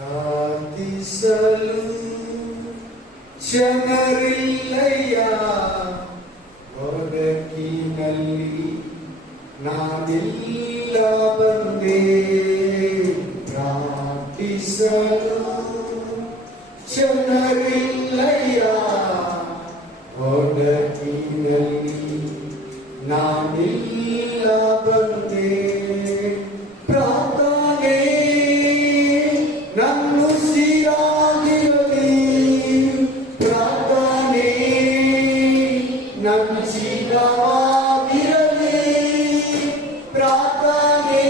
ಪ್ರಾರ್ಥಿಸಲು ಜನರಿಲ್ಲಯ್ಯ, ಹೊರಗಿನಲ್ಲಿ ನಾನಿಲ್ಲ ಬಂದೆ. ಪ್ರಾರ್ಥಿಸಲು ಜನರಿಲ್ಲಯ್ಯ, ಹೊರಗಿನಲ್ಲಿ ನಾನಿಲ್ಲ ಬಂದೆ. ಪ್ರಾರ್ಥನೆ ನನ್ನುಸಿರಾಗಿರಲಿ, ಪ್ರಾರ್ಥನೆ ನನ್ನ ಜೀವವಾಗಿರಲಿ, ಪ್ರಾರ್ಥನೆ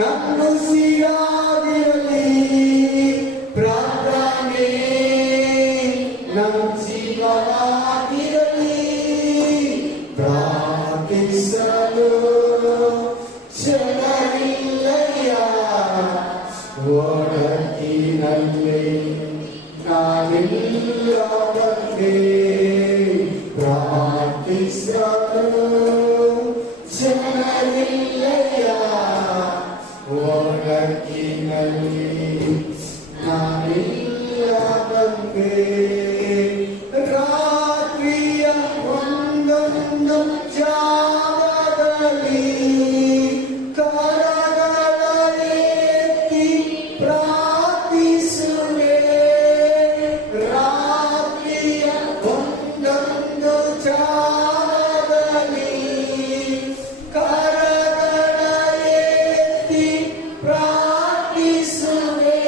ನನ್ನುಸಿರಾಗಿರಲಿ, ಪ್ರಾರ್ಥನೆ ನನ್ನ ಜೀವವಾಗಿರಲಿ. ಪ್ರಾರ್ಥಿಸಲು ಜನರಿಲ್ಲಯ್ಯ, ಒಡಗಿನಲ್ಲಿ ನಾನಿಲ್ಲ ಬಂದೆ. ಪ್ರಾರ್ಥಿಸಲು ಜನರಿಲ್ಲಯ್ಯ, ಒಡಗಿನಲ್ಲಿ ನಾನಿಲ್ಲ ಬಂದೆ. ರಾತ್ರಿಯ ಒಂದೊಂದು ಜಾವದಲ್ಲಿ ಕರಗಳ ಎತ್ತಿ ಪ್ರಾರ್ಥಿಸುವೆ. ರಾತ್ರಿಯ ಒಂದೊಂದು ಜಾವದಲ್ಲಿ ಕರಗಳ ಎತ್ತಿ ಪ್ರಾರ್ಥಿಸುವೆ.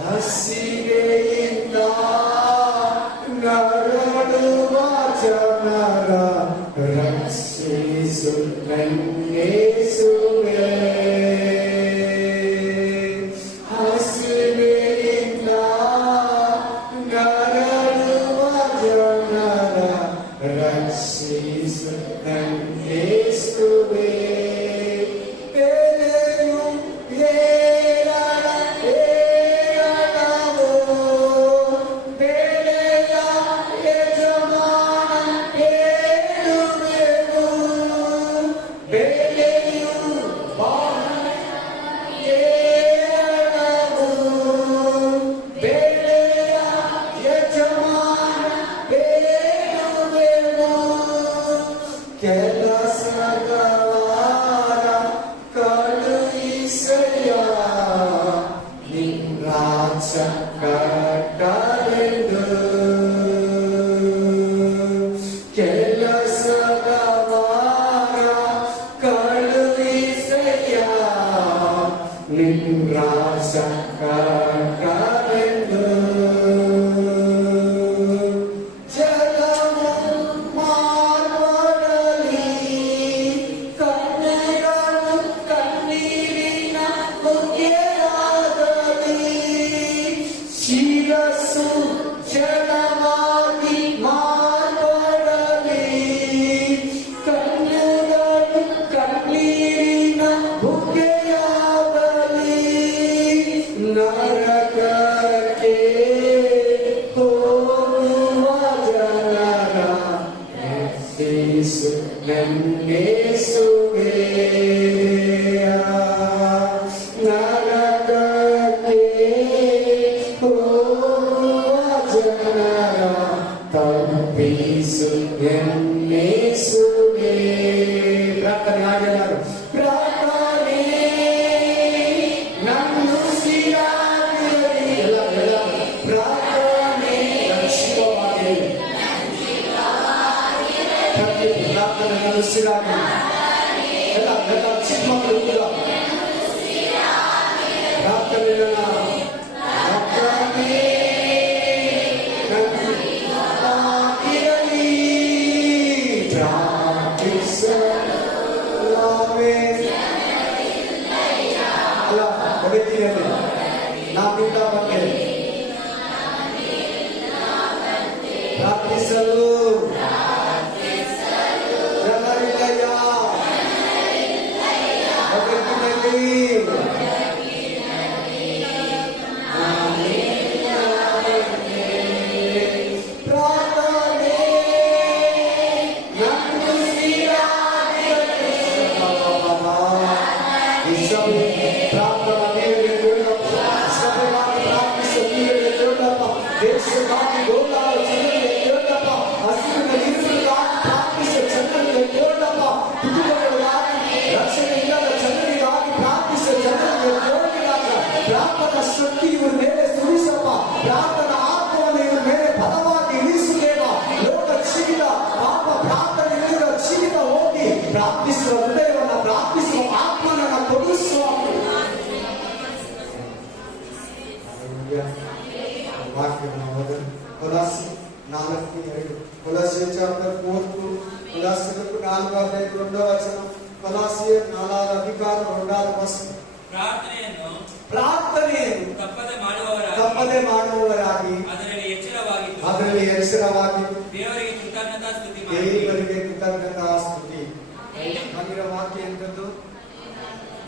ಹಸಿವೆಯಿಂದ ನರಳುವ ಜನರ ರಕ್ಷಿಸು ನನ್ನೇಸುವೆ. ಹಸಿವೆಯಿಂದ ನರಳುವ ಜನರ ರಕ್ಷಿಸು ನನ್ನೇಸುವೆ. ಬೆಲೆಯು ಏರಳವೋ, ಬೆಲೆಯ ಯಜಮಾನ ಹೇಳುವೆನು. ಬೆಲೆಯು ಏರಳವೋ, ಬೆಲೆಯ ಯಜಮಾನ ಹೇಳುವೆನು. ಕೆಲಸದವರ ಕಳುಹಿಸಯ್ಯ, ನಿನ್ನ ರಾಜ್ಯ ಕಟ್ಟಲೆಂದು. ಕೆಲಸದವರ ಕಳುಹಿಸಯ್ಯ, ನಿನ್ನ ರಾಜ್ಯ ಕಟ್ಟಲೆಂದು. ಜಲವು ಮಾರ್ಪಡಲಿ, ಕಣ್ಣೀರನ್ನು ಕಣ್ಣೀರಿನ ಹೊಗೆಯಾಗಲಿ, ಶಿರಸ್ಸು ಜಲವಾಗಿ ಮಾರ್ಪಡಲಿ, ಕಣ್ಣುಗಳು ಕಣ್ಣೀರಿನ ಹೊಗೆಯಾಗಲಿ. ನರಕಕ್ಕೆ ಹೋಗುವ ಜನರ ರಕ್ಷಿಸು ನನ್ನೇಸುವೆ. ನರಕಕ್ಕೆ ಹೋಗುವ ಜನರ ತಪ್ಪಿಸು ನನ್ನೇಸುವೆ. ಪ್ರಾರ್ಥನೆ ಹಾಗೆಲ್ಲರೂ ಪ್ರಾರ್ಥನೆ ನನ್ನುಸಿರಾಗಿರಲಿ, ಪ್ರಾರ್ಥನೆ ರಕ್ಷಿತವಾಗಿರಲಿ. ಪ್ರಾರ್ಥನೆ ನನ್ನುಸಿರಾಗಿರಲಿ. ಎಲ್ಲ ಚಿಕ್ಕ ಮಕ್ಕಳು ಕೂಡ ಪ್ರಾರ್ಥನೆ ನನ್ನುಸಿರಾಗಿರಲಿ. ಪ್ರಾರ್ಥಿಸಲಾವೆ ಅಲ್ಲ ಹೊಡೆತಿರಲಿ, ನಾನಿಲ್ಲ ಬಂದೆ. ಪ್ರಾರ್ಥಿಸಲು ಜನರಿಲ್ಲಯ್ಯ, ಹೊರಗಿನಲ್ಲಿ ಪ್ರಾರ್ಥನೆ ನನ್ನುಸಿರಾಗಿರಲಿ. ಪ್ರಾರ್ಥನೆ ಹೆಸರವಾಗಿ ದೇವರಿಗೆ ಕೃತಜ್ಞತಾ ಸ್ತುತಿ ಮಾಡಿ. ದೇವರಿಗೆ ಕೃತಜ್ಞತಾ ಸ್ತುತಿ. ಆಗಿರೋ ವಾಕ್ಯ ಎಂತದ್ದು?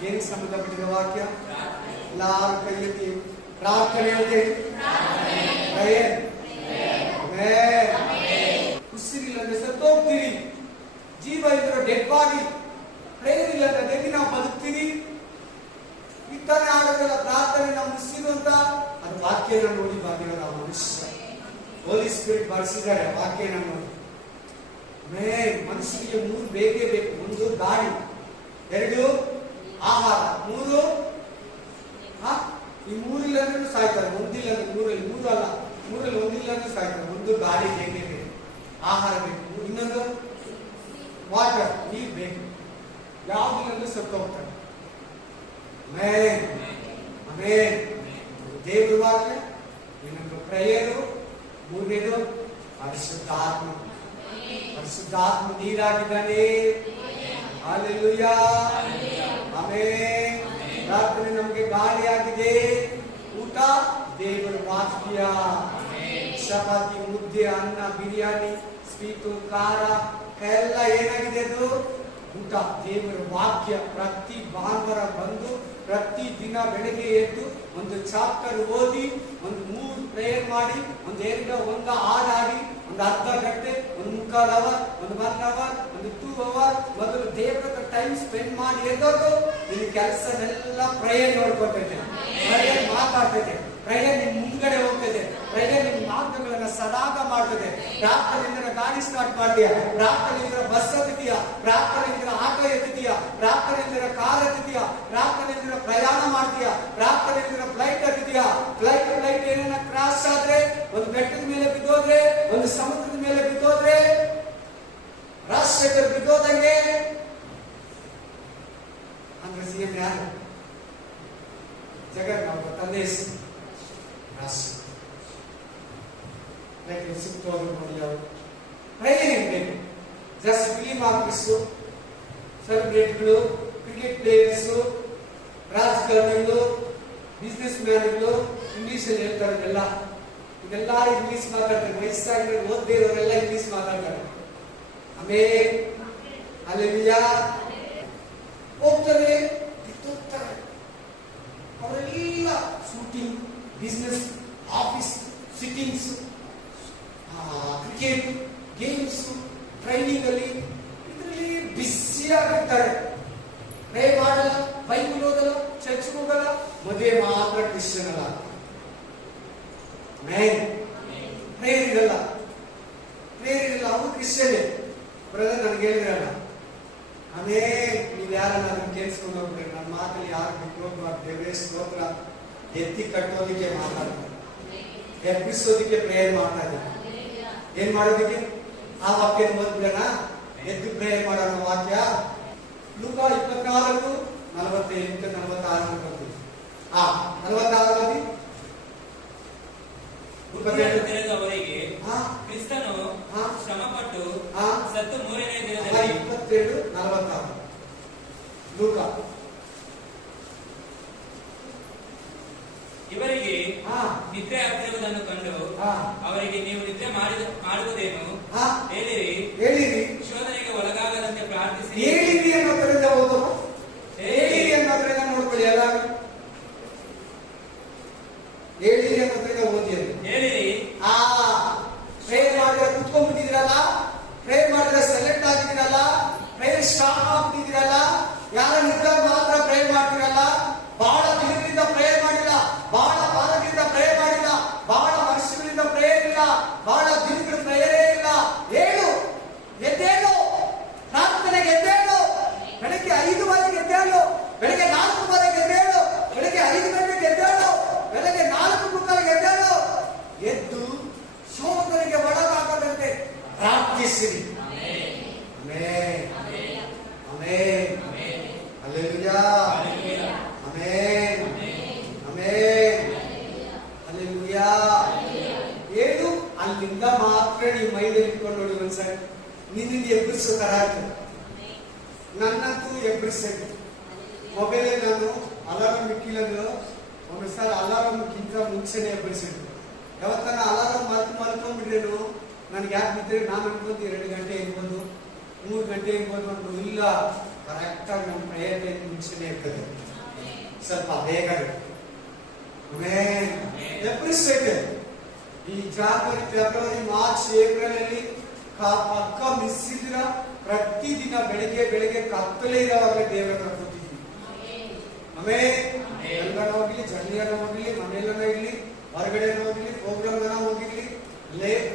ಏನ್ ಸಂಬಂಧಪಟ್ಟಿದ ವಾಕ್ಯ? ಎಲ್ಲಾರು ಕೈ ಎತ್ತಿ ಪ್ರಾರ್ಥನೆ ಹೇಳ್ತೇವೆ. ಉಸಿರಿಲ್ಲದೆ ಸತ್ತೋಗ್ತೀರಿ, ಜೀವ ಇದ್ರೆ ಡೆಡ್ ಬಾಡಿ, ಪ್ರೇಯರ್ ಇಲ್ಲದೆ ನಾವು ಬದುಕ್ತೀರಿ. ಇತ್ತಾನೆ ಆಗೋದಿಲ್ಲ, ಪ್ರಾರ್ಥನೆ ನಮ್ಮ ಉಸಿರು ಅಂತ. ಅದು ವಾಕ್ಯನ ನೋಡಿ ಬಾಗಿರೋ ನಾವು ಮನುಷ್ಯ ಹೋಲಿ ಸ್ಪಿರಿಟ್ ಬಳಸಿದ್ದಾರೆ ವಾಕ್ಯನ ನೋಡಿ. ಮನುಷ್ಯನಿಗೆ 3 ಬೇಕೇ ಬೇಕು. 1 ಗಾಳಿ, 2 ಆಹಾರ, 3 ಈ 3 ಇಲ್ಲಂದ್ರೂ ಸಾಯ್ತಾರೆ. 1 ಇಲ್ಲ ಅಂದ್ರೆ 3 ಅಲ್ಲ, 3 1 ಇಲ್ಲ ಅಂದ್ರೆ ಸಾಯ್ತಾರೆ. 1 ಗಾಳಿ ಬೇಕೇ ಬೇಕು, ಆಹಾರ ಬೇಕು, ಇನ್ನೊಂದು ವಾಟರ್, ನೀರು ಬೇಕು. ಯಾವ್ದಿಲ್ಲ ಅಂದ್ರೆ ಸತ್ತು ಹೋಗ್ತಾರೆ. ದೇವ್ರ ವಾಕ್ಯ, ಇನ್ನೊಂದು ಪ್ರೇಯರು, 3ನೇದು ಪರಿಶುದ್ಧಾತ್ಮ. ಪರಿಶುದ್ಧಾತ್ಮ ನೀರಾಗಿದ್ದಾನೆ. Hallelujah, amen. ಪ್ರಾರ್ಥನೆ ನಮಗೆ ಗಾಳಿಯಾಗಿದೆ, ಊಟ ದೇವರ ವಾಕ್ಯ. ಚಪಾತಿ, ಮುದ್ದೆ, ಅನ್ನ, ಬಿರಿಯಾನಿ, ಸ್ವೀಟು, ಖಾರ ಎಲ್ಲ ಏನಾಗಿದೆ? ಅದು ಊಟ, ದೇವರ ವಾಕ್ಯ. ಪ್ರತಿ ಭಾನುವಾರ ಬಂದು ಪ್ರತಿ ದಿನ ಬೆಳಗ್ಗೆ ಎದ್ದು ಒಂದು ಚಾಪ್ಟರ್ ಓದಿ, ಒಂದು 3 ಪ್ರೇಯರ್ ಮಾಡಿ, ಒಂದು ಹಾಡಾಡಿ, ಒಂದು ಅರ್ಧ ಗಂಟೆ, ಒಂದು 3/4 ಅವರ್, ಒಂದು 1 ಅವರ್, ಒಂದು 2 ಅವರ್ ಮೊದಲು ದೇವರ ಟೈಮ್ ಸ್ಪೆಂಡ್ ಮಾಡಿ ಎದ್ದೋದು. ನಿನ್ನ ಕೆಲಸನೆಲ್ಲ ಪ್ರೇಯರ್ ನೋಡ್ಕೊತೈತೆ, ಪ್ರೇಯರ್ ಮಾತಾಡ್ತೈತೆ, ಪ್ರೇಯರ್ ನಿಮ್ ಮುಂದ್ಗಡೆ ಹೋಗ್ತದೆ, ಪ್ರೇಯರ್ ನಿಮ್ ಮಾರ್ಗಗಳನ್ನ ಸದಾಗ ಮಾಡ್ತದೆ. ಪ್ರಾರ್ಥನೆಯಿಂದ ಗಾಡಿ ಸ್ಟಾರ್ಟ್ ಮಾಡ್ತೀಯ, ಪ್ರಾರ್ಥನೆಯಿಂದ ಬಸ್ ಹತ್ತಿದೀಯ, ಪ್ರಾರ್ಥನೆಯಿಂದ ಆಟೋ ಎತ್ತಿದೀಯ, ಪ್ರಾರ್ಥನೆಯಿಂದ ಕಾರ್ ಹತ್ತಿದೀಯ, ಪ್ರಾರ್ಥನೆಯಿಂದ ಪ್ರಯಾಣ ಮಾಡ್ತೀಯ, ಪ್ರಾರ್ಥನೆಯಿಂದ ಫ್ಲೈಟ್ ಹತ್ತಿದೀಯ. ಫ್ಲೈಟ್ ಏನೇನ ಕ್ರಾಶ್ ಆದ್ರೆ, ಒಂದು ಬೆಟ್ಟದ ಮೇಲೆ ಬಿದ್ದೋದ್ರೆ, ಒಂದು ಸಮುದ್ರದ ಮೇಲೆ ಬಿದ್ದೋದ್ರೆ, ರಾಜಶೇಖರ್ ಬಿದ್ದೋದಂಗೆ ಅಂದ್ರೆ ಸಿಎಂ ಯಾರು? ಜಗನ್ ಅವ್ರ ತಂದೆ ಹೆಸರು ಸಿಕ್ತೋದ್ರು ನೋಡಿ. ಅವರು ಟ್ರೈನಿಂಗ್ ಬೇಕು. ಜಸ್ಟ್ ಫಿಲಿಂ ಆರ್ಟಿಸ್ಟು, ಸೆಲೆಬ್ರಿಟಿಗಳು, ಕ್ರಿಕೆಟ್ ಪ್ಲೇಯರ್ಸು, ರಾಜಕಾರಣಿಗಳು, ಬಿಸ್ನೆಸ್ ಮ್ಯಾನ್ಗಳು ಇಂಗ್ಲಿಷ್ ಅಲ್ಲಿ ಹೇಳ್ತಾರೆ. ಇದೆಲ್ಲ ಇಂಗ್ಲಿಷ್ ಮಾತಾಡ್ತಾರೆ. ವಯಸ್ಸಾಗಿರೋ ಓದ್ದೇ ಇರೋರೆಲ್ಲ ಇಂಗ್ಲಿಷ್ ಮಾತಾಡ್ತಾರೆ. ಆಮೇಲೆ ಹಲ್ಲೆಲೂಯಾ ಹೋಗ್ತಾರೆ, ಅವರೆಲ್ಲ shooting, business, office, sittings, cricket, games, training ಅಲ್ಲಿ ಇದರಲ್ಲಿ ಬಿಸಿಯಾಗಿರ್ತಾರೆ. ಪ್ರೇ ಮಾಡಲ್ಲ, ಬೈಬಲ್ ಓದಲ್ಲ, ಚರ್ಚ್ ಹೋಗಲ್ಲ, ಮದುವೆ ಮಾತ್ರ ಕ್ರಿಶ್ಚಿಯನ್ ಅಲ್ಲ. ಪ್ರೇಯರ್ ಇರಲ್ಲ, ಅವರು ಕ್ರಿಶ್ಚಿಯನ್. ಬ್ರದರ್ ನನಗೆ ಹೇಳಿದ್ರಲ್ಲ, ನೀವು ಯಾರನ್ನ ಕೇಳಿಸ್ಕೊಂಡು ಹೋಗ್ಬಿಡ್ರಿ, ನನ್ನ ಮಾತಲ್ಲಿ ಯಾರು ಬಿಟ್ಟೋಗ್ಬಾರ್ದು. ದೇವರೇ ಸ್ತೋತ್ರ. ಎತ್ತಿ ಕಟ್ಟೋದಿಕ್ಕೆ ಮಾತಾಡ್ತಾರೆ, ಎಬ್ಬಿಸೋದಿಕ್ಕೆ ಪ್ರೇಯರ್ ಮಾಡ್ತಾ ಇದ್ದಾರೆ. ಏನ್ ಮಾಡೋದಿಕ್ಕೆ? ಆ ವಾಕ್ಯ ಓದ್ಬಿಡೋಣ, ಎದ್ದು ಪ್ರೇಯರ್ ಮಾಡೋಣ. ವಾಕ್ಯ ಲೂಕ 24:48-46 ಬರ್ತೀವಿ. 46 ಅವರಿಗೆ ಕ್ರಿಸ್ತನು ಶ್ರಮಪಟ್ಟು ಸತ್ತು 3ನೇ ದಿನದಲ್ಲಿ 22:46 ಲೂಕ. ಇವರಿಗೆ ನಿದ್ರೆ ಆಗ್ತಿರುವುದನ್ನು ಕಂಡು ಅವರಿಗೆ ನೀವು ನಿದ್ರೆ ಮಾಡುವುದೇನು ಹೇಳಿರಿ, ಶೋಧನೆಗೆ ಒಳಗಾಗದಂತೆ ಪ್ರಾರ್ಥಿಸಿ. ಹೇಳಿರಿ ಅನ್ನೋದ್ರಿಂದ ಓದೋದು, ಹೇಳಿರಿ ಅನ್ನೋದ್ರಿಂದ ನೋಡ್ಕೊಳ್ಳಿ. ಎಲ್ಲ ಹೇಳಿರಿ ಅನ್ನೋದ್ರಿಂದ ಓದಿ. ಹೇಳಿರಿ, ಪ್ರೇಯರ್ ಮಾಡಿದ್ರೆ ಕುತ್ಕೊಂಡ್ಬಿಟ್ಟಿದಿರಲ್ಲ, ಪ್ರೇಯರ್ ಮಾಡಿದ್ರೆ ಸೆಲೆಕ್ಟ್ ಆಗಿದ್ದೀರಲ್ಲ, ಪ್ರೇಯರ್ ಸ್ಟಾಪ್ ಆಗ್ತಿದ್ದೀರಲ್ಲ, ಯಾರ ನಿದ್ದಾಗ ಮಾತ್ರ ಪ್ರೇಯರ್ ಮಾಡ್ತಿರಲ್ಲ, ಬಹಳ ದಿನಗಳಿಂದ ಪ್ರೇಯರ್ ಮಾಡಿಲ್ಲ, ಬಹಳ ವಾರಗಳಿಂದ ಪ್ರೇಯರ್ ಮಾಡಿಲ್ಲ, ಬಹಳ ವರ್ಷಗಳಿಂದ ಪ್ರೇಯರ್ ಇಲ್ಲ, ಬಹಳ ದಿನಗಳ ಪ್ರೇಯರೇ ಇಲ್ಲ. ಎದ್ದೇಳು, ಪ್ರಾರ್ಥನೆಗೆ ಎದ್ದೇಳು. ಬೆಳಗ್ಗೆ 5 ಎದ್ದೇಳು, ಬೆಳಗ್ಗೆ 4 ಎದ್ದೇಳು, ಬೆಳಗ್ಗೆ 5 ಗಂಟೆಗೆ ಎದ್ದೇಳು, ಬೆಳಗ್ಗೆ 4 ಎದ್ದೇಳು. ಎದ್ದು ಶೋಧನೆಗೆ ಒಳಗಾಗದಂತೆ ಪ್ರಾರ್ಥಿಸಿರಿ. Amen, amen, hallelujah, amen, amen, hallelujah. ಏನು ಅಲ್ಲಿಂದ ಮಾತ್ರ ನೀವು ಮೈಂಡ್ ಇಟ್ಕೊಂಡು ನೋಡಿ. ಒಂದ್ಸರಿ ನಿನ್ನಿಂದ ಎಬ್ಬರಿಸೋ ತರ ಆಗ್ತದೆ. ನನ್ನಂತೂ ಎಬ್ಬರಿಸಬೇಕು. ಮೊಬೈಲ್ ನಾನು ಅಲಾರಾಮ್ ಇಟ್ಟಿಲ್ಲಂದ್ರು ಒಂದ್ಸಲ ಅಲಾರಾಮ್ಗಿಂತ ಮುಂಚೆನೆ ಎಬ್ಬರಿಸಿದ್ರು. ಯಾವತ್ತನ ಅಲಾರಾಮ್ ಮಲ್ಕೊಂಡ್ಬಿಡ್ರೇನು ನನಗೆ ಯಾಕೆ ನಿದ್ರೆ, ನಾನು ಅನ್ಕೊಂಡು 2 ಗಂಟೆ ಇರ್ಬೋದು, 3 ಗಂಟೆ ಇರ್ಬೋದು ಅಂತ. ಇಲ್ಲ, ಕರೆಕ್ಟಾಗಿ ನಮ್ಮ ಪ್ರೇಯರ್ ಟೈಮ್ ಮುಂಚೆನೇ ಇರ್ತದೆ, ಸ್ವಲ್ಪ ಬೇಗ. ಈ ಜಾನ್ವರಿ, ಫೆಬ್ರವರಿ, ಮಾರ್ಚ್, ಏಪ್ರಿಲ್ ಅಲ್ಲಿ ಪಕ್ಕ ಮಿಸ್ ಇದ್ರ ಪ್ರತಿದಿನ ಬೆಳಿಗ್ಗೆ ಕತ್ತಲೇ ಇರೋವಾಗಲೇ ದೇವರ ಹತ್ರ ಕೂತಿದ್ವಿ. ಎಲ್ಲನ ಹೋಗ್ಲಿ, ಜರ್ನಿಯನ್ನ ಹೋಗ್ಲಿ, ಮನೆಯಲ್ಲನ ಇರ್ಲಿ, ಹೊರಗಡೆ ಹೋಗ್ಲಿ, ಪ್ರೋಗ್ರಾಮ್ ಹೋಗಿರ್ಲಿ,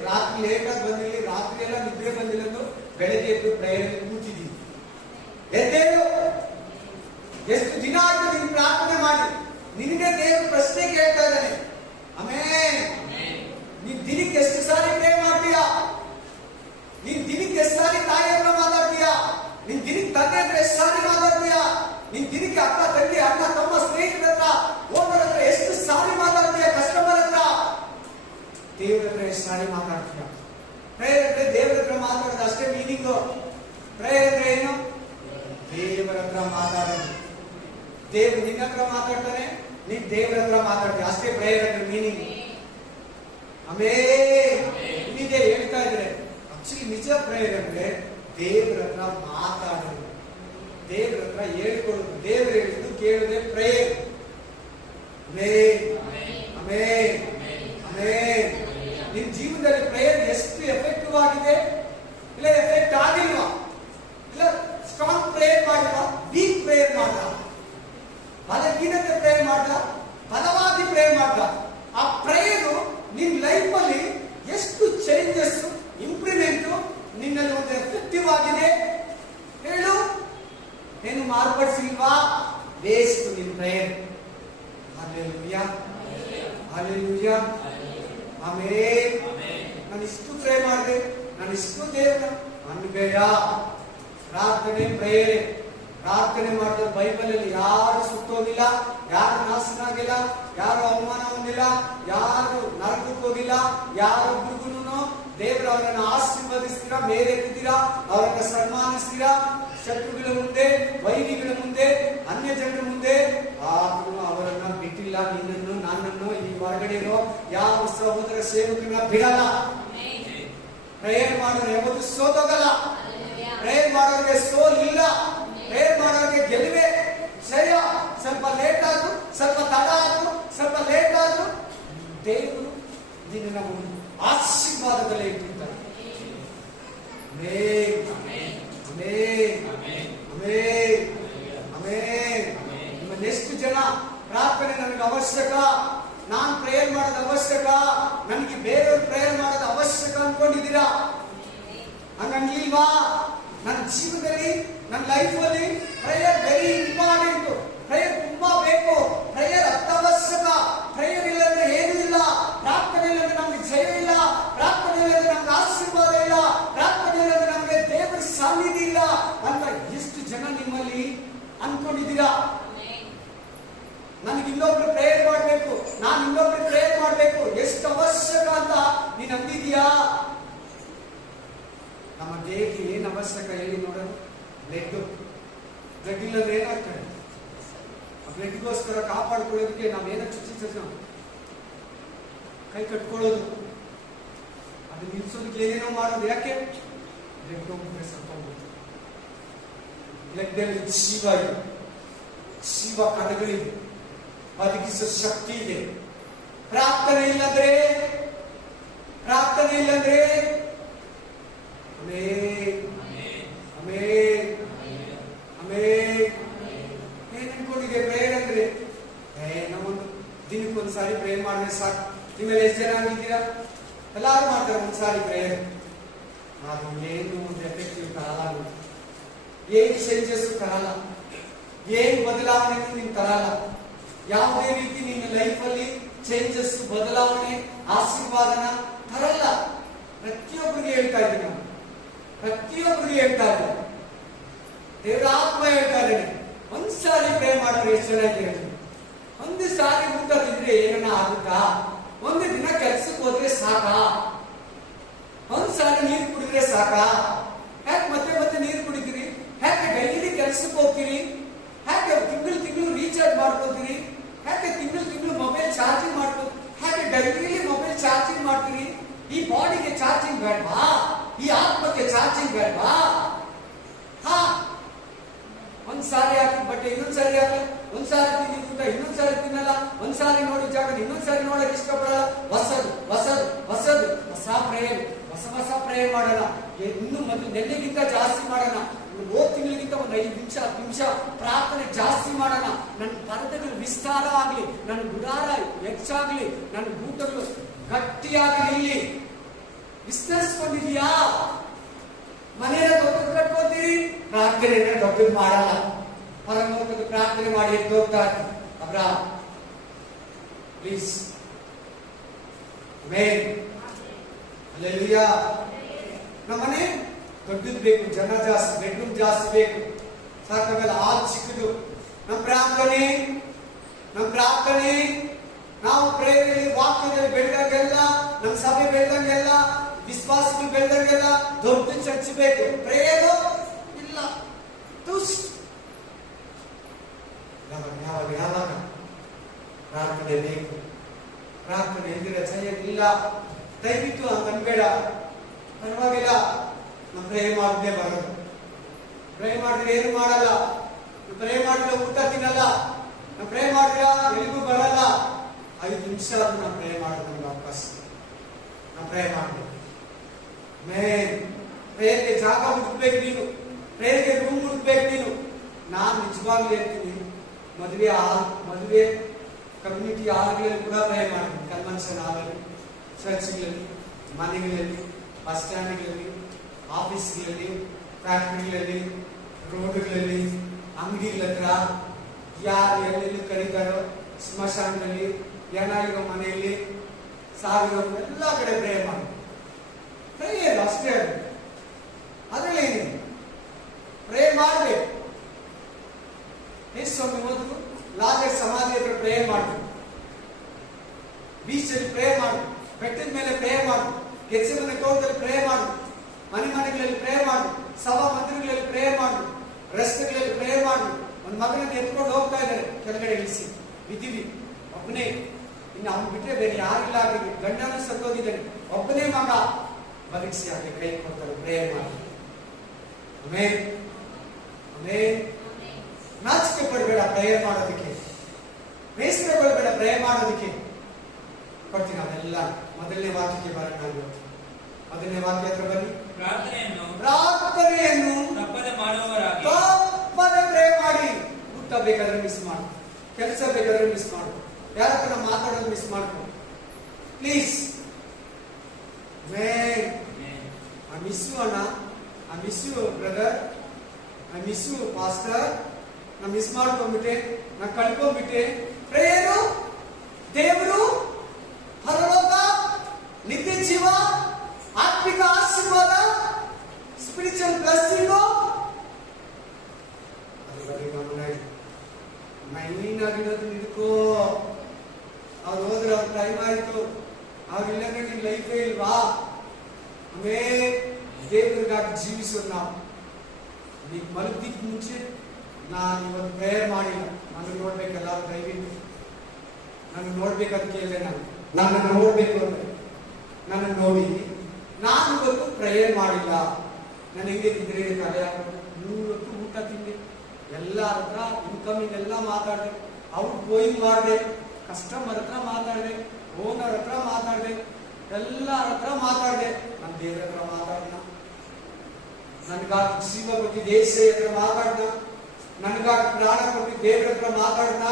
ರಾತ್ರಿ ಲೇಟಾಗಿ ಬಂದಿರ್ಲಿ, ರಾತ್ರಿ ಎಲ್ಲ ನಿದ್ರೆ ಬಂದಿಲ್ಲ ಅಂದು ಬೆಳಿಗ್ಗೆ ಎದ್ದು ಪ್ರೇಯರ್ ಕೂತಿದ್ವಿ. ಎದ್ದೇಳು, ಎಷ್ಟು ದಿನ ಆಯ್ತು ನೀನು ಪ್ರಾರ್ಥನೆ ಮಾಡಿ? ನಿನಗೆ ದೇವರು ಪ್ರಶ್ನೆ ಕೇಳ್ತಾ ಇದ್ದಾನೆ. ನೀನ್ ದಿನಕ್ಕೆ ಎಷ್ಟು ಸಾರಿ ಪ್ರೇ ಮಾಡ್ತೀಯಾ? ನೀನ್ ದಿನಕ್ಕೆ ಎಷ್ಟು ಸಾರಿ ತಾಯಿ ಹತ್ರ ಮಾತಾಡ್ತೀಯಾ? ನಿನ್ ದಿನಕ್ಕೆ ತಂದೆ ಹತ್ರ ಎಷ್ಟು ಸಾರಿ ಮಾತಾಡ್ತೀಯಾ? ನಿನ್ ದಿನಕ್ಕೆ ಅಕ್ಕ, ತಂಗಿ, ಅಣ್ಣ, ತಮ್ಮ, ಸ್ನೇಹಿತರ ಹತ್ರ, ಓನರ್ ಹತ್ರ ಎಷ್ಟು ಸಾರಿ ಮಾತಾಡ್ತೀಯ? ಕಸ್ಟಮರ್ ಹತ್ರ, ದೇವರ ಹತ್ರ ಎಷ್ಟು ಸಾರಿ ಮಾತಾಡ್ತೀಯ? ಪ್ರೇಯರ್ ಅಂದ್ರೆ ದೇವರ ಹತ್ರ ಮಾತಾಡೋದು ಅಷ್ಟೇ ಮೀನಿಂಗು. ಪ್ರೇಯರ್ ಅಂದ್ರೆ ಏನು? ದೇವರ ಹತ್ರ ಮಾತಾಡೋದು. ದೇವ್ರು ನಿನ್ನ ಹತ್ರ ಮಾತಾಡ್ತಾನೆ, ನೀನ್ ದೇವರ ಹತ್ರ ಮಾತಾಡ್ತೀಯ, ಅಷ್ಟೇ ಪ್ರೇಯರ್ ಅಂದ್ರೆ ಮೀನಿಂಗ್. ಇಲ್ಲಿದೆ ಹೇಳ್ತಾ ಇದ್ರೆ ಆಕ್ಚುಲಿ ನಿಜ ಪ್ರೇಯರ್ ಅಂದ್ರೆ ದೇವರ ಹತ್ರ ಮಾತಾಡೋದು, ದೇವರ ಹತ್ರ ಹೇಳ್ಕೊಡೋದು. ದೇವರು ಹೇಳಿದ್ದು ಕೇಳದೆ ಪ್ರೇಯರ್. ನಿನ್ ಜೀವನದಲ್ಲಿ ಪ್ರೇಯರ್ ಎಷ್ಟು ಎಫೆಕ್ಟಿವ್ ಆಗಿದೆ, ಇಲ್ಲ ಎಫೆಕ್ಟ್ ಆಗಿಲ್ವಾ? ಇಲ್ಲ ಸ್ಟ್ರಾಂಗ್ ಪ್ರೇಯರ್ ಮಾಡಿಲ್ವಾ? ವೀಕ್ ಪ್ರೇಯರ್ ಮಾಡ್ದ, ಬಲಹೀನತೆ ಪ್ರೇಯರ್ ಮಾಡ್ದ, ಬಲವಾದಿ ಪ್ರೇಯರ್ ಮಾಡ್ದ. ಆ ಪ್ರೇಯರು ನಿನ್ ಲೈಫ್ ಅಲ್ಲಿ ಎಷ್ಟು ಚೇಂಜಸ್, ಇಂಪ್ರೂವ್ಮೆಂಟ್ ನಿನ್ನಲ್ಲಿ ಒಂದು ಎಫೆಕ್ಟಿವ್ ಆಗಿದೆ ಹೇಳು. ಏನು ಮಾರ್ಪಡಿಸಿಲ್ವಾ? ವೇಸ್ಟ್ ನಿನ್ ಪ್ರೇಯರ್. Hallelujah, hallelujah, amen. ನಾನು ಇಷ್ಟು ಪ್ರೇ ಮಾಡಿದೆ, ನಾನು ಇಷ್ಟು ದೇವರ ಅನ್ಬೇಡ. ಪ್ರಾರ್ಥನೆ ಪ್ರೇಯರ್, ಪ್ರಾರ್ಥನೆ ಮಾಡಿದ್ರೆ ಬೈಬಲ್ ಅಲ್ಲಿ ಯಾರು ಸುತ್ತೋಗಿಲ್ಲ, ಯಾರು ನಾಶನಾಗಿಲ್ಲ, ಯಾರು ಅವಮಾನ ಹೊಂದಿಲ್ಲ, ಯಾರು ನರಕಕ್ಕೆ ಹೋಗಿಲ್ಲ. ಯಾರೊಬ್ಬರಿಗೂ ದೇವರು ಅವರನ್ನು ಆಶೀರ್ವದಿಸ್ತೀರಾ, ಮೇಲೆತ್ತಿದ್ದೀರಾ, ಅವರನ್ನು ಸನ್ಮಾನಿಸ್ತೀರಾ. ಶತ್ರುಗಳ ಮುಂದೆ, ವೈರಿಗಳ ಮುಂದೆ, ಅನ್ಯ ಜನರ ಮುಂದೆ ಆದ್ರೂ ಅವರನ್ನ ಬಿಟ್ಟಿಲ್ಲ. ನಿನ್ನನ್ನು, ನನ್ನನ್ನು, ಈ ಹೊರಗಡೆ ಇರೋ ಯಾವ ಸಹೋದರ ಸೇವಕನ ಬಿಡಲ್ಲ. ಪ್ರೇಯರ್ ಮಾಡೋರು ಯಾವತ್ತೂ ಸೋತೋಗಲ್ಲ. ಪ್ರೇಯರ್ ಮಾಡೋರಿಗೆ ಸೋಲಿಲ್ಲ. ಪ್ರೇಯರ್ ಮಾಡೋರಿಗೆ ಗೆಲುವೆ, ಜಯ. ಸ್ವಲ್ಪ ಲೇಟ್ ಆದ್ರು, ಸ್ವಲ್ಪ ತಡ ಆದ್ರು, ಸ್ವಲ್ಪ ಲೇಟ್ ಆದ್ರು ದೇವರು ನಿನ್ನ ಆಶೀರ್ವಾದದಲ್ಲೇ ಇಟ್ಟಿರ್ತಾರೆ. ನಿಮ್ಮ ನೆಕ್ಸ್ಟ್ ಜನ ಪ್ರಾರ್ಥನೆ ನನಗೆ ಅವಶ್ಯಕ, ನಾನ್ ಪ್ರೇಯರ್ ಮಾಡೋದು ಅವಶ್ಯಕ, ನನಗೆ ಬೇರೆಯವ್ರು ಪ್ರೇಯರ್ ಮಾಡೋದು ಅವಶ್ಯಕ ಅನ್ಕೊಂಡಿದ್ದೀರಾ? ಹಂಗನ್ಲಿಲ್ವಾ? ನನ್ನ ಜೀವನದಲ್ಲಿ, ನನ್ನ ಲೈಫ್ ಅಲ್ಲಿ ಪ್ರೇಯರ್ ವೆರಿ ಇಂಪಾರ್ಟೆಂಟ್. ಪ್ರೇಯರ್ ತುಂಬಾ ಬೇಕು, ಪ್ರೇಯರ್ ಅತ್ಯವಶ್ಯಕ. ಪ್ರೇಯರ್ ಇಲ್ಲಂದ್ರೆ ಏನೂ ಇಲ್ಲ. ಪ್ರಾರ್ಥನೆ ಇಲ್ಲಂದ್ರೆ ನಮ್ಗೆ ಜಯ ಇಲ್ಲ, ಪ್ರಾರ್ಥನೆ ಇಲ್ಲಂದ್ರೆ ನಮ್ಗೆ ಆಶೀರ್ವಾದ ಇಲ್ಲ, ಪ್ರಾರ್ಥನೆ ಇಲ್ಲಂದ್ರೆ ನಮ್ಗೆ ದೇವರ ಸಾನ್ನಿಧ್ಯ ಇಲ್ಲ ಅಂತ ಎಷ್ಟು ಜನ ನಿಮ್ಮಲ್ಲಿ ಅನ್ಕೊಂಡಿದ್ದೀರಾ? ನನಗೆ ಇನ್ನೊಬ್ರು ಪ್ರೇಯರ್ ಮಾಡಬೇಕು, ನಾನು ಇನ್ನೊಬ್ರು ಪ್ರೇಯರ್ ಮಾಡಬೇಕು, ಎಷ್ಟು ಅವಶ್ಯಕ ಅಂತ ನೀನು ಅಂದಿದೀಯಾ? ನಮ್ಮ ದೇಹಕ್ಕೆ ಏನು ಅವಶ್ಯಕ ಹೇಳಿ ನೋಡೋಣ. ಬ್ಲಡ್ ಇಲ್ಲದ್ರೆ ಏನಾಗ್ತದೆ? ಆ ಬ್ಲಡ್ಗೋಸ್ಕರ ಕಾಪಾಡ್ಕೊಳ್ಳೋದಕ್ಕೆ ನಾವೇನೋ ಚುಚ್ಚಿ ಕೈ ಕಟ್ಕೊಳ್ಳೋದು, ಅದು ನಿಲ್ಸೋದಕ್ಕೆ ಏನೇನೋ ಮಾಡೋದು. ಯಾಕೆ? ಬ್ಲಡ್ ಹೋಗ್ಬಿಟ್ರೆ ಸತ್ತೋಗ್ಬಿಟ್ಟು. ಬ್ಲಡ್ ಅಲ್ಲಿ ಜೀವ ಇದೆ, ಜೀವ ಕಣಗಳಿದೆ, ಬದುಕಿಸೋ ಶಕ್ತಿ ಇದೆ. ಪ್ರಾರ್ಥನೆ ಇಲ್ಲಂದ್ರೆ ಏನ್ ಅನ್ಕೊಂಡಿದೆ? ಪ್ರೇಯರ್ ಅಂದ್ರೆ ನಾವೊಂದು ದಿನಕ್ಕೊಂದ್ಸಾರಿ ಪ್ರೇಯರ್ ಮಾಡಿದ್ರೆ ಸಾಕು. ನಿಮ್ಮಲ್ಲಿ ಎಷ್ಟು ಜನ ಆಗಿದ್ದೀರಾ? ಎಲ್ಲಾರು ಮಾಡ್ತಾರೆ ಒಂದ್ಸಾರಿ ಪ್ರೇಯರ್. ಅದು ಏನು ಒಂದು ಎಫೆಕ್ಟಿವ್ ತರಲ್ಲ, ಏನು ಚೇಂಜಸ್ ತರಲ್ಲ, ಏನು ಬದಲಾವಣೆ ನೀನು ತರಲ್ಲ. ಯಾವುದೇ ರೀತಿ ನಿನ್ನ ಲೈಫ್ ಅಲ್ಲಿ ಚೇಂಜಸ್, ಬದಲಾವಣೆ, ಆಶೀರ್ವಾದನ ತರಲ್ಲ. ಪ್ರತಿಯೊಬ್ಬರಿಗೆ ಹೇಳ್ತಾ ಇದ್ದೀನಿ ನಾನು, ಪ್ರತಿಯೊಬ್ಬರಿಗೆ ಹೇಳ್ತಾ ಇದ್ದೀನಿ. ದೇವರ ಆತ್ಮ ಹೇಳ್ತಾ ಇದ್ದೇನೆ, ಒಂದ್ಸಾರಿ ಪ್ರೇ ಮಾಡೋರು ಎಷ್ಟು ಜನ ಇದ್ದೀರಿ? ಒಂದು ಸಾರಿ ಊಟ ತಿಂದ್ರೆ ಏನನ್ನ ಆಗುತ್ತಾ? ಒಂದು ದಿನ ಕೆಲ್ಸಕ್ಕೆ ಹೋದ್ರೆ ಸಾಕಾ? ಒಂದ್ಸಾರಿ ನೀರು ಕುಡಿದ್ರೆ ಸಾಕಾ? ಯಾಕೆ ಮತ್ತೆ ಮತ್ತೆ ನೀರು ಕುಡಿತೀರಿ? ಯಾಕೆ ಡೈಲಿ ಕೆಲ್ಸಕ್ಕೆ ಹೋಗ್ತೀರಿ? ಯಾಕೆ ತಿಂಗಳು ರೀಚಾರ್ಜ್ ಮಾಡ್ಕೋತೀರಿ? ಯಾಕೆ ತಿಂಗಳು ಮೊಬೈಲ್ ಚಾರ್ಜಿಂಗ್ ಮಾಡ್ಕೋ? ಯಾಕೆ ಡೈಲಿ ಮೊಬೈಲ್ ಚಾರ್ಜಿಂಗ್ ಮಾಡ್ತೀರಿ? ಈ ಬಾಡಿಗೆ ಚಾರ್ಜಿಂಗ್ ಬೇಡವಾ? ಒಂದ್ಸಾರಿ ನೋಡಿದ ಜಾಗ ಇನ್ನೊಂದ್ಸಾರಿ ನೋಡಕ್ ಇಷ್ಟಪಡಲ್ಲ. ಹೊಸ ಪ್ರೇಯರ್, ಹೊಸ ಪ್ರೇಯರ್ ಮಾಡೋಣ. ಇನ್ನು ಮೊದಲು ನೆನ್ನೆಗಿಂತ ಜಾಸ್ತಿ ಮಾಡೋಣ. ಹೋದ್ ತಿಂಗಳಿಗಿಂತ ಒಂದು 5 ನಿಮಿಷ 10 ನಿಮಿಷ ಪ್ರಾರ್ಥನೆ ಜಾಸ್ತಿ ಮಾಡೋಣ. ನನ್ನ ಪರದೆಗಳು ವಿಸ್ತಾರ ಆಗ್ಲಿ, ನನ್ನ ಗುಡಾರ ಹೆಚ್ಚಾಗ್ಲಿ, ನನ್ನ ಗೂಟಗಳು ಗಟ್ಟಿಯಾಗ್ಲಿ. ಇಲ್ಲಿ ವಿಸ್ತರಿಸ್ಕೊಂಡಿದ್ಯಾ? ಮನೆಯ ದೊಡ್ಡದು ಕಟ್ಕೋತೀರಿ, ಪ್ರಾರ್ಥನೆ ದೊಡ್ಡದು ಮಾಡಲ್ಲ. ಪರಲೋಕದ ಪ್ರಾರ್ಥನೆ ಮಾಡಿ ಎದ್ದು ಹೋಗ್ತಾ ಇರ್ತೀವಿ. ಅಬ್ರಾಮ್ ಪ್ಲೀಸ್ ಆಮೆನ್ ಹಲ್ಲೆಲೂಯಾ. ನಮ್ಮನೆ ದೊಡ್ಡದು ಬೇಕು, ಜನ ಜಾಸ್ತಿ, ಬೆಡ್ರೂಮ್ ಜಾಸ್ತಿ ಬೇಕು, ಸಾಕಾಗಲ್ಲ. ಹಾಲ್ ಚಿಕ್ಕದು. ನಮ್ಮ ಪ್ರಾರ್ಥನೆ ನಾವು ಪ್ರೇರಣೆ ವಾಕ್ಯದಲ್ಲಿ ಬೆಳೆದಂಗೆಲ್ಲ, ನಮ್ಮ ಸಭೆ ಬೆಳೆದಂಗೆಲ್ಲ, ವಿಶ್ವಾಸಗಳು ಬೆಳೆದಂಗೆಲ್ಲ ದೊಡ್ಡ ಚರ್ಚ್ ಬೇಕು. ಪ್ರೇಯರು ಇಲ್ಲ, ತುಷ್ಟ. ಯಾವಾಗ ಪ್ರಾರ್ಥನೆ ಬೇಕು. ಪ್ರಾರ್ಥನೆ ಎಂದಿರ ಜಯ ಇಲ್ಲ. ದಯವಿಟ್ಟು ಅನ್ಬೇಡ, ಪರವಾಗಿಲ್ಲ. ನಾವು ಪ್ರೇ ಮಾಡದೆ ಬರೋದು. ಪ್ರೇ ಮಾಡಿದ್ರೆ ಏನು ಮಾಡಲ್ಲ. ಪ್ರೇ ಮಾಡಿದ್ರೆ ಊಟ ತಿನ್ನಲ್ಲ. ನಾವು ಪ್ರೇ ಮಾಡಿದ್ರೆ ಎಲ್ಲಿಗೂ ಬರಲ್ಲ. 5 ನಿಮಿಷ ನಾವು ಪ್ರೇ ಮಾಡೋದು ನಮ್ಗೆ ಅವಕಾಶ. ನಾವು ಪ್ರೇ ಮಾಡಬೇಕು. ಪ್ರೇಯರ್ಗೆ ಜಾಗ ಹುಡುಕ್ಬೇಕು ನೀನು, ಪ್ರೇಯರ್ಗೆ ರೂಮ್ ಹುಡುಕ್ಬೇಕು ನೀನು. ನಾನು ನಿಜವಾಗ್ಲೂ ಹೇಳ್ತೀನಿ, ಮದುವೆ ಕಮ್ಯುನಿಟಿ ಹಾಲ್ಗಳಲ್ಲಿ ಕೂಡ ಪ್ರೇ ಮಾಡ್ತೀನಿ. ಕನ್ವೆನ್ಷನ್ ಹಾಲಲ್ಲಿ, ಚರ್ಚ್ಗಳಲ್ಲಿ, ಮನೆಗಳಲ್ಲಿ, ಬಸ್ ಸ್ಟ್ಯಾಂಡ್ಗಳಲ್ಲಿ, ಆಫೀಸ್ಗಳಲ್ಲಿ, ಫ್ಯಾಕ್ಟ್ರಿಗಳಲ್ಲಿ, ರೋಡ್ಗಳಲ್ಲಿ, ಅಂಗಡಿಗಳ ಹತ್ರ, ಯಾರು ಎಲ್ಲೆಲ್ಲಿ ಕರೀತಾರೋ, ಸ್ಮಶಾನದಲ್ಲಿ, ಏನಾಗಿರೋ ಮನೆಯಲ್ಲಿ, ಸಾವಿರೋ ಎಲ್ಲ ಕಡೆ ಪ್ರೇ ಮಾಡಿ. ಪ್ರೇಯರ್ ಅಷ್ಟೇ, ಅದರಲ್ಲಿ ಏನಿದೆ, ಪ್ರೇ ಮಾಡಬೇಕು. ಸ್ವಾಮಿ ಓದು ಲಾಜರ್ ಸಮಾಧಿ ಹತ್ರ ಪ್ರೇ ಮಾಡು, ಬೀಚಲ್ಲಿ ಪ್ರೇ ಮಾಡು, ಬೆಟ್ಟದ ಮೇಲೆ ಪ್ರೇ ಮಾಡು, ಗೆತ್ಸೆಮನೆ ತೋಟದಲ್ಲಿ ಪ್ರೇ ಮಾಡು, ಮನೆಗಳಲ್ಲಿ ಪ್ರೇ ಮಾಡು, ಸಭಾ ಮಂದಿರಗಳಲ್ಲಿ ಪ್ರೇ ಮಾಡು, ರಸ್ತೆಗಳಲ್ಲಿ ಪ್ರೇ ಮಾಡು. ಒಂದು ಮಗನನ್ನು ಎತ್ಕೊಂಡು ಹೋಗ್ತಾ ಇದ್ದಾರೆ, ಕೆಳಗಡೆ ಇಳಿಸಿ ಬಿದ್ದೀವಿ. ಒಬ್ಬನೇ, ಇನ್ನು ಅವ್ನು ಬಿಟ್ಟರೆ ಬೇರೆ ಯಾರಿಲ್ಲ. ಆಗಿದೆ ಗಂಡನೂ ಸತ್ತೋಗಿದ್ದಾನೆ, ಒಬ್ಬನೇ ಮಗ ಬದುಕಿಸಿ ಹಾಗೆ ಕೈ ಕೊಡ್ತಾರೆ. ಪ್ರೇ ಮಾಡಿ. Amen amen. ನಾಚಿಕೆ ಪಡಬೇಡ ಪ್ರೇಯರ್ ಮಾಡೋದಕ್ಕೆ, ಬೇಸರ ಪಡಬೇಡ ಪ್ರೇಯರ್ ಮಾಡೋದಕ್ಕೆ. ಕೊಡ್ತೀನಿ ಅವೆಲ್ಲ. ಮೊದಲನೇ ವಾಕ್ಯಕ್ಕೆ ಬರೋಣ. ಮೊದಲನೇ ವಾಕ್ಯ ಹತ್ರ ಬನ್ನಿ. ಪ್ರಾರ್ಥನೆಯನ್ನು ತಪ್ಪದೆ ಪ್ರೇ ಮಾಡಿ. ಊಟ ಬೇಕಾದ್ರೆ ಮಿಸ್ ಮಾಡು, ಕೆಲಸ ಬೇಕಾದ್ರೆ ಮಿಸ್ ಮಾಡು, ಯಾರ ಹತ್ರ ಮಾತಾಡೋದು ಮಿಸ್ ಮಾಡ್ಕೊ ಪ್ಲೀಸ್. I miss you ಅಣ್ಣ, I miss you brother, I miss you pastor. ನಾ ಮಿಸ್ ಮಾಡ್ಕೊಂಡ್ಬಿಟ್ಟೆ, ನಾ ಕಳ್ಕೊಂಡ್ಬಿಟ್ಟೆ. ಪ್ರೇಯರು, ದೇವರು, ಪರಲೋಕ, ನಿತ್ಯ ಜೀವ, ಆತ್ಮಿಕ ಆಶೀರ್ವಾದ, ಸ್ಪಿರಿಚುವಲ್ ಬ್ಲೆಸ್ಸಿಂಗ್, ಮೈನ್ ಆಗಿರೋದು ನಿಡ್ಕೋ. ಅವ್ರು ಹೋದ್ರೆ ಅವ್ರ ಟೈಮ್ ಆಯ್ತು, ಅವ್ರಿಲ್ಲಂದ್ರೆ ನಿನ್ ಲೈಫೇ ಇಲ್ವಾ? ಆಮೇಲೆ ದೇವರಿಗಾಗಿ ಜೀವಿಸೋದು ನಾವು. ನೀನ್ ಮಲಗ್ದಿಕ್ ಮುಂಚೆ ನಾನು ಇವತ್ತು ಪ್ರೇಯರ್ ಮಾಡಿಲ್ಲ, ನಾನು ನೋಡ್ಬೇಕಲ್ಲ. ದಯವಿಟ್ಟು ನಾನು ನೋಡ್ಬೇಕಂತ ಕೇಳಿದೆ. ನಾನು ನೋಡ್ಬೇಕು ಅಂದ್ರೆ ನನ್ನ ನೋಡಿ, ನಾನು ಇವತ್ತು ಪ್ರೇಯರ್ ಮಾಡಿಲ್ಲ. ನನಗೆ ಇದ್ರೆ ತಲೆ ಹಾಕೊಂಡು 3 ಹೊತ್ತು ಊಟ ತಿಂದೆ, ಎಲ್ಲರ ಹತ್ರ ಇನ್ಕಮಿಂಗ್ ಎಲ್ಲ ಮಾತಾಡಿದೆ, ಅವ್ರು ಗೋಯಿಂಗ್ ಮಾಡಿದೆ, ಕಸ್ಟಮರ್ ಹತ್ರ ಮಾತಾಡಿದೆ, ಓನರ್ ಹತ್ರ ಮಾತಾಡಿದೆ, ಎಲ್ಲರ ಹತ್ರ ಮಾತಾಡಿದೆ. ನನ್ನ ದೇವರ ಹತ್ರ ಮಾತಾಡಿದ, ನನ್ಗಾಗಿ ಜೀವ ಕೊಟ್ಟು ದೇಶ ಹತ್ರ ಮಾತಾಡಿದ, ನನ್ಗಾಗಿ ಪ್ರಾಣ ಕೊಟ್ಟು ದೇವರ ಹತ್ರ ಮಾತಾಡಿದ,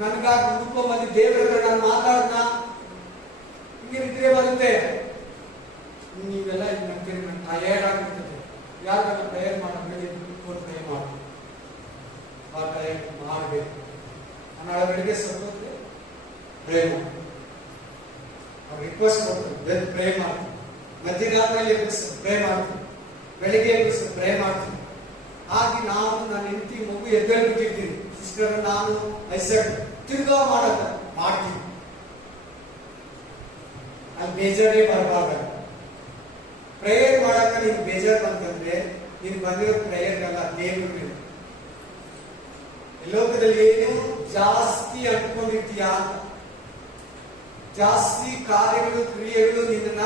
ನನ್ಗಾಗಿ ಹುಡುಕೊಂಬಂದು ದೇವರ ಹತ್ರ ನಾನು ಮಾತಾಡಿದ. ಹಿಂಗೆ ನಿದ್ರೆ ಬರುತ್ತೆ. ನೀವೆಲ್ಲ ನಂಗೆ ಟಯರ್ಡ್ ಆಗಿರ್ತದೆ. ಯಾರು ಪ್ರೇಯರ್ ಮಾಡೋದು ಕೂತ್ಕೊಂಡು ಪ್ರೇ ಮಾಡಿ, ಆ ಟಯರ್ಡ್ ಮಾಡಬೇಕು. ನಾನು ಬೆಳಿಗ್ಗೆ ಸತ್ತೋದ್ರೆ ಪ್ರೇ ಮಾಡಿ, ಅವ್ರು ರಿಕ್ವೆಸ್ಟ್ ಕೊಡ್ತಾರೆ, ಪ್ರೇ ಮಾಡ್ತೀನಿ. ಮಧ್ಯರಾತ್ರಿಯಲ್ಲಿ ಪ್ರೇ ಮಾಡ್ತೀನಿ, ಬೆಳಿಗ್ಗೆ ಪ್ರೇ ಮಾಡ್ತೀನಿ. ಹಾಗೆ ನಾನು ನನ್ನ ಹೆಂಡತಿ ಮಗು ಎದ್ದೇಳಿ ಬಿಟ್ಟಿರ್ತೀನಿ. ಸಿಸ್ಟರ್ ನಾನು ಐಸೆಟ್ ತಿರ್ಗಾ ಮಾಡೋದ ಮಾಡ್ತೀನಿ. ಅಲ್ಲಿ ಬೇಜಾರೇ ಬರಬಾರ್ದು. ಪ್ರೇಯರ್ ಮಾಡಕ ನೀನು ಬೇಜಾರು ಬಂತಂದ್ರೆ ನೀನು ಬಂದಿರೋ ಪ್ರೇಯರ್ಗಲ್ಲ, ದೇವ್ರಿಗೆ. ಲೋಕದಲ್ಲಿ ಏನು ಜಾಸ್ತಿ ಅಂದ್ಕೊಂಡಿರ್ತೀಯ, ಜಾಸ್ತಿ ಕಾರ್ಯಗಳು ಕ್ರಿಯೆಗಳು ನಿನ್ನ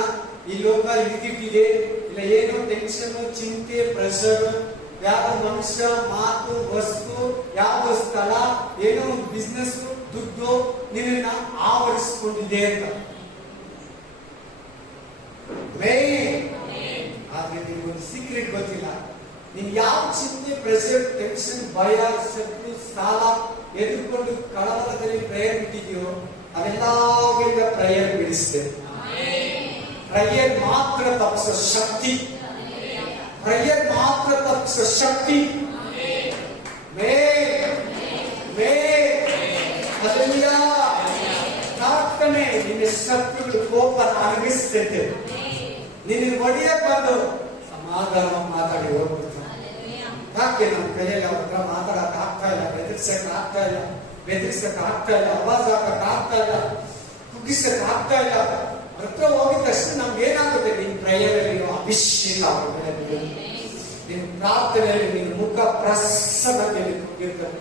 ಈ ಲೋಕ ಹಿಡಿದಿಟ್ಟಿದೆ. ಇಲ್ಲ ಏನೋ ಟೆನ್ಷನ್, ಚಿಂತೆ, ಪ್ರೆಷರ್, ಯಾವ ಮನುಷ್ಯ, ಮಾತು, ವಸ್ತು, ಯಾವ ಸ್ಥಳ, ಏನೋ ಬಿಸ್ನೆಸ್ ದುಡ್ಡು ನಿನ್ನ ಆವರಿಸಿಕೊಂಡಿದೆ ಅಂತ. ಆದ್ರೆ ನಿಮ್ಗೊಂದು ಸೀಕ್ರೆಟ್ ಗೊತ್ತಿಲ್ಲ. ನೀನ್ ಯಾವ ಚಿಂತೆ, ಪ್ರೆಷರ್, ಟೆನ್ಷನ್, ಭಯ, ಶತ್ರು, ಸಾಲ ಎದುರ್ಕೊಂಡು ಕಳವಳದಲ್ಲಿ ಪ್ರೇಯರ್ ಬಿಟ್ಟಿದ್ಯೋ ಅವೆಲ್ಲ ಪ್ರೇಯರ್ ಬಿಡಿಸ್ತೇವೆ. ಪ್ರೇಯರ್ ಮಾತ್ರ ತಪ್ಪಿಸೋ ಶಕ್ತಿ, ಪ್ರೇಯರ್ ಮಾತ್ರ ತಪ್ಪಿಸೋ ಶಕ್ತಿ. ಪ್ರಾರ್ಥನೆ ನಿನ್ನ ಶತ್ರುಗಳು ಕೋಪ ಅಡಗಿಸ್ತೈತೆ. ನಿನ್ನ ಒಡೆಯಕ್ಕೆ ಬಂದು ಸಮಾಧಾನ ಮಾತಾಡಿ ಹೋಗ್ಬಿಡ್ತಾನೆ. ಯಾಕೆ ನಮ್ಮ ಕೈಯಲ್ಲಿ ಅವ್ರ ಹತ್ರ ಮಾತಾಡಕ್ ಆಗ್ತಾ ಇಲ್ಲ, ಬೆದರ್ಸಕ್ ಆಗ್ತಾ ಇಲ್ಲ, ಆವಾಜ್ ಹಾಕಕ್ ಆಗ್ತಾ ಇಲ್ಲ, ಕುಗ್ಗಿಸಕ್ ಆಗ್ತಾ ಇಲ್ಲ. ಹತ್ರ ಹೋಗಿದ ತಕ್ಷಣ ನಮ್ಗೆ ಏನಾಗುತ್ತೆ? ನಿನ್ ಪ್ರೇಯರಲ್ಲಿ ಅಭಿಷೇಕ ಆಗುತ್ತೆ. ನಿನ್ ಪ್ರಾರ್ಥನೆಯಲ್ಲಿ ನಿನ್ನ ಮುಖ ಪ್ರಸನ್ನತೆಯಲ್ಲಿ ಕೂಗಿರ್ತದೆ.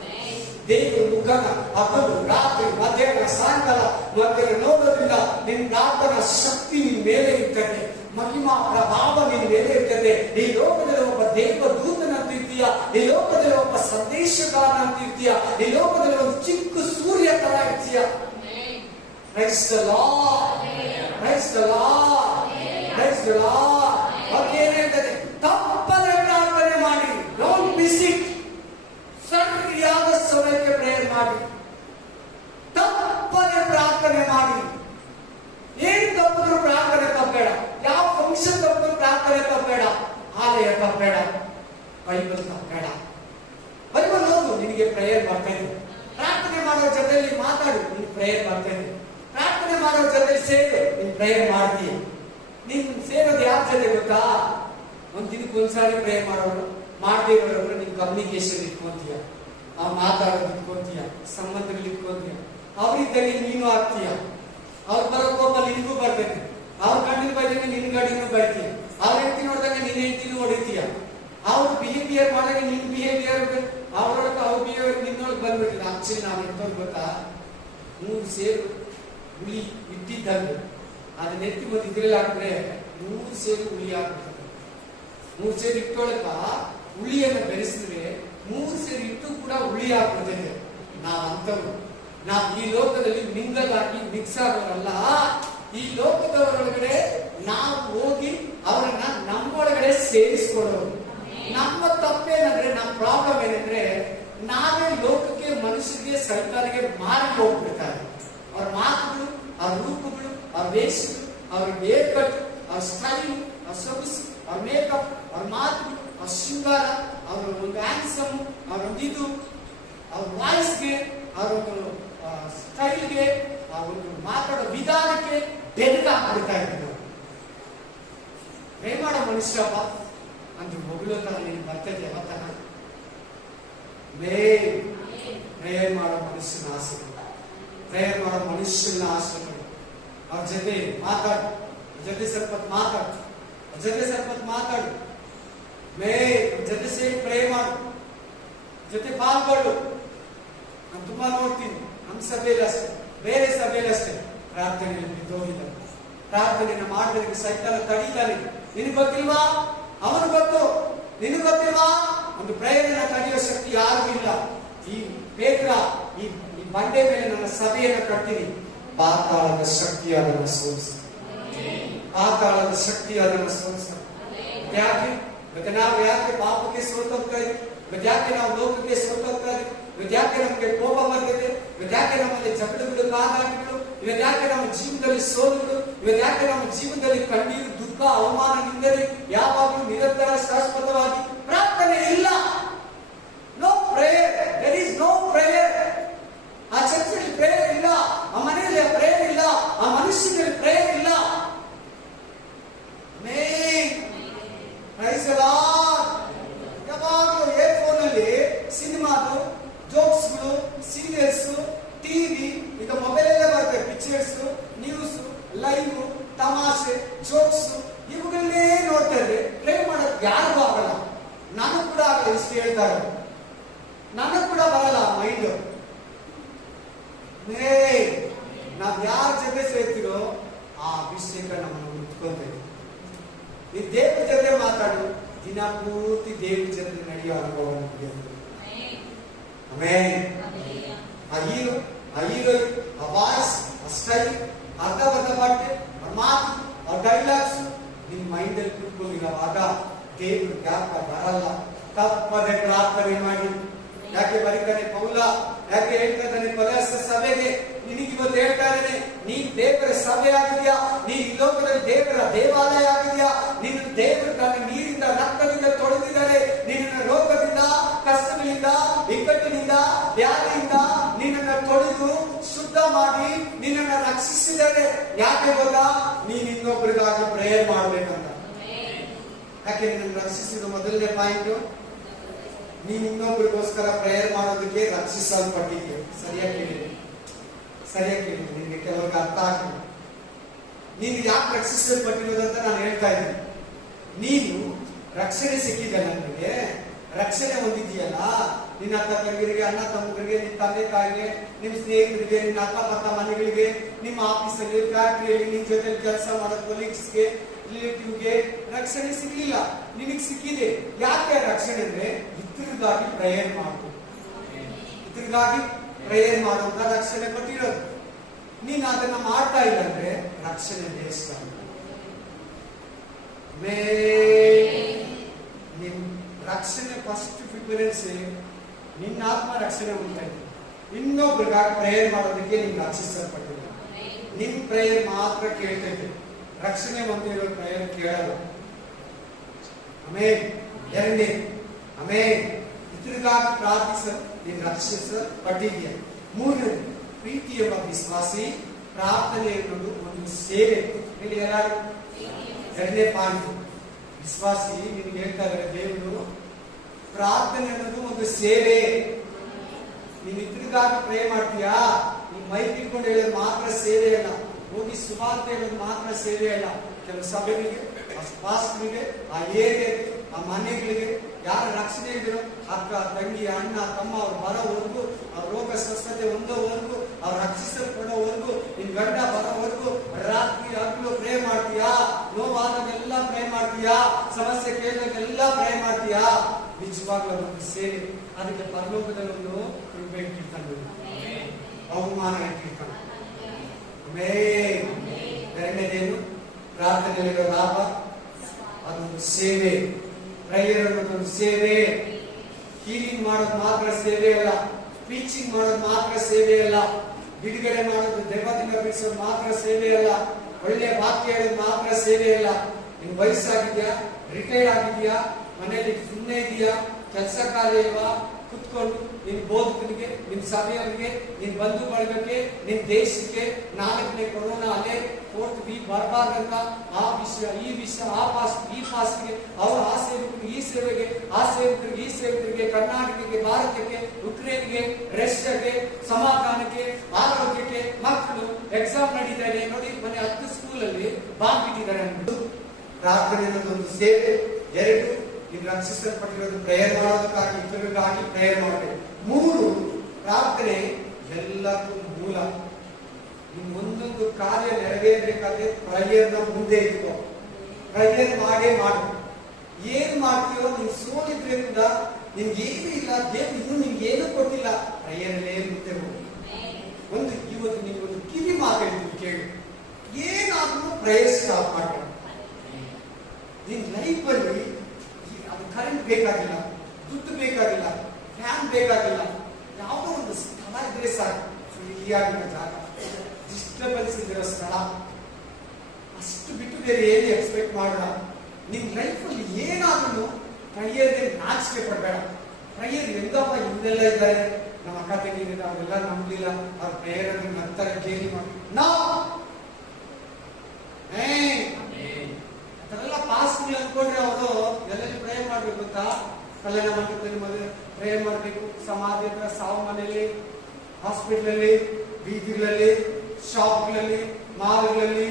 ದೇವರ ಮುಖನ ಹಗಲು ರಾತ್ರಿ ಮಧ್ಯಾಹ್ನ ಸಾಯಂಕಾಲ ಮಧ್ಯಾಹ್ನ ನೋಡೋದ್ರಿಂದ ನಿನ್ನ ಪ್ರಾರ್ಥನಾ ಶಕ್ತಿ ನಿನ್ ಮೇಲೆ ಇರ್ತದೆ, ಮಹಿಮಾ ಪ್ರಭಾವ ನಿನ್ ಮೇಲೆ ಇರ್ತದೆ. ಈ ಲೋಕದಲ್ಲಿ ಒಬ್ಬ ದೇವ ದೂತನಂತಿರ್ತೀಯ, ಈ ಲೋಕದಲ್ಲಿ ಒಬ್ಬ ಸಂದೇಶಗಾರನಂತಿರ್ತೀಯ, ಈ ಲೋಕದಲ್ಲಿ ಒಂದು ಚಿಕ್ಕ ಸೂರ್ಯ ತರ ಇರ್ತೀಯ. Praise the Lord, praise the Lord, praise the Lord. ಏನ್ ಹೇಳ್ತದೆ? ತಪ್ಪದೆ ಪ್ರಾರ್ಥನೆ ಮಾಡಿ, ಡೋಂಟ್ ಮಿಸ್ ಇಟ್. ಸರಿಯಾದ ಸಮಯಕ್ಕೆ ಪ್ರೇಯರ್ ಮಾಡಿ, ತಪ್ಪದೆ ಪ್ರಾರ್ಥನೆ ಮಾಡಿ. ಏನ್ ತಪ್ಪಿದ್ರು ಪ್ರಾರ್ಥನೆ ತಪ್ಪಬೇಡ, ಯಾವ ಫಂಕ್ಷನ್ ತಪ್ಪಿದ್ರು ಪ್ರಾರ್ಥನೆ ತಪ್ಪಬೇಡ, ಆಲಯ ತಪ್ಪಬೇಡ, ಬೈಬಲ್ ತಪ್ಪಬೇಡ. ಬೈಬಲ್ ಓದು, ನಿನಗೆ ಪ್ರೇಯರ್ ಬರ್ತೇನೆ. ಪ್ರಾರ್ಥನೆ ಮಾಡೋ ಜೊತೆಯಲ್ಲಿ ಮಾತಾಡು, ನಿನ್ ಪ್ರೇಯರ್ ಬರ್ತೇನೆ. ಪ್ರಾರ್ಥನೆ ಮಾಡೋ ಜೊತೆಲಿ ಸೇರು, ನೀನ್ ಪ್ರೇಯರ್ ಮಾಡ್ತೀಯ. ನೀನ್ ಸೇರೋದು ಯಾರ ಜೊತೆ ಗೊತ್ತಾ? ಒಂದ್ ದಿನಕ್ಕೆ ಒಂದ್ಸಾರಿ ಪ್ರೇಯರ್ ಮಾಡೋರು, ಮಾಡದೇ ಇರೋರು ನಿನ್ ಕಮ್ಯುನಿಕೇಶನ್ ಇಟ್ಕೊಂತೀಯ, ಮಾತಾಡೋದು ಇಟ್ಕೊಂತೀಯ, ಸಂಬಂಧಗಳು ಇಟ್ಕೊಂತೀಯ. ಅವ್ರಿದ್ದಲ್ಲಿ ನೀನು ಆಗ್ತೀಯ. ಅವ್ರು ಬರೋ ಕೋಪ ನಿನ್ಗೂ ಬರ್ತೈತೆ. ಅವ್ರ ಕಣ್ಣಿನ ಬೈದಂಗೆ ನಿನ್ ಗಾಡಿನೂ ಬೈತೀಯ. ಅವ್ರ ಹೆಂಡತಿ ನೋಡಿದಾಗ ನಿನ್ ಹೆಂಡತಿನೂ ಹೊಡಿತೀಯ. ಅವ್ರ ಬಿಹೇವಿಯರ್ ಮಾಡಿದಾಗ ನಿನ್ ಬಿಹೇವಿಯರ್, ಅವ್ರೊಳಗೆ ಅವ್ರ ಬಿಹೇವಿಯರ್ ನಿನ್ನೊಳಗೆ ಬಂದ್ಬಿಟ್ಟಿಲ್ಲ. ಆಕ್ಚುಲಿ ನಾವು ಎಂತವ್ರು ಗೊತ್ತಾ? 3 ಸೇರು ಹುಳಿ ಇಟ್ಟಿದ್ದಂಗೆ ಅದನ್ನ ಎತ್ತಿ ಮತ್ತೆ ಇದ್ರಲ್ಲಿ ಹಾಕಿದ್ರೆ 3 ಸೇರು ಹುಳಿ ಹಾಕ್ಬಿಡ್ತದೆ. 3 ಸೇರು ಇಟ್ಟೊಳಕ ಹುಳಿಯನ್ನು ಬೆರೆಸಿದ್ರೆ 3 ಸೇರು ಇಟ್ಟು ಕೂಡ ಹುಳಿ ಹಾಕ್ಬಿಡ್ತೈತೆ. ನಾವಂತವ್ರು, ನಾವು ಈ ಲೋಕದಲ್ಲಿ ಮಿಂಗಲ್ ಆಗಿ ಮಿಕ್ಸ್ ಆಗೋರಲ್ಲ. ಈ ಲೋಕದವರೊಳಗಡೆ ನಾವು ಹೋಗಿ ಅವರನ್ನ ನಮ್ಮೊಳಗಡೆ ಸೇರಿಸ್ಕೊಡೋರು. ನಮ್ಮ ತಪ್ಪೇನಂದ್ರೆ, ನಮ್ಮ ಪ್ರಾಬ್ಲಮ್ ಏನಂದ್ರೆ, ನಾವೇ ಲೋಕಕ್ಕೆ, ಮನುಷ್ಯರಿಗೆ, ಸೈತಾನಿಗೆ ಮಾರಿ ಹೋಗ್ಬಿಡ್ತಾರೆ. ಅವ್ರ ಮಾತುಗಳು, ಅವ್ರ ರೂಪಗಳು, ಅವ್ರ ವೇಷಗಳು, ಅವ್ರ ಹೇರ್ ಕಟ್, ಅವ್ರ ಸ್ಟೈಲ್, ಅವ್ರ ಸೊಗಸು, ಅವ್ರ ಮೇಕಪ್, ಅವ್ರ ಮಾತುಗಳು, ಅವ್ರ ಶೃಂಗಾರ, ಅವ್ರ ಒಂದು ಹ್ಯಾಂಡ್ಸಮ್, ಅವ್ರ ಒಂದು ಇದು, ಅವ್ರ ವಾಯ್ಸ್ಗೆ, ಅವ್ರ ಒಂದು ಸ್ಟೈಲ್ಗೆ, ಆ ಒಂದು ಮಾತಾಡೋ ವಿಧಾನಕ್ಕೆ ಬೆರಗಾಗ್ಬಿಡ್ತಾ ಇದ್ದೀವಿ. ಪ್ರೇಮ ಮಾಡೋ ಮನುಷ್ಯಪ್ಪ ಅಂದ್ರೆ ಹೊಗಳೋ ತರ ನೀನು ಬರ್ತದೆ. ಯಾವತ್ತನ ಪ್ರೇಯರ್ ಮಾಡೋ ಮನುಷ್ಯನ ಆಸೆಗಳು, ಪ್ರೇಯರ್ ಮಾಡೋ ಮನುಷ್ಯನ ಆಸೆಗಳು. ಅವ್ರ ಜೊತೆ ಮಾತಾಡು, ಜೊತೆ ಸ್ವಲ್ಪ ಮಾತಾಡು, ಜೊತೆ ಸ್ವಲ್ಪ ಮಾತಾಡು. ಜೊತೆ ಸೇರಿ ಪ್ರೇ ಮಾಡು, ಜೊತೆ ಪಾಲ್ಗೊಳ್ಳು. ನಾನು ತುಂಬಾ ನೋಡ್ತೀನಿ, ನಮ್ಮ ಸಭೆಯಲ್ಲಿ ಅಷ್ಟೇ, ಬೇರೆ ಸಭೆಯಲ್ಲಿ ಅಷ್ಟೇ, ಪ್ರಾರ್ಥನೆಯಲ್ಲಿ ಬಿದ್ದೋಗಿದ್ದಾರೆ. ಪ್ರಾರ್ಥನೆಯನ್ನು ಮಾಡೋದಕ್ಕೆ ಸೈತಾನ ತಡೀತಾನೆ. ನಿನಗೆ ಗೊತ್ತಿಲ್ವಾ? ಅವನು ಗೊತ್ತು, ನಿನಗೆ ಗೊತ್ತಿಲ್ವಾ? ಒಂದು ಪ್ರೇಯರನ್ನ ತಡೆಯೋ ಶಕ್ತಿ ಯಾರಿಗೂ ಇಲ್ಲ. ಈ ಪೇತ್ರ, ಈ ಬಂಡೆ ಮೇಲೆ ನನ್ನ ಸಭೆಯನ್ನು ಕಟ್ತೀನಿ, ಪಾತಾಳದ ಶಕ್ತಿ ಅದನ್ನು ಸೋಲಿಸ, ಪಾತಾಳದ ಶಕ್ತಿ ಅದನ್ನು ಸೋಲಿಸ. ಯಾಕೆ? ಮತ್ತೆ ನಾವು ಯಾಕೆ ಪಾಪಕ್ಕೆ ಸೋತೋಗ್ತಾ ಇದ್ವಿ? ಮತ್ತೆ ಯಾಕೆ ನಾವು ಲೋಕಕ್ಕೆ ಸೋತೋಗ್ತಾ ಇದ್ವಿ? ಇವತ್ತು ಯಾಕೆ ನಮಗೆ ಕೋಪ ಬರ್ತಿದೆ? ಇವತ್ತು ಯಾಕೆ ನಮ್ಮಲ್ಲಿ ಜಗಳಗಳು, ಕಾದಾಟಗಳು? ಇವತ್ತು ಯಾಕೆ ನಮ್ಮ ಜೀವನದಲ್ಲಿ ಸೋಲುಗಳು? ಇವತ್ತು ಯಾಕೆ ನಮ್ಮ ಜೀವನದಲ್ಲಿ ಕಣ್ಣೀರು, ದುಃಖ, ಅವಮಾನ, ನಿಂದನೆ ಯಾವಾಗಲೂ ನಿರಂತರ ಶಾಶ್ವತವಾಗಿ? ಪ್ರಾರ್ಥನೆ ಇಲ್ಲ. No prayer, there is no prayer. ಆ ಚರ್ಚಲ್ಲಿ ಪ್ರೇಯರ್ ಇಲ್ಲ, ಆ ಮನೆಯಲ್ಲಿ ಪ್ರೇಯರ್ ಇಲ್ಲ, ಆ ಮನುಷ್ಯನಲ್ಲಿ ಪ್ರೇಯರ್ ಇಲ್ಲ. ಯಾವಾಗಲೂ ಏರ್ ಫೋನಲ್ಲಿ ಸಿನಿಮಾದು ಜೋಕ್ಸ್ಗಳು, ಸೀರಿಯಲ್ಸ್, ಟಿವಿ, ಈಗ ಮೊಬೈಲ್ ಎಲ್ಲ ಬರ್ತದೆ, ಪಿಕ್ಚರ್ಸ್, ನ್ಯೂಸ್, ಲೈವ್, ತಮಾಷೆ, ಜೋಕ್ಸ್, ಇವುಗಳನ್ನೇ ನೋಡ್ತಾ ಇದ್ರೆ ಪ್ಲೇ ಮಾಡೋದು ಯಾರಿಗೂ ಆಗಲ್ಲ. ನನಗೂ ಕೂಡ ಆಗಲ್ಲ. ಇಷ್ಟು ಹೇಳ್ತಾರೆ, ನನಗೂ ಕೂಡ ಬರಲ್ಲ ಮೈಂಡ್. ನಾವ್ ಯಾರ ಜೊತೆ ಸೇರ್ತಿರೋ ಆ ಅಭಿಷೇಕ ನಮ್ಮನ್ನು ಮುಟ್ಕೊಂತೇವೆ. ನೀ ದೇವ್ರ ಜೊತೆ ಮಾತಾಡು, ದಿನ ಪೂರ್ತಿ ದೇವ್ರ ಜೊತೆ ನಡೆಯೋ ಅನುಭವ ನಮಗೆ. ಆಮೇಲೆ ಆ ಹೀರೋ ಆ ಹೀರೋಯಿನ್, ಆ ವಾಯ್ಸ್, ಆ ಸ್ಟೈಲ್, ಅರ್ಧ ಬಟ್ಟೆ, ಆ ಮಾತು, ಆ ಡೈಲಾಗ್ಸ್ ನಿನ್ ಮೈಂಡ್ ಅಲ್ಲಿ ಕೂತ್ಕೊಂಡಿರುವಾಗ ದೇವರು ಜ್ಞಾಪಕ ಬರಲ್ಲ. ತಪ್ಪದೆ ಪ್ರಾರ್ಥನೆ ಮಾಡಿ. ಯಾಕೆ ಬರೀತಾನೆ ಪೌಲ, ಯಾಕೆ ಹೇಳ್ತಾನೆ ಕೊಲೊಸ್ಸೆ ಸಭೆಗೆ, ನಿನಗಿವತ್ತು ಹೇಳ್ತಾ ಇದ್ದೇನೆ, ನೀನ್ ದೇವರ ಸಭೆ ಆಗಿದ್ಯಾ, ನೀ ಈ ಲೋಕದಲ್ಲಿ ದೇವರ ದೇವಾಲಯ ಆಗಿದ್ಯಾ, ನಿನ್ನ ದೇವರು ತನ್ನ ನೀರಿಂದ ರಕ್ತದಿಂದ ತೊಳೆದಿದ್ದಾರೆ, ನಿನ್ನ ರೋಗದಿಂದ, ಕಷ್ಟಗಳಿಂದ, ಇಕ್ಕಟ್ಟಿನಿಂದ, ವ್ಯಾಧಿಯಿಂದ ನಿನ್ನನ್ನು ತೊಳೆದು ಶುದ್ಧ ಮಾಡಿ ನಿನ್ನನ್ನು ರಕ್ಷಿಸಿದ್ದಾರೆ. ಯಾಕೆ ಗೊತ್ತಾ? ನೀನ್ ಇನ್ನೊಬ್ಬರಿಗಾಗಿ ಪ್ರೇಯರ್ ಮಾಡ್ಬೇಕಂತ. ಯಾಕೆ ನಿನ್ನನ್ನು ರಕ್ಷಿಸಿದ ಮೊದಲನೇ ಪಾಯಿಂಟ್, ನೀನ್ ಇನ್ನೊಬ್ಬರಿಗೋಸ್ಕರ ಪ್ರೇಯರ್ ಮಾಡೋದಕ್ಕೆ ರಕ್ಷಿಸಲ್ಪಟ್ಟಿದ್ದೆ. ಸರಿಯಾಗಿ ಕೇಳಿದೆ, ಸರಿಯಾಗಿ ಕೇಳಿದೆ. ನಿನ್ಗೆ ಕೆಲವ್ರಿಗೆ ಅರ್ಥ ಆಗ್ತದೆ ನೀನು ಯಾಕೆ ರಕ್ಷಿಸಲ್ಪಟ್ಟಿರೋದಂತ ನಾನು ಹೇಳ್ತಾ ಇದ್ದೀನಿ. ನೀನು ರಕ್ಷಣೆ ಸಿಕ್ಕಿದೆ, ನನಗೆ ರಕ್ಷಣೆ ಹೊಂದಿದೆಯಲ್ಲ, ನಿನ್ನ ಅಕ್ಕ ತಂಗಿರಿಗೆ, ಅಣ್ಣ ತಮ್ಮಗಳಿಗೆ, ನಿನ್ನ ತಂದೆ ತಾಯಿಗೆ, ನಿಮ್ ಸ್ನೇಹಿತರಿಗೆ, ನಿನ್ನ ಅಕ್ಕಪಕ್ಕ ಮನೆಗಳಿಗೆ, ನಿಮ್ಮ ಆಫೀಸಲ್ಲಿ, ಫ್ಯಾಕ್ಟ್ರಿಯಲ್ಲಿ, ನಿನ್ ಜೊತೆ ಕೆಲಸ ಮಾಡೋ ಕೊಲೀಗ್ಸ್ಗೆ, ರಿಲೇಟಿವ್ಗೆ ರಕ್ಷಣೆ ಸಿಗ್ಲಿಲ್ಲ, ನಿನಗೆ ಸಿಕ್ಕಿದೆ. ಯಾಕೆ ರಕ್ಷಣೆ ಅಂದ್ರೆ ಇತರರಿಗಾಗಿ ಪ್ರೇಯರ್ ಮಾಡು, ಇತರರಿಗಾಗಿ ಪ್ರೇಯರ್ ಮಾಡುವಂತ ರಕ್ಷಣೆ ಕೊಟ್ಟಿರೋದು. ನೀನು ಅದನ್ನ ಮಾಡ್ತಾ ಇಲ್ಲ ಅಂದ್ರೆ ರಕ್ಷಣೆ ವೇಸ್ಟ್ ಆಗುತ್ತೆ. ನಿನ್ ರಕ್ಷಣೆ ಫಸ್ಟ್ ಪ್ರಿಫರೆನ್ಸ್ ನಿನ್ನ ಆತ್ಮ ರಕ್ಷಣೆ ಉಂಟಾ ಇದೆ. ಇನ್ನೊಬ್ರಿಗಾಗಿ ಪ್ರೇಯರ್ ಮಾಡೋದಕ್ಕೆ ನಿಮ್ಗೆ ರಕ್ಷಿಸಲ್ಪಟ್ಟಿಲ್ಲ. ನಿಮ್ ಪ್ರೇಯರ್ ಮಾತ್ರ ಕೇಳ್ತೈತೆ, ರಕ್ಷಣೆ ಹೊಂದಿರೋ ಪ್ರೇಯರ್ ಕೇಳಲ್ಲ. ಆಮೇಲೆ ಎರಡನೇ, ಆಮೇಲೆ ಇತರಿಗಾಗಿ ಪ್ರಾರ್ಥಿಸಲು ನೀನು ರಕ್ಷಿಸಲ್ಪಟ್ಟಿದೆಯ. ಮೂರನೇ, ಪ್ರೀತಿ ಎಂಬ ವಿಶ್ವಾಸಿ ಪ್ರಾರ್ಥನೆ ಎನ್ನುವುದು ಒಂದು ಸೇವೆ. ಇಲ್ಲಿ ಯಾರು? ಎರಡನೇ ಪಾಯಿಂಟ್, ವಿಶ್ವಾಸಿ ನಿನ್ಗೆ ಹೇಳ್ತಾ ಇದ್ದಾರೆ ದೇವರು ಪ್ರಾರ್ಥನೆ ಅನ್ನೋದು ಒಂದು ಸೇವೆ. ನೀನು ಇತರಿಗಾಗಿ ಪ್ರೇ ಮಾಡ್ತೀಯಾ, ನೀನ್ ಮೈಕ್ ಇಟ್ಕೊಂಡು ಹೇಳೋದು ಮಾತ್ರ ಸೇವೆ ಅಲ್ಲ, ಹೋಗಿ ಸುವಾರ್ತೆ ಹೇಳೋದು ಮಾತ್ರ ಸೇವೆ ಅಲ್ಲ. ಕೆಲವು ಸಭೆಗಳಿಗೆ, ಪಾಸ್ಟರ್ಗೆ, ಆ ಏರಿಯಾಗೆ, ಆ ಮನೆಗಳಿಗೆ ಯಾರ ರಕ್ಷಣೆ ಇದ್ರು, ಅಕ್ಕ ತಂಗಿ ಅಣ್ಣ ತಮ್ಮ ಅವ್ರು ಬರೋವರೆಗೂ, ಅವ್ರ ರೋಗ ಸ್ವಸ್ಥತೆ ಹೊಂದೋವರೆಗೂ, ಅವ್ರು ರಕ್ಷಿಸಲ್ಪಡೋವರೆಗೂ, ನಿನ್ ಗಂಡ ಬರೋವರೆಗೂ ರಾತ್ರಿ ಹಗಲು ಪ್ರೇ ಮಾಡ್ತೀಯಾ, ನೋವಾದಾಗೆಲ್ಲ ಪ್ರೇ ಮಾಡ್ತೀಯಾ, ಸಮಸ್ಯೆ ಕೇಳಿದಾಗೆಲ್ಲ ಪ್ರೇ ಮಾಡ್ತೀಯಾ. ನಿಜವಾಗ್ಲೂ ಒಂದು ಸೇವೆ. ಅದಕ್ಕೆ ಪರಲೋಕದಲ್ಲಿ ಒಂದು ಇಟ್ಟಿರ್ತಾನೆ, ಬಹುಮಾನ ಇಟ್ಟಿರ್ತಾನೆ. ಎರಡನೇದೇನು? ಪ್ರಾರ್ಥನೆಯಲ್ಲಿರೋ ಲಾಭ, ಅದೊಂದು ಸೇವೆ. ಪ್ರೇಯರ್ ಅನ್ನೋದೊಂದು ಸೇವೆ. ಹೀಲಿಂಗ್ ಮಾಡೋದು ಮಾತ್ರ ಸೇವೆ ಅಲ್ಲ, ಟೀಚಿಂಗ್ ಮಾಡೋದು ಮಾತ್ರ ಸೇವೆ ಅಲ್ಲ, ಬಿಡುಗಡೆ ಮಾಡೋದು, ದೆವ್ವದಿಂದ ಬಿಡಿಸೋದು ಮಾತ್ರ ಸೇವೆ ಅಲ್ಲ, ಒಳ್ಳೆ ವಾಕ್ಯ ಹೇಳೋದು ಮಾತ್ರ ಸೇವೆ ಅಲ್ಲ. ನಿನ್ ವಯಸ್ಸಾಗಿದ್ಯಾ, ರಿಟೈರ್ಡ್ ಆಗಿದ್ಯಾ, ಮನೆಯಲ್ಲಿ ಸುಮ್ಮನೆ ಇದೆಯಾ, ಕೆಲಸ ಕಾರ್ಯ ಇಲ್ವಾ, ಕುತ್ಕೊಂಡು ನಿನ್ ಬೋಧಕನಿಗೆ, ನಿನ್ ಸಭೆಯವರಿಗೆ, ನಿನ್ ಬಂಧು ಬಳಗಕ್ಕೆ, ನಿನ್ ದೇಶಕ್ಕೆ 4ನೇ ಕೊರೋನಾ ಅಲೆ 4th ವೀಕ್ ಬರಬಾರ್ದಂತ ಆ ವಿಷಯ, ಈ ವಿಷಯ, ಆ ಪಾಸ್ಟ್, ಈ ಪಾಸ್ಟ್ಗೆ, ಅವರು ಆ ಸೇವಕರಿಗೆ, ಈ ಸೇವೆಗೆ, ಆ ಸೇವಕರಿಗೆ, ಈ ಸೇವಕರಿಗೆ, ಕರ್ನಾಟಕಕ್ಕೆ, ಭಾರತಕ್ಕೆ, ಉಕ್ರೇನ್ಗೆ, ರಷ್ಯಾಗೆ, ಸಮಾಧಾನಕ್ಕೆ, ಆರೋಗ್ಯಕ್ಕೆ, ಮಕ್ಕಳು ಎಕ್ಸಾಮ್ ನಡೀತಾರೆ ನೋಡಿ, ಮನೆ 10 ಸ್ಕೂಲಲ್ಲಿ ಬಾಂಬ್ ಬಿಟ್ಟಿದ್ದಾರೆ ಅನ್ನೋದು ಪ್ರಾರ್ಥನೆ ಅನ್ನೋದೊಂದು ಸೇವೆ. ಎರಡು, ಇದು ರಕ್ಷಿಸಲ್ಪಟ್ಟಿರೋದು ಪ್ರೇಯರ್ ಮಾಡೋದಕ್ಕಾಗಿ, ಇತರರಿಗಾಗಿ ಪ್ರೇಯರ್ ಮಾಡಬೇಕು. ಮೂರು, ಪ್ರಾರ್ಥನೆ ಎಲ್ಲಕ್ಕೂ ಮೂಲ. ನಿಮ್ ಒಂದೊಂದು ಕಾರ್ಯ ನೆರವೇರಬೇಕಾದ್ರೆ ಪ್ರೇಯರ್ನ ಮುಂದೆ ಇಟ್ಕೋ, ಪ್ರೇಯರ್ ಮಾಡೇ ಮಾಡು. ಏನ್ ಮಾಡ್ತೀಯೋ, ನೀನ್ ಸೋಲಿದ್ರೆ ಕೂಡ ನಿನ್ಗೇನು ಇಲ್ಲ, ದೇವ್ರು ಇನ್ನೂ ನಿಮ್ಗೆ ಏನು ಕೊಟ್ಟಿಲ್ಲ, ಪ್ರೇಯರಲ್ಲೇ ಮುಂದೆ ಹೋಗಿ. ಒಂದು ಇವತ್ತು ನಿಮ್ಗೊಂದು ಕಿವಿ ಮಾತಾಡಿದ್ರು ಕೇಳಿ, ಏನಾದ್ರೂ ಪ್ರೇಯರ್ ಸ್ಟಾಪ್ ಮಾಡ. ನಿನ್ ಲೈಫ್ ಅಲ್ಲಿ ಅದು ಕರೆಂಟ್ ಬೇಕಾಗಿಲ್ಲ, ದುಡ್ಡು ಬೇಕಾಗಿಲ್ಲ, ಫ್ಯಾನ್ ಬೇಕಾಗಿಲ್ಲ, ಯಾವುದೋ ಒಂದು ಸ್ಥಳ ಇದ್ರೆ ಸಾಕು, ಫ್ರೀಯಾಗಿರೋ ಜಾಗ, ಡಿಸ್ಟರ್ಬೆನ್ಸ್ ಇರೋ ಸ್ಥಳ, ಅಷ್ಟು ಬಿಟ್ಟು ಬೇರೆ ಏನು ಎಕ್ಸ್ಪೆಕ್ಟ್ ಮಾಡೋಣ. ನಿಮ್ ಲೈಫ್ ಅಲ್ಲಿ ಏನಾದ್ರೂ ಪ್ರೇಯರ್ಗೆ ನಾಚಿಕೆ ಪಡಬೇಡ. ಪ್ರೇಯರ್ ಎಂದಪ್ಪ ಹಿಂದೆಲ್ಲ ಇದ್ದಾರೆ, ನಮ್ಮ ಅಕ್ಕ ತಂಗಿರಿಲ್ಲ, ಅವರೆಲ್ಲ ನಂಬಲಿಲ್ಲ, ಅವ್ರ ಪ್ರೇಯರ್ ಅಂದ್ರೆ ನಂತರ ಕೇಳಿ ಮಾಡಿ ಅದೆಲ್ಲ ಪಾಸ್ಗಳು ಅನ್ಕೊಂಡ್ರೆ ಅವರು ಎಲ್ಲೆಲ್ಲಿ ಪ್ರೇಯರ್ ಮಾಡ್ಬೇಕು ಅಂತ, ಕಲ್ಯಾಣ ಮಂಟಪದಲ್ಲಿ ಮದುವೆ ಪ್ರೇಯರ್ ಮಾಡಬೇಕು, ಸಮಾಧಿ ಹತ್ರ, ಸಾವು ಮನೆಯಲ್ಲಿ, ಹಾಸ್ಪಿಟಲ್, ಬೀದಿಗಳಲ್ಲಿ, ಶಾಪ್ಗಳಲ್ಲಿ, ಮಾಲ್ಗಳಲ್ಲಿ,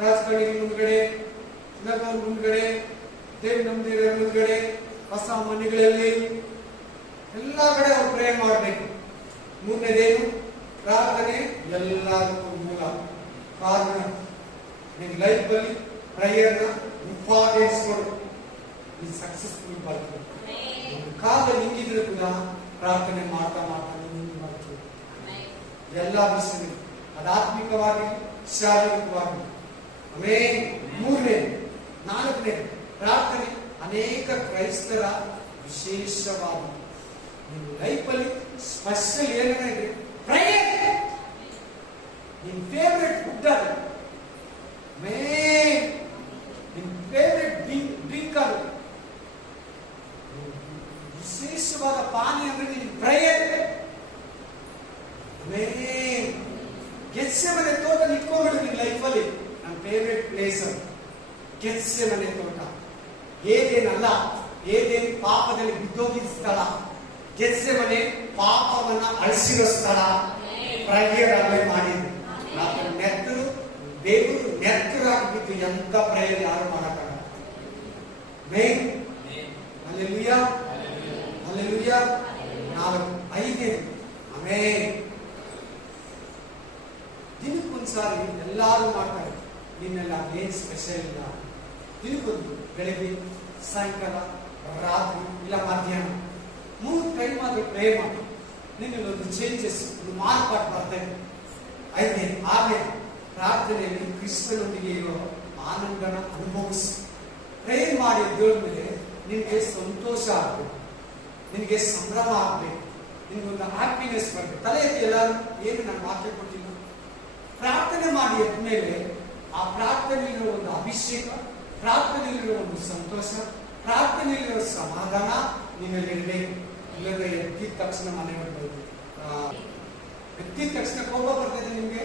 ರಾಜಕಾರಣಿ ಮುಂದ್ಗಡೆ, ನಗರ ಮುಂದ್ಗಡೆ, ದೇವ್ ನಂಬಿರ ಮುಂದ್ಗಡೆ, ಹೊಸ ಮನೆಗಳಲ್ಲಿ, ಎಲ್ಲ ಕಡೆ ಅವ್ರು ಪ್ರೇಯರ್ ಮಾಡಬೇಕು. ಮೂರನೇದೇನು? ಪ್ರಾರ್ಥನೆ ಎಲ್ಲದಕ್ಕೂ ಮೂಲ. ಕಾರಣ ನಿನ್ ಲೈಫ್ ಅಲ್ಲಿ ಪ್ರೇಯರ್ನ ಇಂಪಾರ್ಟೆನ್ಸ್ ಕೊಡು, ನೀನ್ ಸಕ್ಸಸ್ಫುಲ್ ಬರ್ತದೆ. ಕಾಲದಲ್ಲಿ ಹಿಂಗಿದ್ರೆ ಕೂಡ ಪ್ರಾರ್ಥನೆ ಮಾಡ್ತಾ ಮಾಡ್ತಾ ಎಲ್ಲ ವಿಷಯಗಳು, ಅದಾತ್ಮಿಕವಾಗಿ ಶಾರೀರಿಕವಾಗಿ. ಆಮೇಲೆ ಮೂರನೇ, ನಾಲ್ಕನೇ ಪ್ರಾರ್ಥನೆ ಅನೇಕ ಕ್ರೈಸ್ತರ ವಿಶೇಷವಾದ ನಿಮ್ಮ ಲೈಫಲ್ಲಿ ಸ್ಪೆಷಲ್ ಏನಿದೆ ಪ್ರೇಯರ್. ನಿನ್ನ ಫೇವ್ರೆಟ್ ಫುಡ್ ಅದು, ನಿನ್ನ ಫೇವ್ರೆಟ್ ಡ್ರಿಂಕ್ ಅದು, ವಿಶೇಷವಾದ ಪಾನೀಯ ಅಂದ್ರೆ ನಿನ್ನ ಪ್ರೇಯರ್. ಗೆತ್ಸೆಮನೆ ತೋಟ ಇಟ್ಕೊಂಡ್ಬಿಡು ನಿನ್ನ ಲೈಫಲ್ಲಿ. ನನ್ನ ಫೇವ್ರೆಟ್ ಪ್ಲೇಸ್ ಅದು ಗೆತ್ಸೆಮನೆ ತೋಟ. ಏದೇನಲ್ಲ, ಏದೇನು ಪಾಪದಲ್ಲಿ ಬಿದ್ದೋಗಿದ್ದ ಸ್ಥಳ. ಗೆತ್ಸೆಮನೆ ಪಾಪವನ್ನ ಅಳಿಸಿರೋ ಸ್ಥಳ. ಪ್ರೇಯರ್ ಅಲ್ಲೇ ಮಾಡಿದ್ರು. ನಾವು ನೆತ್ತರು ದೇವರು ನೆತ್ತರಾಗಿ ಬಿದ್ದು ಎಂತ ಪ್ರೇಯರ್ ಯಾರು ಮಾಡಕ್ಕಾಗಲ್ಲ. Main hallelujah, hallelujah. ನಾಲ್ಕು, ಐದನೇ ಆಮೇಲೆ ದಿನಕ್ಕೊಂದ್ಸಾರಿ ಎಲ್ಲಾರು ಮಾಡ್ತಾರೆ. ನಿನ್ನೆಲ್ಲ ಏನ್ ಸ್ಪೆಷಲ್ ಇಲ್ಲ. ದಿನಕ್ಕೊಂದು ಬೆಳಗ್ಗೆ, ಸಾಯಂಕಾಲ, ರಾತ್ರಿ ಇಲ್ಲ ಮಧ್ಯಾಹ್ನ 3 ಟೈಮ್ ಆದ್ರೂ ಪ್ರೇ ಮಾಡಿ. ನಿನ್ನಲ್ಲಿ ಒಂದು ಚೇಂಜಸ್, ಒಂದು ಮಾರ್ಪಾಟ್ ಬರ್ತಾ ಇದೆ. ಐದನೇ, ಆರನೇ ಪ್ರಾರ್ಥನೆಯಲ್ಲಿ ಕೃಷ್ಣನೊಂದಿಗೆ ಇರೋ ಆನಂದನ ಅನುಭವಿಸಿ ಪ್ರೇರ್ ಮಾಡಿ ಎದ್ದೇಳ ಮೇಲೆ ನಿನಗೆ ಸಂತೋಷ ಆಗ್ಬೇಕು, ನಿನಗೆ ಸಂಭ್ರಮ ಆಗ್ಬೇಕು, ನಿನಗೊಂದು ಹ್ಯಾಪಿನೆಸ್ ಬರಬೇಕು. ತಲೆ ಎತ್ತಿ ಎಲ್ಲರೂ ಏನು ನಾನು ವಾಕ್ಯ ಕೊಟ್ಟಿಲ್ಲ. ಪ್ರಾರ್ಥನೆ ಮಾಡಿ ಎದ್ದ ಮೇಲೆ ಆ ಪ್ರಾರ್ಥನೆಯಲ್ಲಿರೋ ಒಂದು ಅಭಿಷೇಕ, ಪ್ರಾರ್ಥನೆಯಲ್ಲಿರೋ ಒಂದು ಸಂತೋಷ, ಪ್ರಾರ್ಥನೆಯಲ್ಲಿರೋ ಸಮಾಧಾನ ನಿನ್ನಲ್ಲಿರಬೇಕು. ಇಲ್ಲದ್ರೆ ಎದ್ದಿದ ತಕ್ಷಣ ಮನೆ ಬರ್ಬೋದು, ಎದ್ದಿದ ತಕ್ಷಣ ಕೋಪ ಬರ್ತದೆ, ನಿಮ್ಗೆ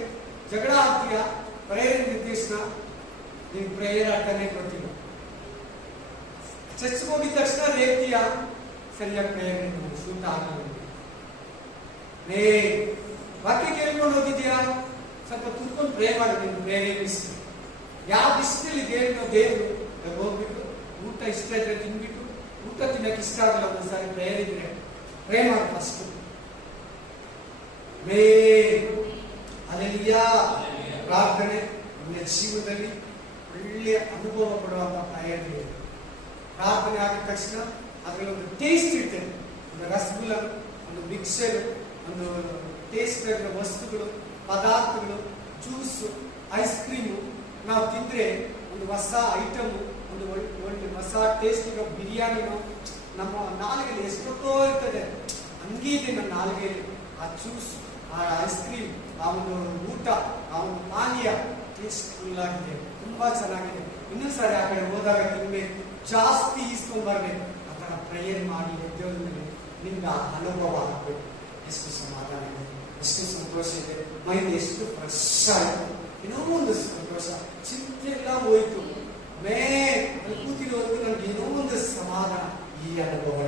ಜಗಳ ಆಗ್ತೀಯಾ. ಪ್ರೇಯರ್ ನಿರ್ದೇಶನ ನಿನ್ ಪ್ರೇಯರ್ ಆಗ್ತಾನೆ ಗೊತ್ತಿಲ್ಲ. ಚರ್ಚ್ಗೆ ಹೋಗಿದ ತಕ್ಷಣ ರೇಗ್ತೀಯಾ, ಸರಿಯಾಗಿ ಪ್ರೇಯರ್ ಸೂತ ಆಗಲ್ಲ. ವಾಕ್ಯ ಕೇಳ್ಕೊಂಡು ಹೋಗಿದ್ಯಾ, ಸ್ವಲ್ಪ ತುರ್ಕೊಂಡು ಪ್ರೇ ಮಾಡು. ನೀನು ಪ್ರೇರೇಪಿಸಿ ಯಾವ ಇಷ್ಟದಲ್ಲಿ ದೇವರು ಹೋಗ್ಬಿಟ್ಟು ಊಟ ಇಷ್ಟ ಇದ್ರೆ ತಿನ್ಬಿಟ್ಟು, ಊಟ ತಿನ್ನಕ್ಕೆ ಇಷ್ಟ ಆಗಲ್ಲ ಒಂದ್ಸಾರಿ ಪ್ರೇಯರ್ ಇದ್ರೆ ಪ್ರೇ ಮಾಡು ಫಸ್ಟ್. ಹಲ್ಲೆಲೂಯಾ. ಪ್ರಾರ್ಥನೆ ನಿನ್ನ ಜೀವನದಲ್ಲಿ ಒಳ್ಳೆಯ ಅನುಭವ ಕೊಡುವಂತ ಪ್ರೇಯರ್ ಇದೆ. ಪ್ರಾರ್ಥನೆ ಆಗಿದ ತಕ್ಷಣ ಅದರಲ್ಲಿ ಒಂದು ಟೇಸ್ಟ್ ಇರ್ತದೆ. ಒಂದು ರಸಗುಲ್ಲ, ಒಂದು ಮಿಕ್ಸರ್, ಒಂದು ಟೇಸ್ಟ್ ಆಗಿರೋ ವಸ್ತುಗಳು, ಪದಾರ್ಥಗಳು, ಜ್ಯೂಸು, ಐಸ್ ಕ್ರೀಮು ನಾವು ತಿಂದ್ರೆ ಒಂದು ಹೊಸ ಐಟಮ್, ಒಂದು ಒಳ್ಳೆ ಹೊಸ ಟೇಸ್ಟ್ ಇರೋ ಬಿರಿಯಾನಿನೋ ನಮ್ಮ ನಾಲಿಗೆಯಲ್ಲಿ ಎಷ್ಟೊತ್ತೋ ಇರ್ತದೆ. ಹಂಗೆ ಇದೆ ನನ್ನ ನಾಲಿಗೆಯಲ್ಲಿ ಆ ಜ್ಯೂಸ್, ಆ ಐಸ್ ಕ್ರೀಮ್, ಆ ಒಂದು ಊಟ, ಆ ಒಂದು ಪಾನೀಯ ಟೇಸ್ಟ್ಫುಲ್ ಆಗಿದೆ, ತುಂಬಾ ಚೆನ್ನಾಗಿದೆ. ಇನ್ನೂ ಸರಿ ಆ ಕಡೆ ಹೋದಾಗ ತಿನ್ಬೇಕು, ಜಾಸ್ತಿ ಈಸ್ಕೊಂಡ್ಬರ್ಬೇಕು. ಆ ಥರ ಪ್ರೇಯರ್ ಮಾಡಿ ಎದ್ದೇಳ ಮೇಲೆ ನಿಮ್ಗೆ ಆ ಅನುಭವ ಆಗಬೇಕು. ಎಷ್ಟು ಸಮಾಧಾನ ಇದೆ, ಎಷ್ಟು ಸಂತೋಷ ಇದೆ, ಮೈಂಡ್ ಎಷ್ಟು ಫ್ರೆಶ್ ಆಯಿತು, ಏನೋ ಒಂದು ಸಂತೋಷ, ಚಿಂತೆ ಎಲ್ಲ ಹೋಯ್ತು. ಕೂತಿರೋದು ನನ್ಗೆ ಏನೋ ಒಂದು ಸಮಾಧಾನ. ಈ ಅನುಭವ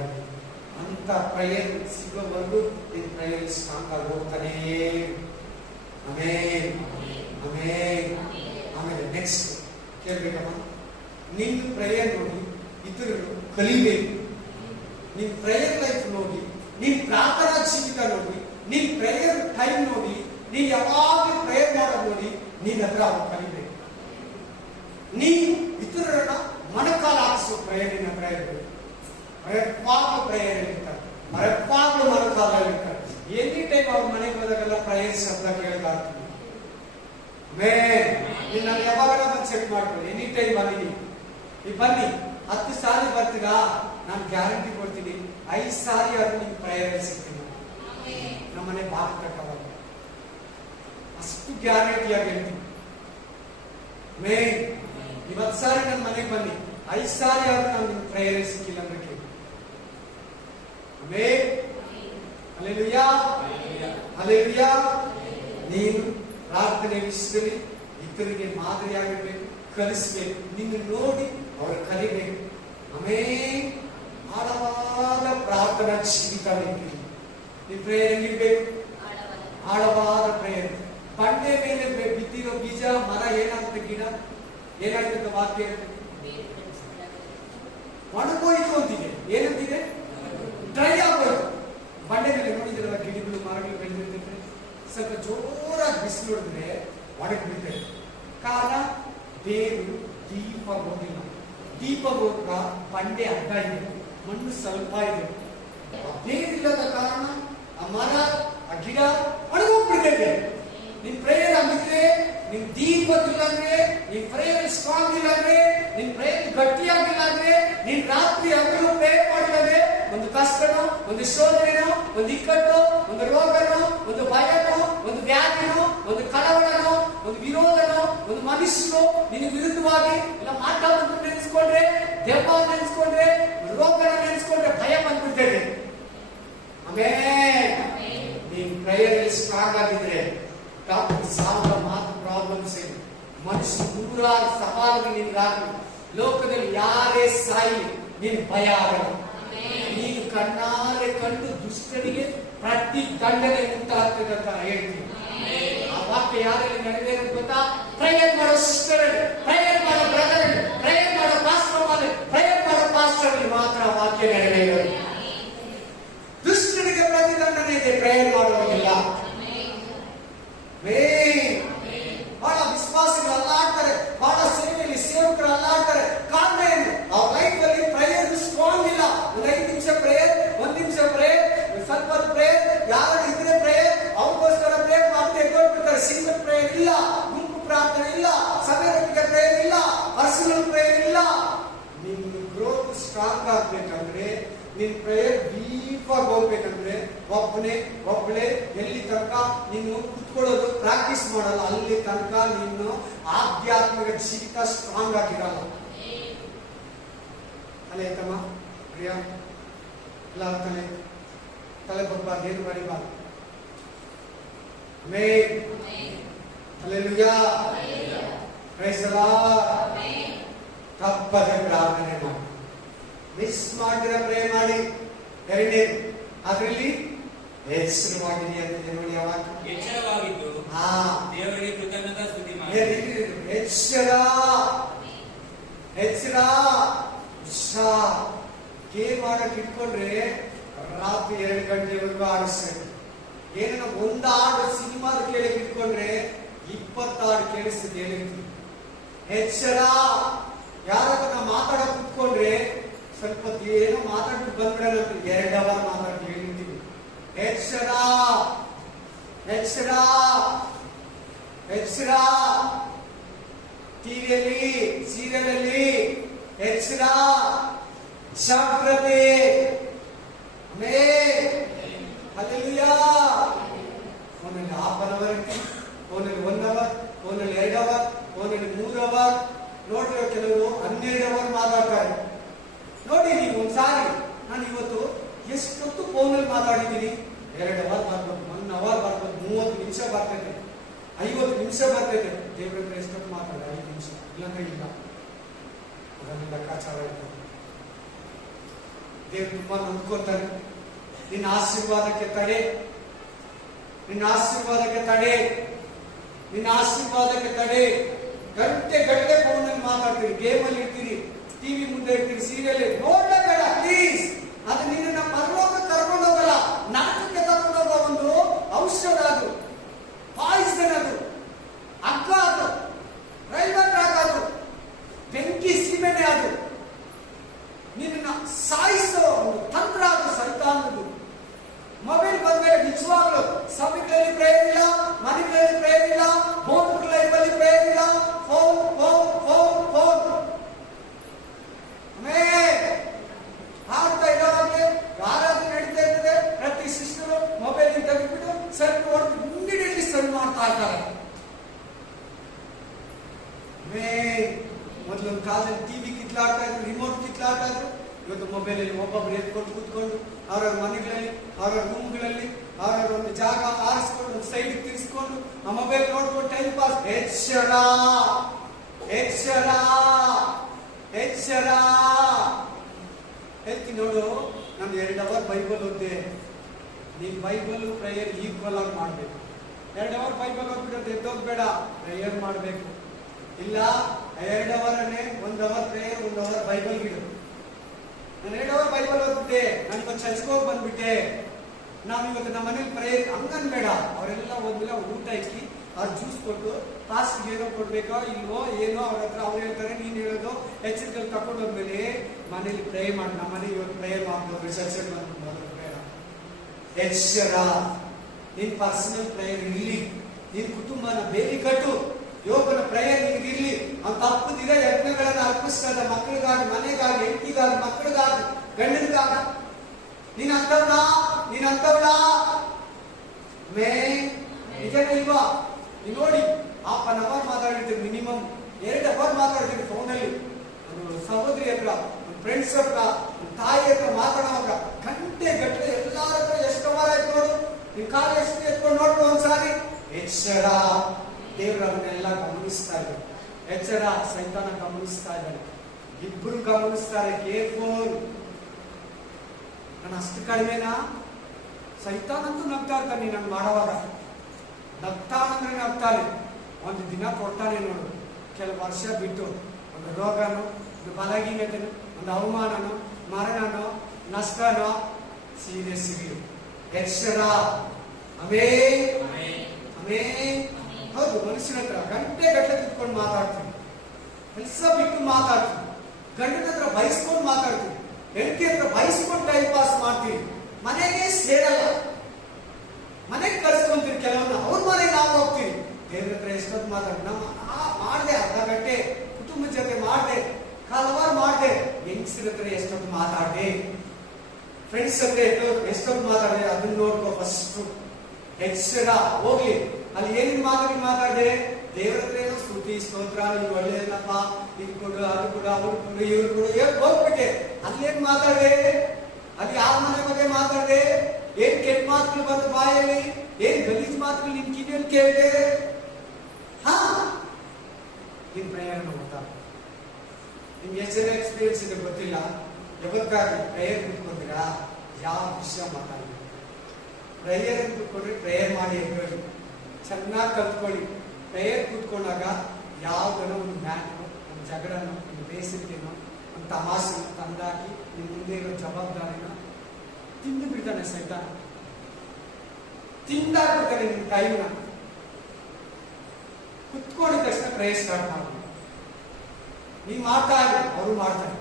ಅಂತ ಪ್ರೇಯರ್ ಸಿಗೋವರೆಗೂ ಈ ಪ್ರೇಯರ್ ಸ್ಟ್ರಾಂಗ್ ಆಗಿ ಹೋಗ್ತಾನೇ. ಆಮೇಲೆ ಆಮೇಲೆ ನೆಕ್ಸ್ಟ್ ಕೇಳ್ಬೇಕಮ್ಮ, ನಿನ್ನ ಪ್ರೇಯರ್ ನೋಡಿ ಇತರರು ಕಲಿಬೇಕು. ನಿನ್ ಪ್ರೇಯರ್ ಲೈಫ್ ನೋಡಿ, ನಿನ್ ಪ್ರಾರ್ಥನಾ ಜೀವಿತ ನೋಡಿ, ನಿನ್ ಪ್ರೇಯರ್ ಟೈಮ್ ನೋಡಿ, ನೀನ್ ಯಾವಾಗಲೂ ಪ್ರೇಯರ್ ಮಾಡೋದು ನೋಡಿ, ನೀನ್ ಹತ್ರ ಅವ್ರು ಕಲಿಬೇಕು. ನೀನು ಇತರರನ್ನ ಮನಕಾಲ ಹಾಕಿಸೋ ಪ್ರೇಯರಿನ ಪ್ರೇಯರ್ ಮರೆಪಾಗ್ಲು ಪ್ರೇಯರ್ ಇರ್ತಾರೆ, ಮರೆಪಾಗ್ಲು ಮನಕಾಲ ಇರ್ತಾರೆ. ಎನಿ ಟೈಮ್ ಅವ್ರ ಮನೆಗೆ ಹೋದಾಗೆಲ್ಲ ಪ್ರೇಯರ್ ಶಬ್ದ ಕೇಳಕಾಗ್ತದೆ. ನಾನು ಯಾವಾಗಲ ಬಂದು ಚೆಕ್ ಮಾಡ್ಕೊಳ್ಳಿ, ಎನಿ ಟೈಮ್ ಅಲ್ಲಿ ನೀವು ಬನ್ನಿ. 10 ಸಾರಿ ಬರ್ತೀರಾ, ನಾನು ಗ್ಯಾರಂಟಿ ಕೊಡ್ತೀನಿ 5 ಸಾರಿ ಆದ್ರೂ ನಿಮ್ಗೆ ಪ್ರೇಯರ್ ಸಿಗ್ತೀನಿ. ನಮ್ಮನೆ ಬಾಕ್ ಕಟ್ಟವಾಗ ಅಷ್ಟು ಗ್ಯಾರಂಟಿಯಾಗಿ ಹೇಳ್ತೀನಿ. 20 ಸಾರಿ ನನ್ನ ಮನೆಗೆ ಬನ್ನಿ, 5 ಸಾರಿ ಆದ್ರೂ ನಾನು ನಿಮ್ಗೆ ಪ್ರೇಯರ್ ಸಿಕ್ಕಿಲ್ಲ ಅಂದ್ರೆ ಕೇಳಿ. Hallelujah, hallelujah. ನೀನು ಪ್ರಾರ್ಥನೆ ವಿಷಯದಲ್ಲಿ ಇತರಿಗೆ ಮಾದರಿಯಾಗಿರ್ಬೇಕು, ಕಲಿಸ್ಬೇಕು. ನಿನ್ನ ನೋಡಿ ಅವರು ಕಲಿಬೇಕು. ಆಳವಾದ ಪ್ರಾರ್ಥನಾ ಜೀವಿತ ನಿಮ್ಮ ಪ್ರೇಯರ್ ಹೆಂಗಿರ್ಬೇಕು? ಆಳವಾದ ಪ್ರೇಯರ್. ಬಂಡೆ ಮೇಲೆ ಬಿದ್ದಿರೋ ಬೀಜ, ಮರ ಏನಾಗುತ್ತೆ, ಗಿಡ ಏನಾಗುತ್ತೆ, ವಾಕ್ಯ ಒಣಗೋಯ್ತು ಅಂತಿದೆ. ಏನಂತಿದೆ? ಡ್ರೈ ಆಗೋಯ್ತು. ಬಂಡೆ ಮೇಲೆ ನೋಡಿದಿರಲ್ಲ, ಗಿಡಗಳು ಮರಗಳು ಬೆಳೆದಿರ್ತೈತೆ, ಸ್ವಲ್ಪ ಜೋರಾಗಿ ಬಿಸಿಲು ಹೊಡೆದ್ರೆ ಒಣಗಿ ಬಿಡ್ತೈತೆ. ಕಾರಣ ದೇವರು ದೀಪ ಹೋಗಿಲ್ಲ. ದೀಪ ಹೋಗ ಬಂಡೆ ಅಡ್ಡ ಇದೆ, ಮಣ್ಣು ಸ್ವಲ್ಪ ಇದೆ. ದೇವರಿಲ್ಲದ ಕಾರಣ ಆ ಮರ, ಆ ಗಿಡ ಒಣಗೋಗ್ಬಿಡ್ತೈತೆ. ಇಲ್ಲ ಅಂದ್ರೆ, ನಿನ್ ಪ್ರೇಯರ್ ಸ್ಟ್ರಾಂಗ್ ಇಲ್ಲ ಅಂದ್ರೆ, ನಿನ್ ಪ್ರೇಯರ್ ಗಟ್ಟಿಯಾಗಿಲ್ಲ ಅಂದ್ರೆ, ನೀನ್ ರಾತ್ರಿ ಹಗಲು ಪ್ರೇಯರ್ ಮಾಡಿದ್ರೆ ಒಂದು ಕಷ್ಟನೋ, ಒಂದು ಶೋಧನೆನೋ, ಒಂದು ಇಕ್ಕಟ್ಟು, ಒಂದು ರೋಗನೋ, ಒಂದು ಭಯನೋ, ಒಂದು ವ್ಯಾಧಿನೋ, ಒಂದು ಕಳವಳನೋ, ಒಂದು ವಿರೋಧನೋ, ಒಂದು ಮನುಷ್ಯನೋ ನಿನ್ನ ವಿರುದ್ಧವಾಗಿ ಇಲ್ಲ ಮಾತಾಡೋದು ನೆನೆಸ್ಕೊಂಡ್ರೆ, ದೆವ್ವ ನೆನೆಸ್ಕೊಂಡ್ರೆ, ರೋಗನ ನೆನೆಸ್ಕೊಂಡ್ರೆ ಭಯ ಬಂದ್ಬಿಡ್ತೇನೆ. ಆಮೇಲೆ ನೀನ್ ಪ್ರೇಯರ್ ಸ್ಟ್ರಾಂಗ್ ಆಗಿದ್ರೆ ಡಾಕ್ಟರ್ ಸಾವಿರ ಮಾತು ಪ್ರಾಬ್ಲಮ್ಸ್ ಇದೆ, ಮನುಷ್ಯ ನೂರಾರು ಸವಾಲುಗಳು ನಿನ್ಗಾಗಿ, ಲೋಕದಲ್ಲಿ ಯಾರೇ ಸಾಯಿ ನಿನ್ ಭಯ ಆಗಲ್ಲ. ನೀನು ಕಣ್ಣಾರೆ ಕಂಡು ದುಷ್ಟರಿಗೆ ಪ್ರತಿ ದಂಡನೆ ಉಂಟಾಗ್ತದೆ ಅಂತ ಹೇಳ್ತೀನಿ. ಆ ವಾಕ್ಯ ಯಾರಲ್ಲಿ ನಡೆದಿರೋದು ಗೊತ್ತಾ? ಪ್ರೇಯರ್ ಮಾಡೋ ಸಿಸ್ಟರ್, ಪ್ರೇಯರ್ ಮಾಡೋ ಬ್ರದರ್, ಪ್ರೇಯರ್ ಮಾಡೋ ಪಾಸ್ಟರ್, ಪ್ರೇಯರ್ ಮಾಡೋ ಪಾಸ್ಟರ್ ಮಾತ್ರ ವಾಕ್ಯ ನಡೆದಿರೋದು. ದುಷ್ಟರಿಗೆ ಪ್ರತಿದಂಡನೆ ಇದೆ, ಪ್ರೇಯರ್ ಮಾಡೋದಿಲ್ಲ. ಬಹಳ ವಿಶ್ವಾಸಿಗಳು ಅಲ್ಲಾಡ್ತಾರೆ, ಬಹಳ ಸೇವೆಯಲ್ಲಿ ಸೇವಕರು ಅಲ್ಲಾಡ್ತಾರೆ. ಕಾರಣ ಏನು? ಅವ್ರ ಲೈಫ್ ಅಲ್ಲಿ ಪ್ರೇಯರ್ ಸ್ಟ್ರಾಂಗ್ ಇಲ್ಲ. ಒಂದು 5 ನಿಮಿಷ ಪ್ರೇಯರ್, 1 ನಿಮಿಷ ಪ್ರೇಯರ್, ಸ್ವಲ್ಪ ಪ್ರೇಯರ್, ಯಾರು ಇದ್ರೆ ಪ್ರೇಯರ್, ಅವ್ರಿಗೋಸ್ಕರ ಪ್ರೇಯರ್ ಮಾಡ್ತಾ ಎದ್ದೋಗ್ಬಿಡ್ತಾರೆ. ಸಿಂಗಲ್ ಪ್ರೇಯರ್ ಇಲ್ಲ, ಗುಂಪು ಪ್ರಾರ್ಥನೆ ಇಲ್ಲ, ಸಭೆಯೊಟ್ಟಿಗೆ ಪ್ರೇಯರ್ ಇಲ್ಲ, ಪರ್ಸನಲ್ ಪ್ರೇಯರ್ ಇಲ್ಲ. ನಿನ್ನ ಗ್ರೋತ್ ಸ್ಟ್ರಾಂಗ್ ಆಗ್ಬೇಕಂದ್ರೆ, ನಿನ್ ಪ್ರೇಯರ್ ಡೀಪ್ ಆಗಿ ಹೋಗ್ಬೇಕಂದ್ರೆ, ಒಬ್ಬಳೆ ಎಲ್ಲಿ ತನಕ ನೀನು ಕುತ್ಕೊಳ್ಳೋದು ಪ್ರಾಕ್ಟೀಸ್ ಮಾಡಲ್ಲ, ಅಲ್ಲಿ ತನಕ ನೀನು ಆಧ್ಯಾತ್ಮಿಕ ಜೀವಿತ ಸ್ಟ್ರಾಂಗ್ ಆಗಿರಲ್ಲ. ಅಲ್ಲ ಐತಮ್ಮ ಪ್ರಿಯ, ಎಲ್ಲ ತಲೆ ಬರ್ಬಾರ್ದು, ಏನು ಬರಿಬಾರ್ದು. Hallelujah, praise the lord. ತಪ್ಪದೆ ಪ್ರಾರ್ಥನೆ ಮಾಡಿ, ಮಿಸ್ ಮಾಡಿದ್ರೆ ಪ್ರೇ ಮಾಡಿ. ಎರಡನೇ ಅದರಲ್ಲಿ ಹೆಸರವಾಗಿದೆ ಅಂತ ನೋಡಿ, ಯಾವಾಗ ಎಚ್ಚರವಾಗಿದ್ದು ದೇವರಿಗೆ ಕೃತಜ್ಞತಾ ಸ್ತುತಿ ಮಾಡಿ. ಎಚ್ಚರ ಗೇಮ್ ಮಾಡಕ್ ಇಟ್ಕೊಂಡ್ರೆ ರಾತ್ರಿ 2 ಗಂಟೆವರೆಗೂ ಆಡಿಸ್ತಾರೆ. ಏನನ್ನ ಒಂದು ಹಾಡು ಸಿನಿಮಾದ ಕೇಳಕ್ ಇಟ್ಕೊಂಡ್ರೆ 20 ಹಾಡು ಕೇಳಿಸ್ತದೆ. ಹೇಳಿರ್ತೀವಿ ಎಚ್ಚರ. ಯಾರಾದ್ರೂ ನಾವು ಮಾತಾಡಕ್ ಕುತ್ಕೊಂಡ್ರೆ ಸ್ವಲ್ಪ ಏನೋ ಮಾತಾಡ್ಬಿಟ್ಟು ಬಂದ್ಬಿಡಲ್ಲ, 2 ಅವರ್ ಮಾತಾಡಿ ಹೇಳಿರ್ತೀವಿ. ಎಚ್ಚರ, ಎಚ್ಚರ, ಎಚ್ಚರ. ಟಿವಿಯಲ್ಲಿ, ಸೀರಿಯಲ್ ಅಲ್ಲಿ ಎಚ್ಚರ, ಜಾಗ್ರತೆ. ಹಲ್ಲೆಲೂಯಾ. ಫೋನಲ್ಲಿ 1/2 ಅವರ್ ಇರ್ತೀವಿ, ಫೋನಲ್ಲಿ 1 ಅವರ್, ಫೋನಲ್ಲಿ 2 ಅವರ್, ಫೋನಲ್ಲಿ 3 ಅವರ್. ನೋಡ್ರಿ, ಕೆಲವರು 12 ಅವರ್ ಮಾತಾಡ್ತಾರೆ. ನೋಡಿ, ನೀವು ಒಂದ್ಸಾರಿ ನಾನು ಇವತ್ತು ಎಷ್ಟೊತ್ತು ಫೋನಲ್ಲಿ ಮಾತಾಡಿದ್ದೀನಿ? 2 ಅವರ್ ಬರ್ಬೋದು, 1 ಅವರ್ ಬರ್ಬೋದು, 30 ನಿಮಿಷ ಬರ್ತೈತೆ, 50 ನಿಮಿಷ ಬರ್ತೈತೆ. ದೇವರ ಎಷ್ಟೊತ್ತು ಮಾತಾಡ? 5 ನಿಮಿಷ ಇಲ್ಲಂದ್ರೆ ಇಲ್ಲ. ಅದನ್ನು ಲೆಕ್ಕಾಚಾರ ಇರ್ತದೆ. ದೇವ್ರು ತುಂಬಾ ನಂಬ್ಕೊತಾರೆ. ನಿನ್ನ ಆಶೀರ್ವಾದಕ್ಕೆ ತಡೆ, ನಿನ್ನ ಆಶೀರ್ವಾದಕ್ಕೆ ತಡೆ, ನಿನ್ನ ಆಶೀರ್ವಾದಕ್ಕೆ ತಡೆ. ಗಂಟೆ ಫೋನಲ್ಲಿ ಮಾತಾಡ್ತೀರಿ, ಗೇಮಲ್ಲಿ ಇರ್ತೀರಿ, ಟಿವಿ ಮುಂದೆ ಇರ್ತೀರಿ, ಸೀರಿಯಲ್ ನೋಡಬೇಡ ಪ್ಲೀಸ್. ಅದು ನಿನ್ನ ಪರಲೋಕಕ್ಕೆ ಕರ್ಕೊಂಡು ಹೋಗಲ್ಲ, ನರಕಕ್ಕೆ ಕರ್ಕೊಂಡು ಹೋಗೋ ಒಂದು ಔಷಧ. ಅದು ಪಾಯ್ಸನ್, ಅದು ಹಗ್ಗ, ಅದು ರೈಲ್ವೆ ಟ್ರ್ಯಾಕ್, ಅದು ಬೆಂಕಿ ಸೀಮೆನೆ, ಅದು ನಿನ್ನ ಸಾಯಿಸೋ ಒಂದು ತಂತ್ರ, ಅದು ಸೈತಾನದು. ಮೊಬೈಲ್ ಬಂದ್ಮೇಲೆ ನಿಜವಾಗ್ಲು ಸಭೆಗಳಲ್ಲಿ ಪ್ರೇಯರ್ ಇಲ್ಲ, ಮನೆಗಳಲ್ಲಿ ಪ್ರೇಯರ್ ಇಲ್ಲ, ಬೋಧಕ ಲೈಫಲ್ಲಿ ಪ್ರೇಯರ್ ಇಲ್ಲ. ಫೋನ್ ಫೋನ್ ಫೋನ್ ಫೋನ್ ಹಾಡ್ತಾ ಇರೋವಾಗಲೇ ಯಾರಾದ್ರೂ ನಡೀತಾ ಇರ್ತದೆ. ಪ್ರತಿ ಸಿಸ್ಟರು ಮೊಬೈಲ್ ತೆಗೆದ್ಬಿಟ್ಟು ಸೆಲ್ ಹೊಡೆದು ಇಮಿಡಿಯೇಟ್ಲಿ ಸೆಲ್ ಮಾಡ್ತಾ ಇರ್ತಾರೆ. ಮೊದಲೊಂದು ಕಾಲದಲ್ಲಿ ಟಿವಿ ಕಿತ್ಲಾಡ್ತಾ ಇದ್ರು, ರಿಮೋಟ್ ಕಿತ್ಲಾಡ್ತಾ ಇದ್ರು. ಇವತ್ತು ಮೊಬೈಲಲ್ಲಿ ಒಬ್ಬೊಬ್ರು ಎತ್ಕೊಂಡು ಕೂತ್ಕೊಂಡು ಅವ್ರವ್ರ ಮನೆಗಳಲ್ಲಿ, ಅವ್ರವ್ರ ರೂಮ್ಗಳಲ್ಲಿ, ಅವ್ರವ್ರ ಒಂದು ಜಾಗ ಆರಿಸ್ಕೊಂಡು ಒಂದು ಸೈಡ್ ತಿರ್ಸ್ಕೊಂಡು ಆ ಮೊಬೈಲ್ ನೋಡ್ಕೊಂಡು ಟೈಮ್ ಪಾಸ್. ಎಚ್ಚರ, ಎಚ್ಚರ, ಎಚ್ಚರ. ಹೇಳ್ತೀನಿ ನೋಡು, ನಾನು 2 ಅವರ್ ಬೈಬಲ್ ಓದ್ದೆ. ನೀನ್ ಬೈಬಲ್ ಪ್ರೇಯರ್ ಈಕ್ವಲ್ ಆಗಿ ಮಾಡ್ಬೇಕು. 2 ಅವರ್ ಬೈಬಲ್ ಓದ್ಬಿಟ್ಟು ಎದ್ದೋಗ್ಬೇಡ, ಪ್ರೇಯರ್ ಮಾಡ್ಬೇಕು. ಇಲ್ಲ 2 ಅವರನ್ನೇ 1 ಅವರ್ ಪ್ರೇಯರ್, 1 ಅವರ್ ಬೈಬಲ್ ಗಿಡು. ನಾನು 2 ಅವರ್ ಬೈಬಲ್ ಓದ್ಬಿಟ್ಟೆ, ನಾನು ಇವತ್ತು ಚರ್ಚ್ಗೆ ಹೋಗಿ ಬಂದ್ಬಿಟ್ಟೆ, ನಾವು ಇವತ್ತು ನಮ್ಮ ಮನೇಲಿ ಪ್ರೇಯರ್ ಹಂಗನ್ಬೇಡ. ಅವರೆಲ್ಲ ಹೋದ್ಮೇಲೆ ಅವ್ರು ಊಟ ಇಕ್ಕಿ ಅವ್ರು ಜ್ಯೂಸ್ ಕೊಟ್ಟು ಪಾಸ್ಟ್ಗೆ ಏನೋ ಕೊಡ್ಬೇಕೋ ಇಲ್ವೋ ಏನೋ ಅವ್ರ ಹತ್ರ ಅವ್ರು ಹೇಳ್ತಾರೆ, ನೀನು ಹೇಳೋದು ಎಚ್ಚರಿಕೆಯಲ್ಲಿ ತಗೊಂಡು ಹೋದ್ಮೇಲೆ ಮನೇಲಿ ಪ್ರೇ ಮಾಡಿ. ನಮ್ಮ ಮನೆ ಇವತ್ತು ಪ್ರೇಯರ್ ಮಾಡ್ಬೋದು, ಚರ್ಚೆಗೆ ಬಂದ್ಬೋದು ಬೇಡ. ಎಚ್ಚರ. ನಿನ್ ಪರ್ಸನಲ್ ಪ್ರೇಯರ್ ಇರ್ಲಿ, ನಿನ್ ಕುಟುಂಬನ ಬೇಲಿ ಕಟ್ಟು. ಯೋಗನ ಪ್ರೇಯರ್ ನಿನಗಿರ್ಲಿ. ಅವ್ನು ತಪ್ಪದಿರೋ ಯಜ್ಞಗಳನ್ನು ಅರ್ಪಿಸ್ತಾ ಇದ್ದ, ಮಕ್ಕಳಿಗಾಗಿ, ಮನೆಗಾಗಿ, ಹೆಂಡತಿಗಾಗಿ, ಮಕ್ಕಳಿಗಾಗಿ, ಗಂಡನಿಗಾಗಿ. ನೀನ್ ಅಂತವ್ಳ ಮೇ ನಿಜನೇ ಇಲ್ವಾ? ನೀನ್ ನೋಡಿ, ಹಾಫ್ ಅನ್ ಅವರ್ ಮಾತಾಡಿರ್ತೀವಿ, ಮಿನಿಮಮ್ 2 ಅವರ್ ಮಾತಾಡ್ತೀವಿ ಫೋನಲ್ಲಿ. ಸಹೋದರಿ ಹತ್ರ, ಫ್ರೆಂಡ್ಸ್ ಹತ್ರ, ತಾಯಿ ಹತ್ರ ಮಾತಾಡುವಾಗ ಗಂಟೆ ಗಟ್ಟಲೆ ಎಲ್ಲಾರ ಹತ್ರ ಎಷ್ಟು ಅವರ್ ಆಯ್ತು ನೋಡು. ನಿನ್ ಕಾಲ ಎಷ್ಟು ಎತ್ಕೊಂಡು ನೋಡ್ಕೊ ಒಂದ್ಸಾರಿ. ಎಚ್ಚರ, ದೇವರನ್ನೆಲ್ಲ ಗಮನಿಸ್ತಾ ಇದ್ದಾರೆ. ಎಚ್ಚರ, ಸೈತಾನ ಗಮನಿಸ್ತಾ ಇದ್ದಾನೆ. ಇಬ್ರು ಗಮನಿಸ್ತಾರೆ. ಕೇರ್ಫುಲ್. ನಾನು ಅಷ್ಟು ಕಡಿಮೆನಾ? ಸೈತಾನಂತೂ ನಗ್ತಾ ಇರ್ತಾನೆ ನಾನು ಮಾಡುವಾಗ. ನಗ್ತಾನಂದ್ರೆ ನಗ್ತಾನೆ. ಒಂದು ದಿನ ಕೊಡ್ತಾನೆ ನೋಡು. ಕೆಲವು ವರ್ಷ ಬಿಟ್ಟು ಒಂದು ರೋಗನೋ, ಒಂದು ಬಲಹೀನತೆನೋ, ಒಂದು ಅವಮಾನನೋ, ಮರಣನೋ, ನಷ್ಟನೋ, ಸೀರಿಯಸ್ ಸಿಗಿ. ಎಚ್ಚರ. ಹೌದು, ಮನುಷ್ಯನ ಹತ್ರ ಗಂಟೆ ಗಟ್ಟಲೆ ಕುತ್ಕೊಂಡು ಮಾತಾಡ್ತೀವಿ, ಕೆಲಸ ಬಿಟ್ಟು ಮಾತಾಡ್ತೀವಿ, ಗಂಡನ ಹತ್ರ ಬಯಸ್ಕೊಂಡು ಮಾತಾಡ್ತೀವಿ, ಹೆಂಡತಿ ಹತ್ರ ಬಯಸ್ಕೊಂಡು ಟೈಮ್ ಪಾಸ್ ಮಾಡ್ತೀವಿ. ಮನೆಗೆ ಸೇರಲ್ಲ, ಮನೆಗೆ ಕಳಿಸ್ಕೊಂತೀವಿ ಕೆಲವನ್ನ, ಅವ್ರ ಮನೆಗೆ ನಾವು ಹೋಗ್ತೀವಿ. ದೇವ್ರ ಹತ್ರ ಎಷ್ಟೊತ್ತು ಮಾಡ್ದೆ, ಅರ್ಧ ಗಂಟೆ ಕುಟುಂಬದ ಜೊತೆ ಮಾಡ್ದೆ, ಹಲವಾರು ಮಾಡ್ದೆ. ಹೆಂಗಸರ ಹತ್ರ ಎಷ್ಟೊತ್ತು ಮಾತಾಡ್ದೆ, ಫ್ರೆಂಡ್ಸ್ ಹತ್ರ ಎಷ್ಟೊತ್ತು ಮಾತಾಡಿದೆ, ಅದನ್ನ ನೋಡ್ಕೋ ಫಸ್ಟ್. ಎಚ್ಚರ. ಹೋಗ್ಲಿ, ಅಲ್ಲಿ ಏನೇನು ಮಾತಾಡಿದೆ? ದೇವರ ಹತ್ರ ಏನೋ ಸ್ತುತಿ ಸ್ತೋತ್ರ, ನೀವು ಒಳ್ಳೆಯದಪ್ಪ, ಇದು ಕೊಡು, ಅದು ಕೊಡು, ಅವ್ರು ಕೊಡು, ಇವ್ರು ಕೊಡು, ಹೋಗ್ಬಿಟ್ಟೆ. ಅಲ್ಲೇನ್ ಮಾತಾಡಿದೆ? ಅಲ್ಲಿ ಯಾವ ಮನೆ ಬಗ್ಗೆ ಮಾತಾಡಿದೆ? ಏನ್ ಕೆಟ್ಟ ಮಾತುಗಳು ಬಂದು ಬಾಯಲ್ಲಿ, ಏನ್ ಗಲೀಜ್ ಮಾತುಗಳು ನಿನ್ ಕಿವಿಯಲ್ಲಿ ಕೇಳಿದೆ? ನಿನ್ ಪ್ರೇಯರ್ ನೋಡ್ತಾ ನಿಮ್ಗೆ ಎಷ್ಟು ಜನ ಎಕ್ಸ್ಪೀರಿಯನ್ಸ್ ಇದೆ ಗೊತ್ತಿಲ್ಲ. ಯಾವತ್ತಾಗಿ ಪ್ರೇಯರ್ ಕೂತ್ಕೊಂಡ್ರಾ ಯಾವ ವಿಷಯ ಮಾತಾಡಿ? ಪ್ರೇಯರ್ ಕೂತ್ಕೊಂಡ್ರೆ ಪ್ರೇಯರ್ ಮಾಡಿ ಎದ್ದೇಳಿ, ಚೆನ್ನಾಗಿ ಕಲ್ತ್ಕೊಳ್ಳಿ. ಪ್ರೇಯರ್ ಕೂತ್ಕೊಂಡಾಗ ಯಾವ್ದನೋ ಒಂದು ಮ್ಯಾಟು, ಒಂದು ಜಗಳನೋ, ಒಂದು ಬೇಸಿಗೆನೋ, ಒಂದು ತಮಾಷೆನೋ ತಂದಾಕಿ ನಿಮ್ ಮುಂದೆ ಇರೋ ಜವಾಬ್ದಾರಿನ ತಿಂದು ಬಿಡ್ತಾನೆ ಸೈತಾನ. ತಿಂದಾಕ್ಬಿಡ್ತಾನೆ ನಿಮ್ ಟೈಮ್ನ. ಕುತ್ಕೊಂಡಿದ ತಕ್ಷಣ ಪ್ರೇಯರ್ ಸ್ಟಾರ್ಟ್ ಮಾಡಿ. ನೀನ್ ಮಾಡ್ತಾ ಇದ್ರು, ಅವರು ಮಾಡ್ತಾರೆ.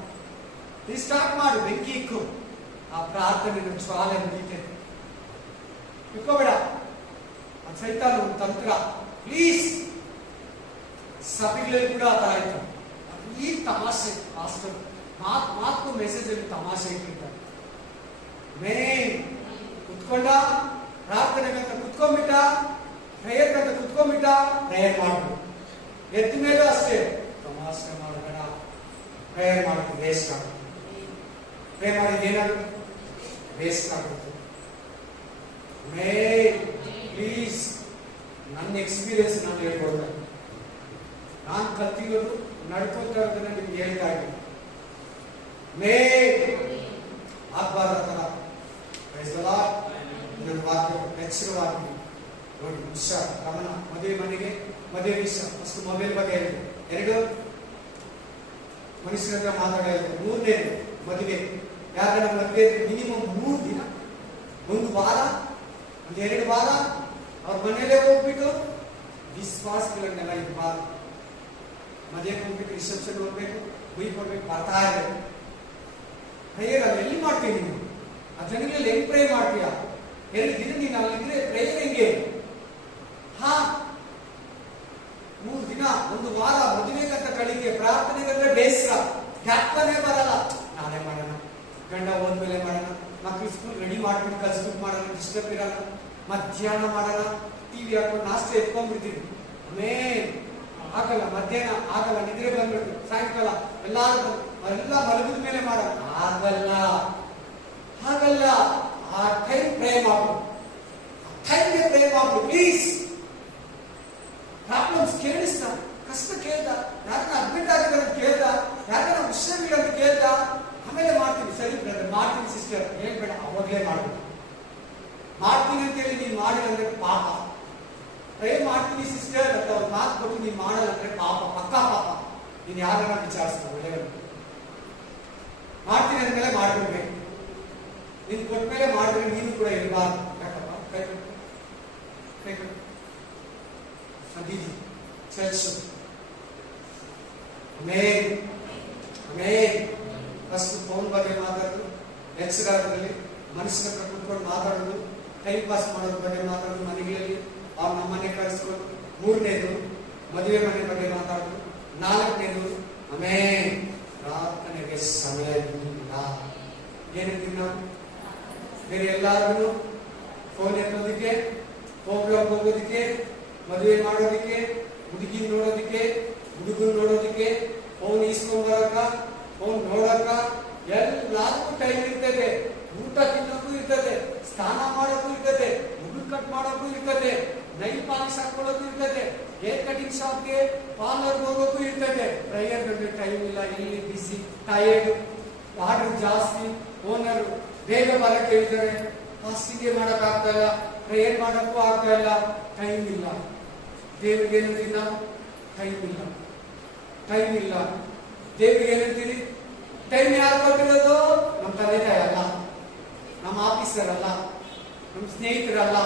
ನೀ ಸ್ಟಾರ್ಟ್ ಮಾಡು, ಬೆಂಕಿ ಇಕ್ಕು. ಆ ಪ್ರಾರ್ಥನೆ ಜ್ವಾಲೆ ಮುಗಿತೈತೆ. ಇಟ್ಕೋಬೇಡ. ಸೈತಾನ ಒಂದು ತಂತ್ರ. ಪ್ಲೀಸ್, ಸಭೆಗಳಲ್ಲಿ ಕೂಡ ಆ ತರ ಆಯ್ತು. ಈ ತಮಾಷೆ ಮಾಸ್ಟರ್ ಮಾತು ಮೆಸೇಜ್ ಅಲ್ಲಿ ತಮಾಷೆ ಇಟ್ಟಿರ್ತಾರೆ. ಮೇನ್ ಕುತ್ಕೊಂಡ, ಪ್ರಾರ್ಥನೆಗಂತ ಕುತ್ಕೊಂಡ್ಬಿಟ್ಟ, ಪ್ರೇಯರ್ ಅಂತ ಕುತ್ಕೊಂಡ್ಬಿಟ್ಟ, ಪ್ರೇಯರ್ ಮಾಡ್ಬಿಡು. ಎದ್ದ ಮೇಲೂ ಅಷ್ಟೇ ತಮಾಷೆ ಮಾಡಬೇಡ, ಪ್ರೇಯರ್ ಮಾಡೋದು ವೇಸ್ಟ್ ಆಗುತ್ತೆ. ಪ್ರೇ ಮಾಡಿದ ಏನಾಗುತ್ತೆ? ವೇಸ್ಟ್ ಆಗುತ್ತೆ. ಪ್ಲೀಸ್, ನನ್ನ ಎಕ್ಸ್ಪೀರಿಯನ್ಸ್ ನಾನು ಹೇಳ್ಕೊಡ್ಬೇಕು. ನಾನು ಕಲ್ತಿರೋದು, ನಡ್ಕೊತಾ ಇರೋದನ್ನ ನಿಮ್ಗೆ ಹೇಳ್ತಾ ಇದ್ದೀನಿ. ಆಗ್ಬಾರ್ದಲ್ಲ. ನನ್ನ ವಾಕ್ಯ ಎಚ್ಚರವಾಗಿ ನೋಡಿ. ಹುಷಾರ್, ಗಮನ. ಮದುವೆ ಮನೆಗೆ, ಮದುವೆ ವಿಷಯ ಫಸ್ಟ್ ಮೊಬೈಲ್ ಬಗ್ಗೆ ಹೇಳಿದೆ. 2 ಮನುಷ್ಯರ ಹತ್ರ ಮಾತಾಡೋದು. 3ನೇದು ಮದುವೆ. ಯಾರ ಮದುವೆ ಮಿನಿಮಮ್ 3 ದಿನ, 1 ವಾರ, 2 ವಾರ ಅವ್ರ ಮನೇಲೆ ಹೋಗ್ಬಿಟ್ಟು ವಿಶ್ವಾಸಗಳನ್ನೆಲ್ಲ ಇರಬಾರ್ದು. ಮದುವೆಗೆ ಹೋಗ್ಬಿಟ್ಟು ರಿಸೆಪ್ಷನ್ ಹೋಗ್ಬೇಕು, ಹುಯಿ ಕೊಡ್ಬೇಕು, ಬರ್ತಾ ಇರ್ಬೇಕು. ಪ್ರೇಯರ್ ಅಲ್ಲಿ ಎಲ್ಲಿ ಮಾಡ್ತೀವಿ ನೀನು? ಆ ಜನಗಳಲ್ಲಿ ಹೆಂಗ್ ಪ್ರೇ ಮಾಡ್ತೀಯ? 2 ದಿನ ನೀನು ಅಲ್ಲಿದ್ರೆ ಪ್ರೇಯರ್ ಹೆಂಗೆ? 3 ದಿನ, 1 ವಾರ ಮದುವೆಗಂತ ಕಳಿಕೆ, ಪ್ರಾರ್ಥನೆಗಂತ ಬೇಸರ, ಜ್ಞಾಪಕನೇ ಬರಲ್ಲ. ನಾಳೆ ಮಾಡೋಣ, ಗಂಡ ಹೋದ್ಮೇಲೆ ಮಾಡೋಣ, ಮಕ್ಕಳು ಸ್ಕೂಲ್ ರೆಡಿ ಮಾಡ್ಬಿಟ್ಟು ಕಲ್ಸ್ಬಿಟ್ಟು ಮಾಡೋಣ, ಡಿಸ್ಟರ್ಬ್ ಇರಲ್ಲ. ಮಧ್ಯಾಹ್ನ ಮಾಡೋಣ, ಟಿವಿ ಹಾಕೊಂಡು ನಾಷ್ಟ ಎತ್ಕೊಂಡ್ಬಿಡ್ತೀವಿ. ಆಗಲ್ಲ, ಮಧ್ಯಾಹ್ನ ಆಗಲ್ಲ, ನಿದ್ರೆ ಬಂದ್ಬಿಡ್ತು. ಸಾಯಂಕಾಲ ಎಲ್ಲ ಮಲಗಿದ ಮೇಲೆ ಮಾಡೋಣ, ಆಗಲ್ಲ. ಆ ಟೈಮ್ ಪ್ರೇ ಮಾಡು, ಟೈಮ್ಗೆ ಪ್ರೇ ಮಾಡು. ಪ್ಲೀಸ್. ಪ್ರಾಬ್ಲಮ್ಸ್ ಕೇಳಿಸ್ತ, ಕಷ್ಟ ಕೇಳ್ದ, ಯಾರನ್ನ ಅಡ್ಮಿಟ್ ಆಗಿದ್ದಾರೆ ಅಂತ ಕೇಳ್ದ, ಯಾರನ್ನ ಹುಷಾರಿಲ್ಲ ಅಂತ ಕೇಳ್ದ, ಆಮೇಲೆ ಮಾಡ್ತೀನಿ. ಸರಿ ಬ್ರದರ್, ಮಾಡ್ತೀನಿ ಸಿಸ್ಟರ್, ಹೇಳ್ಬೇಡ, ಅವಾಗಲೇ ಮಾಡ್ಬೇಕು. ಮಾಡ್ತೀನಿ ಅಂತೇಳಿ ನೀನ್ ಮಾಡಿಲ್ಲ ಅಂದ್ರೆ ಪಾಪ. ಪ್ರೇ ಮಾಡ್ತೀನಿ ಸಿಸ್ಟರ್ ಅಂತ ಅವ್ರು ಮಾತು ಕೊಟ್ಟು ನೀನ್ ಮಾಡಲ್ಲ ಅಂದ್ರೆ ಪಾಪ, ಪಕ್ಕಾ ಪಾಪ. ನೀನ್ ಯಾರನ್ನ ವಿಚಾರಿಸ್ತಾ ಒಳ್ಳೆಯ ಮಾಡ್ತೀನಿ ಅಂದ್ಮೇಲೆ ಮಾಡ್ಬಿಡ್ಬೇಕು. ನೀನ್ ಕೊಟ್ಮೇಲೆ ಮಾಡಿದ್ರೆ ನೀನು ಕೂಡ ಇರಬಾರ್ದು. ಯಾಕಪ್ಪ? ಕೈ ಕೊಟ್ಟು ಚರ್ಚ್ ಫಸ್ಟ್ ಫೋನ್ ಬಗ್ಗೆ ಮಾತಾಡೋದು, ಎಚ್ಚರದಲ್ಲಿ ಮನುಷ್ಯನ ಹತ್ರ ಕುತ್ಕೊಂಡು ಮಾತಾಡೋದು, ಟೈಮ್ ಪಾಸ್ ಮಾಡೋದ್ರ ಬಗ್ಗೆ ಮಾತಾಡೋದು ಮನೆಗಳಲ್ಲಿ, ಅವ್ರು ನಮ್ಮ ಮನೆ ಕಳಿಸ್ಕೊಂಡು. 3ನೇದು ಮದುವೆ ಮನೆ ಬಗ್ಗೆ ಮಾತಾಡೋದು. 4ನೇದು ಆಮೇನ್, ಪ್ರಾರ್ಥನೆಗೆ ಸಮಯ ಇಲ್ಲ. ಏನಂತೀವಿ ನಾವು? ಬೇರೆ ಎಲ್ಲಾದ್ರೂ ಫೋನ್ ಎತ್ತೋದಕ್ಕೆ, ಹೋಗ್ಲೋಕ್ ಹೋಗೋದಕ್ಕೆ, ಮದುವೆ ಮಾಡೋದಕ್ಕೆ, ಹುಡುಗಿ ನೋಡೋದಕ್ಕೆ, ಹುಡುಗನ್ ನೋಡೋದಕ್ಕೆ, ಫೋನ್ ಇಸ್ಕೊಂಬರಕ, ಫೋನ್ ನೋಡಕ ಎಲ್ಲದಕ್ಕೂ ಟೈಮ್ ಇರ್ತದೆ. ಊಟ ತಿನ್ನೋಕ್ಕೂ ಇರ್ತದೆ, ಸ್ನಾನ ಮಾಡೋಕ್ಕೂ ಇರ್ತದೆ, ಮುಗುಳು ಕಟ್ ಮಾಡೋಕ್ಕೂ ಇರ್ತದೆ, ನೈಲ್ ಪಾಲಿಶ್ ಹಾಕೊಳ್ಳೋಕ್ಕೂ ಇರ್ತದೆ, ಹೇರ್ ಕಟಿಂಗ್ ಶಾಪ್ಗೆ, ಪಾರ್ಲರ್ ಹೋಗೋಕ್ಕೂ ಇರ್ತದೆ. ಪ್ರೇಯರ್ ಬಗ್ಗೆ ಟೈಮ್ ಇಲ್ಲ, ಇಲ್ಲಿ ಬಿಸಿ, ಟಯರ್ಡ್, ಆರ್ಡರ್ ಜಾಸ್ತಿ, ಓನರ್ ಬೇಗ ಬರಕ್ಕೆ ಹೇಳ್ತಾರೆ, ಫಾಸ್ಟಿಂಗ್ ಮಾಡಕ್ ಆಗ್ತಾ ಇಲ್ಲ, ಪ್ರೇಯರ್ ಮಾಡಕ್ಕೂ ಆಗ್ತಾ ಇಲ್ಲ, ಟೈಮ್ ಇಲ್ಲ. ದೇವ್ರಿಗೆ ಏನಂತೀವಿ ನಾವು? ಟೈಮ್ ಇಲ್ಲ, ಟೈಮ್ ಇಲ್ಲ. ದೇವ್ರಿಗೆ ಏನಂತೀರಿ? ಟೈಮ್ ಯಾರು ಕೊಟ್ಟಿರೋದು? ನಮ್ಮ ತಂದೆ ತಾಯಿ ಅಲ್ಲ, ನಮ್ಮ ಆಫೀಸರ್ ಅಲ್ಲ, ನಮ್ಮ ಸ್ನೇಹಿತರಲ್ಲ,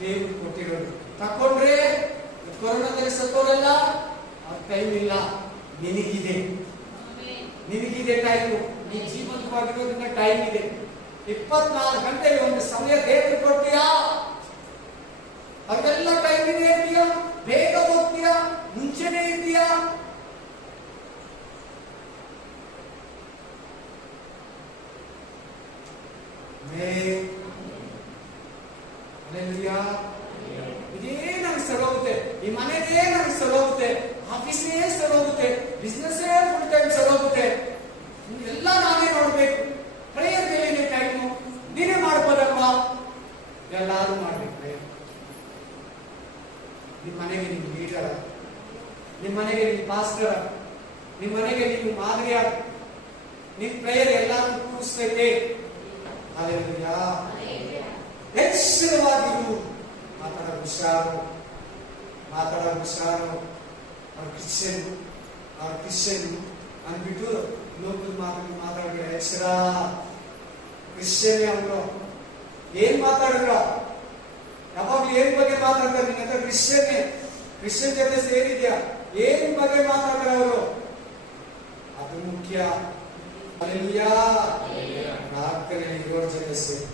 ದೇವ್ರು ಕೊಟ್ಟಿರೋದು. ತಕೊಂಡ್ರೆ ಕೊರೋನಾದಲ್ಲಿ ಸತ್ತೋರಲ್ಲ, ಆ ಟೈಮ್ ಇಲ್ಲ. ನಿನಗಿದೆ, ನಿನಗಿದೆ ಟೈಮು. ನೀ ಜೀವಂತವಾಗಿರೋದ್ರಿಂದ ಟೈಮ್ ಇದೆ. 24 ಗಂಟೆಗೆ ಒಂದು ಸಮಯ ದೇವರು ಕೊಡ್ತೀಯಾ? ಅದೆಲ್ಲ ಟೈಮ್ ಇದೆ ಅಂತೀಯಾ? ಬೇಗ ಹೋಗ್ತೀಯಾ? ಮುಂಚೆನೆ ಇದೆಯಾ? ಇದೇ ನಮ್ಗೆ ಸರೋಗುತ್ತೆ, ಈ ಮನೆಗೆ ನಮ್ಗೆ ಸರೋಗುತ್ತೆ, ಆಫೀಸೇ ಸರೋಗುತ್ತೆ, ಬಿಸ್ನೆಸ್ ಫುಲ್ ಟೈಮ್ ಸರೋಗುತ್ತೆ. ಎಲ್ಲ ನಾನೇ ನೋಡ್ಬೇಕು. ಪ್ರೇಯರ್ ಮೇಲೆ ಟೈಮು ನೀನೇ ಮಾಡ್ಬೋದಲ್ವಾ? ಎಲ್ಲಾರು ಮಾಡ್ಬೇಕು ಪ್ರೇಯರ್. ನಿಮ್ಮ ಮನೆಗೆ ನೀವು ಲೀಡರ್, ನಿಮ್ಮ ಮನೆಗೆ ನೀವು ಪಾಸ್ಟರ್, ನಿಮ್ಮ ಮನೆಗೆ ನೀವು ಮಾದರಿಯ, ನಿಮ್ಮ ಪ್ರೇಯರ್ ಎಲ್ಲಾರು ಕೂರಿಸ್ತೈತೆ. ಹಲ್ಲೆಲೂಯಾ. ಎಚ್ಚರವಾಗಿರು. ಮಾತಾಡೋ ಹುಷಾರು, ಮಾತಾಡೋ ಹುಷಾರು. ಅವ್ರ ಕ್ರಿಶ್ಚಿಯನ್ ಅಂದ್ಬಿಟ್ಟು ಲೋಕದ ಮಾತಾಡಿದ್ರೆ ಎಚ್ಚರ. ಕ್ರಿಶ್ಚಿಯನ್ ಅವರು ಏನ್ ಮಾತಾಡಿದ್ರು? ಯಾವಾಗ್ಲೂ ಏನ್ ಬಗ್ಗೆ ಮಾತಾಡ್ತಾರೆ? ನಿನ್ನ ಹತ್ರ ಕ್ರಿಶ್ಚಿಯನ್ ಜೊತೆ ಸೇರಿದ್ಯಾ? ಏನ್ ಬಗ್ಗೆ ಮಾತಾಡ್ತಾರೆ ಅವರು? ಅದು ಮುಖ್ಯ. ಹಲ್ಲೆಲೂಯಾ. ಪ್ರಾರ್ಥನೆ ಇರೋರ ಜೊತೆ ಸೇರಿ.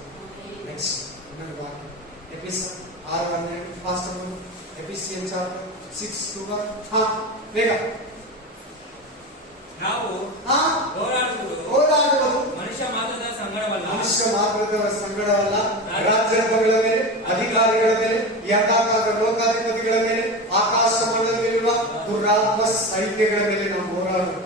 ನೆಕ್ಸ್ಟ್ ಇನ್ನೊಂದು ವಾಕ್ಯ, ಎಫೆಸಿಯನ್ 6:12 ಫಾಸ್ಟ್ ಆಗಿ. ಎಫೆಸಿಯನ್ ಚಾಪ್ಟರ್ 6:2. ಬೇಗ. ನಾವು ಹೋರಾಡುವುದು ಮನುಷ್ಯ ಮಾತ್ರದ ಸಂಗಡವಲ್ಲ, ರಾಜ್ಯಗಳ ಮೇಲೆ, ಅಧಿಕಾರಿಗಳ ಮೇಲೆ, ಯಥಾಕಾಲ ಲೋಕಾಧಿಪತಿಗಳ ಮೇಲೆ, ಆಕಾಶ ಮಂಡಲದಲ್ಲಿರುವ ದುರಾತ್ಮ ಸೈನ್ಯಗಳ ಮೇಲೆ ನಾವು ಹೋರಾಡುವುದು.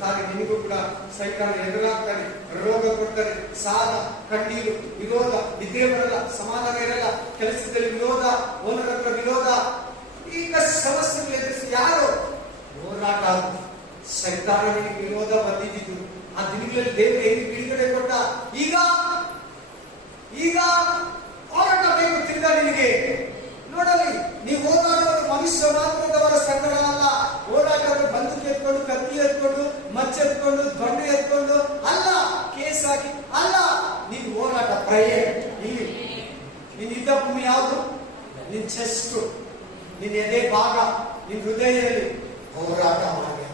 ಸಾರಿ, ನಿಮಗೂ ಕೂಡ ಸೈತಾನ ಎದುರಾಗ್ತಾನೆ, ರೋಗ ಕೊಡ್ತಾನೆ, ಸಾಲ, ಕಣ್ಣೀರು, ವಿರೋಧ, ನಿದ್ದೆ ಬರಲ್ಲ, ಸಮಾಧಾನ ಇರಲ್ಲ, ಕೆಲಸದಲ್ಲಿ ವಿರೋಧ, ಓನರ್ ಹತ್ರ ವಿರೋಧ, ಈಗ ಸಮಸ್ಯೆಗಳು ಎದುರಿಸಿ ಯಾರು ಹೋರಾಟ? ಸೈತಾನನಿಗೆ ವಿರೋಧ ಬಂದಿದ್ದು ಆ ದಿನಗಳಲ್ಲಿ ದೇವರು ಹೇಗೆ ಬಿಡುಗಡೆ ಕೊಟ್ಟ. ಈಗ ಹೋರಾಟ ಬೇಕು ತಿರ್ಗಾ ನಿನಗೆ. ನೋಡಲಿ, ನೀವು ಹೋರಾಡುವ ಮನುಷ್ಯ ಮಾತ್ರದವರ ಸಂಗಡ ಅಲ್ಲ. ಹೋರಾಟಗಳು ಬಂದೂಕು ಎತ್ಕೊಂಡು, ಕತ್ತಿ ಎತ್ಕೊಂಡು, ಮಚ್ಚ ಎತ್ಕೊಂಡು, ದೊಣ್ಣೆ ಎತ್ಕೊಂಡು ಅಲ್ಲ, ಕೇಸ್ ಹಾಕಿ ಅಲ್ಲ. ನೀನು ಹೋರಾಟ ಪ್ರೇಯರ್. ಇಲ್ಲಿ ನಿನ್ನ ಯುದ್ಧ ಭೂಮಿ ಯಾವುದು? ನಿನ್ ಚೆಸ್ಟ್, ನಿನ್ನ ಎದೆ ಭಾಗ, ನಿನ್ ಹೃದಯದಲ್ಲಿ ಹೋರಾಟ ಮಾಡಿ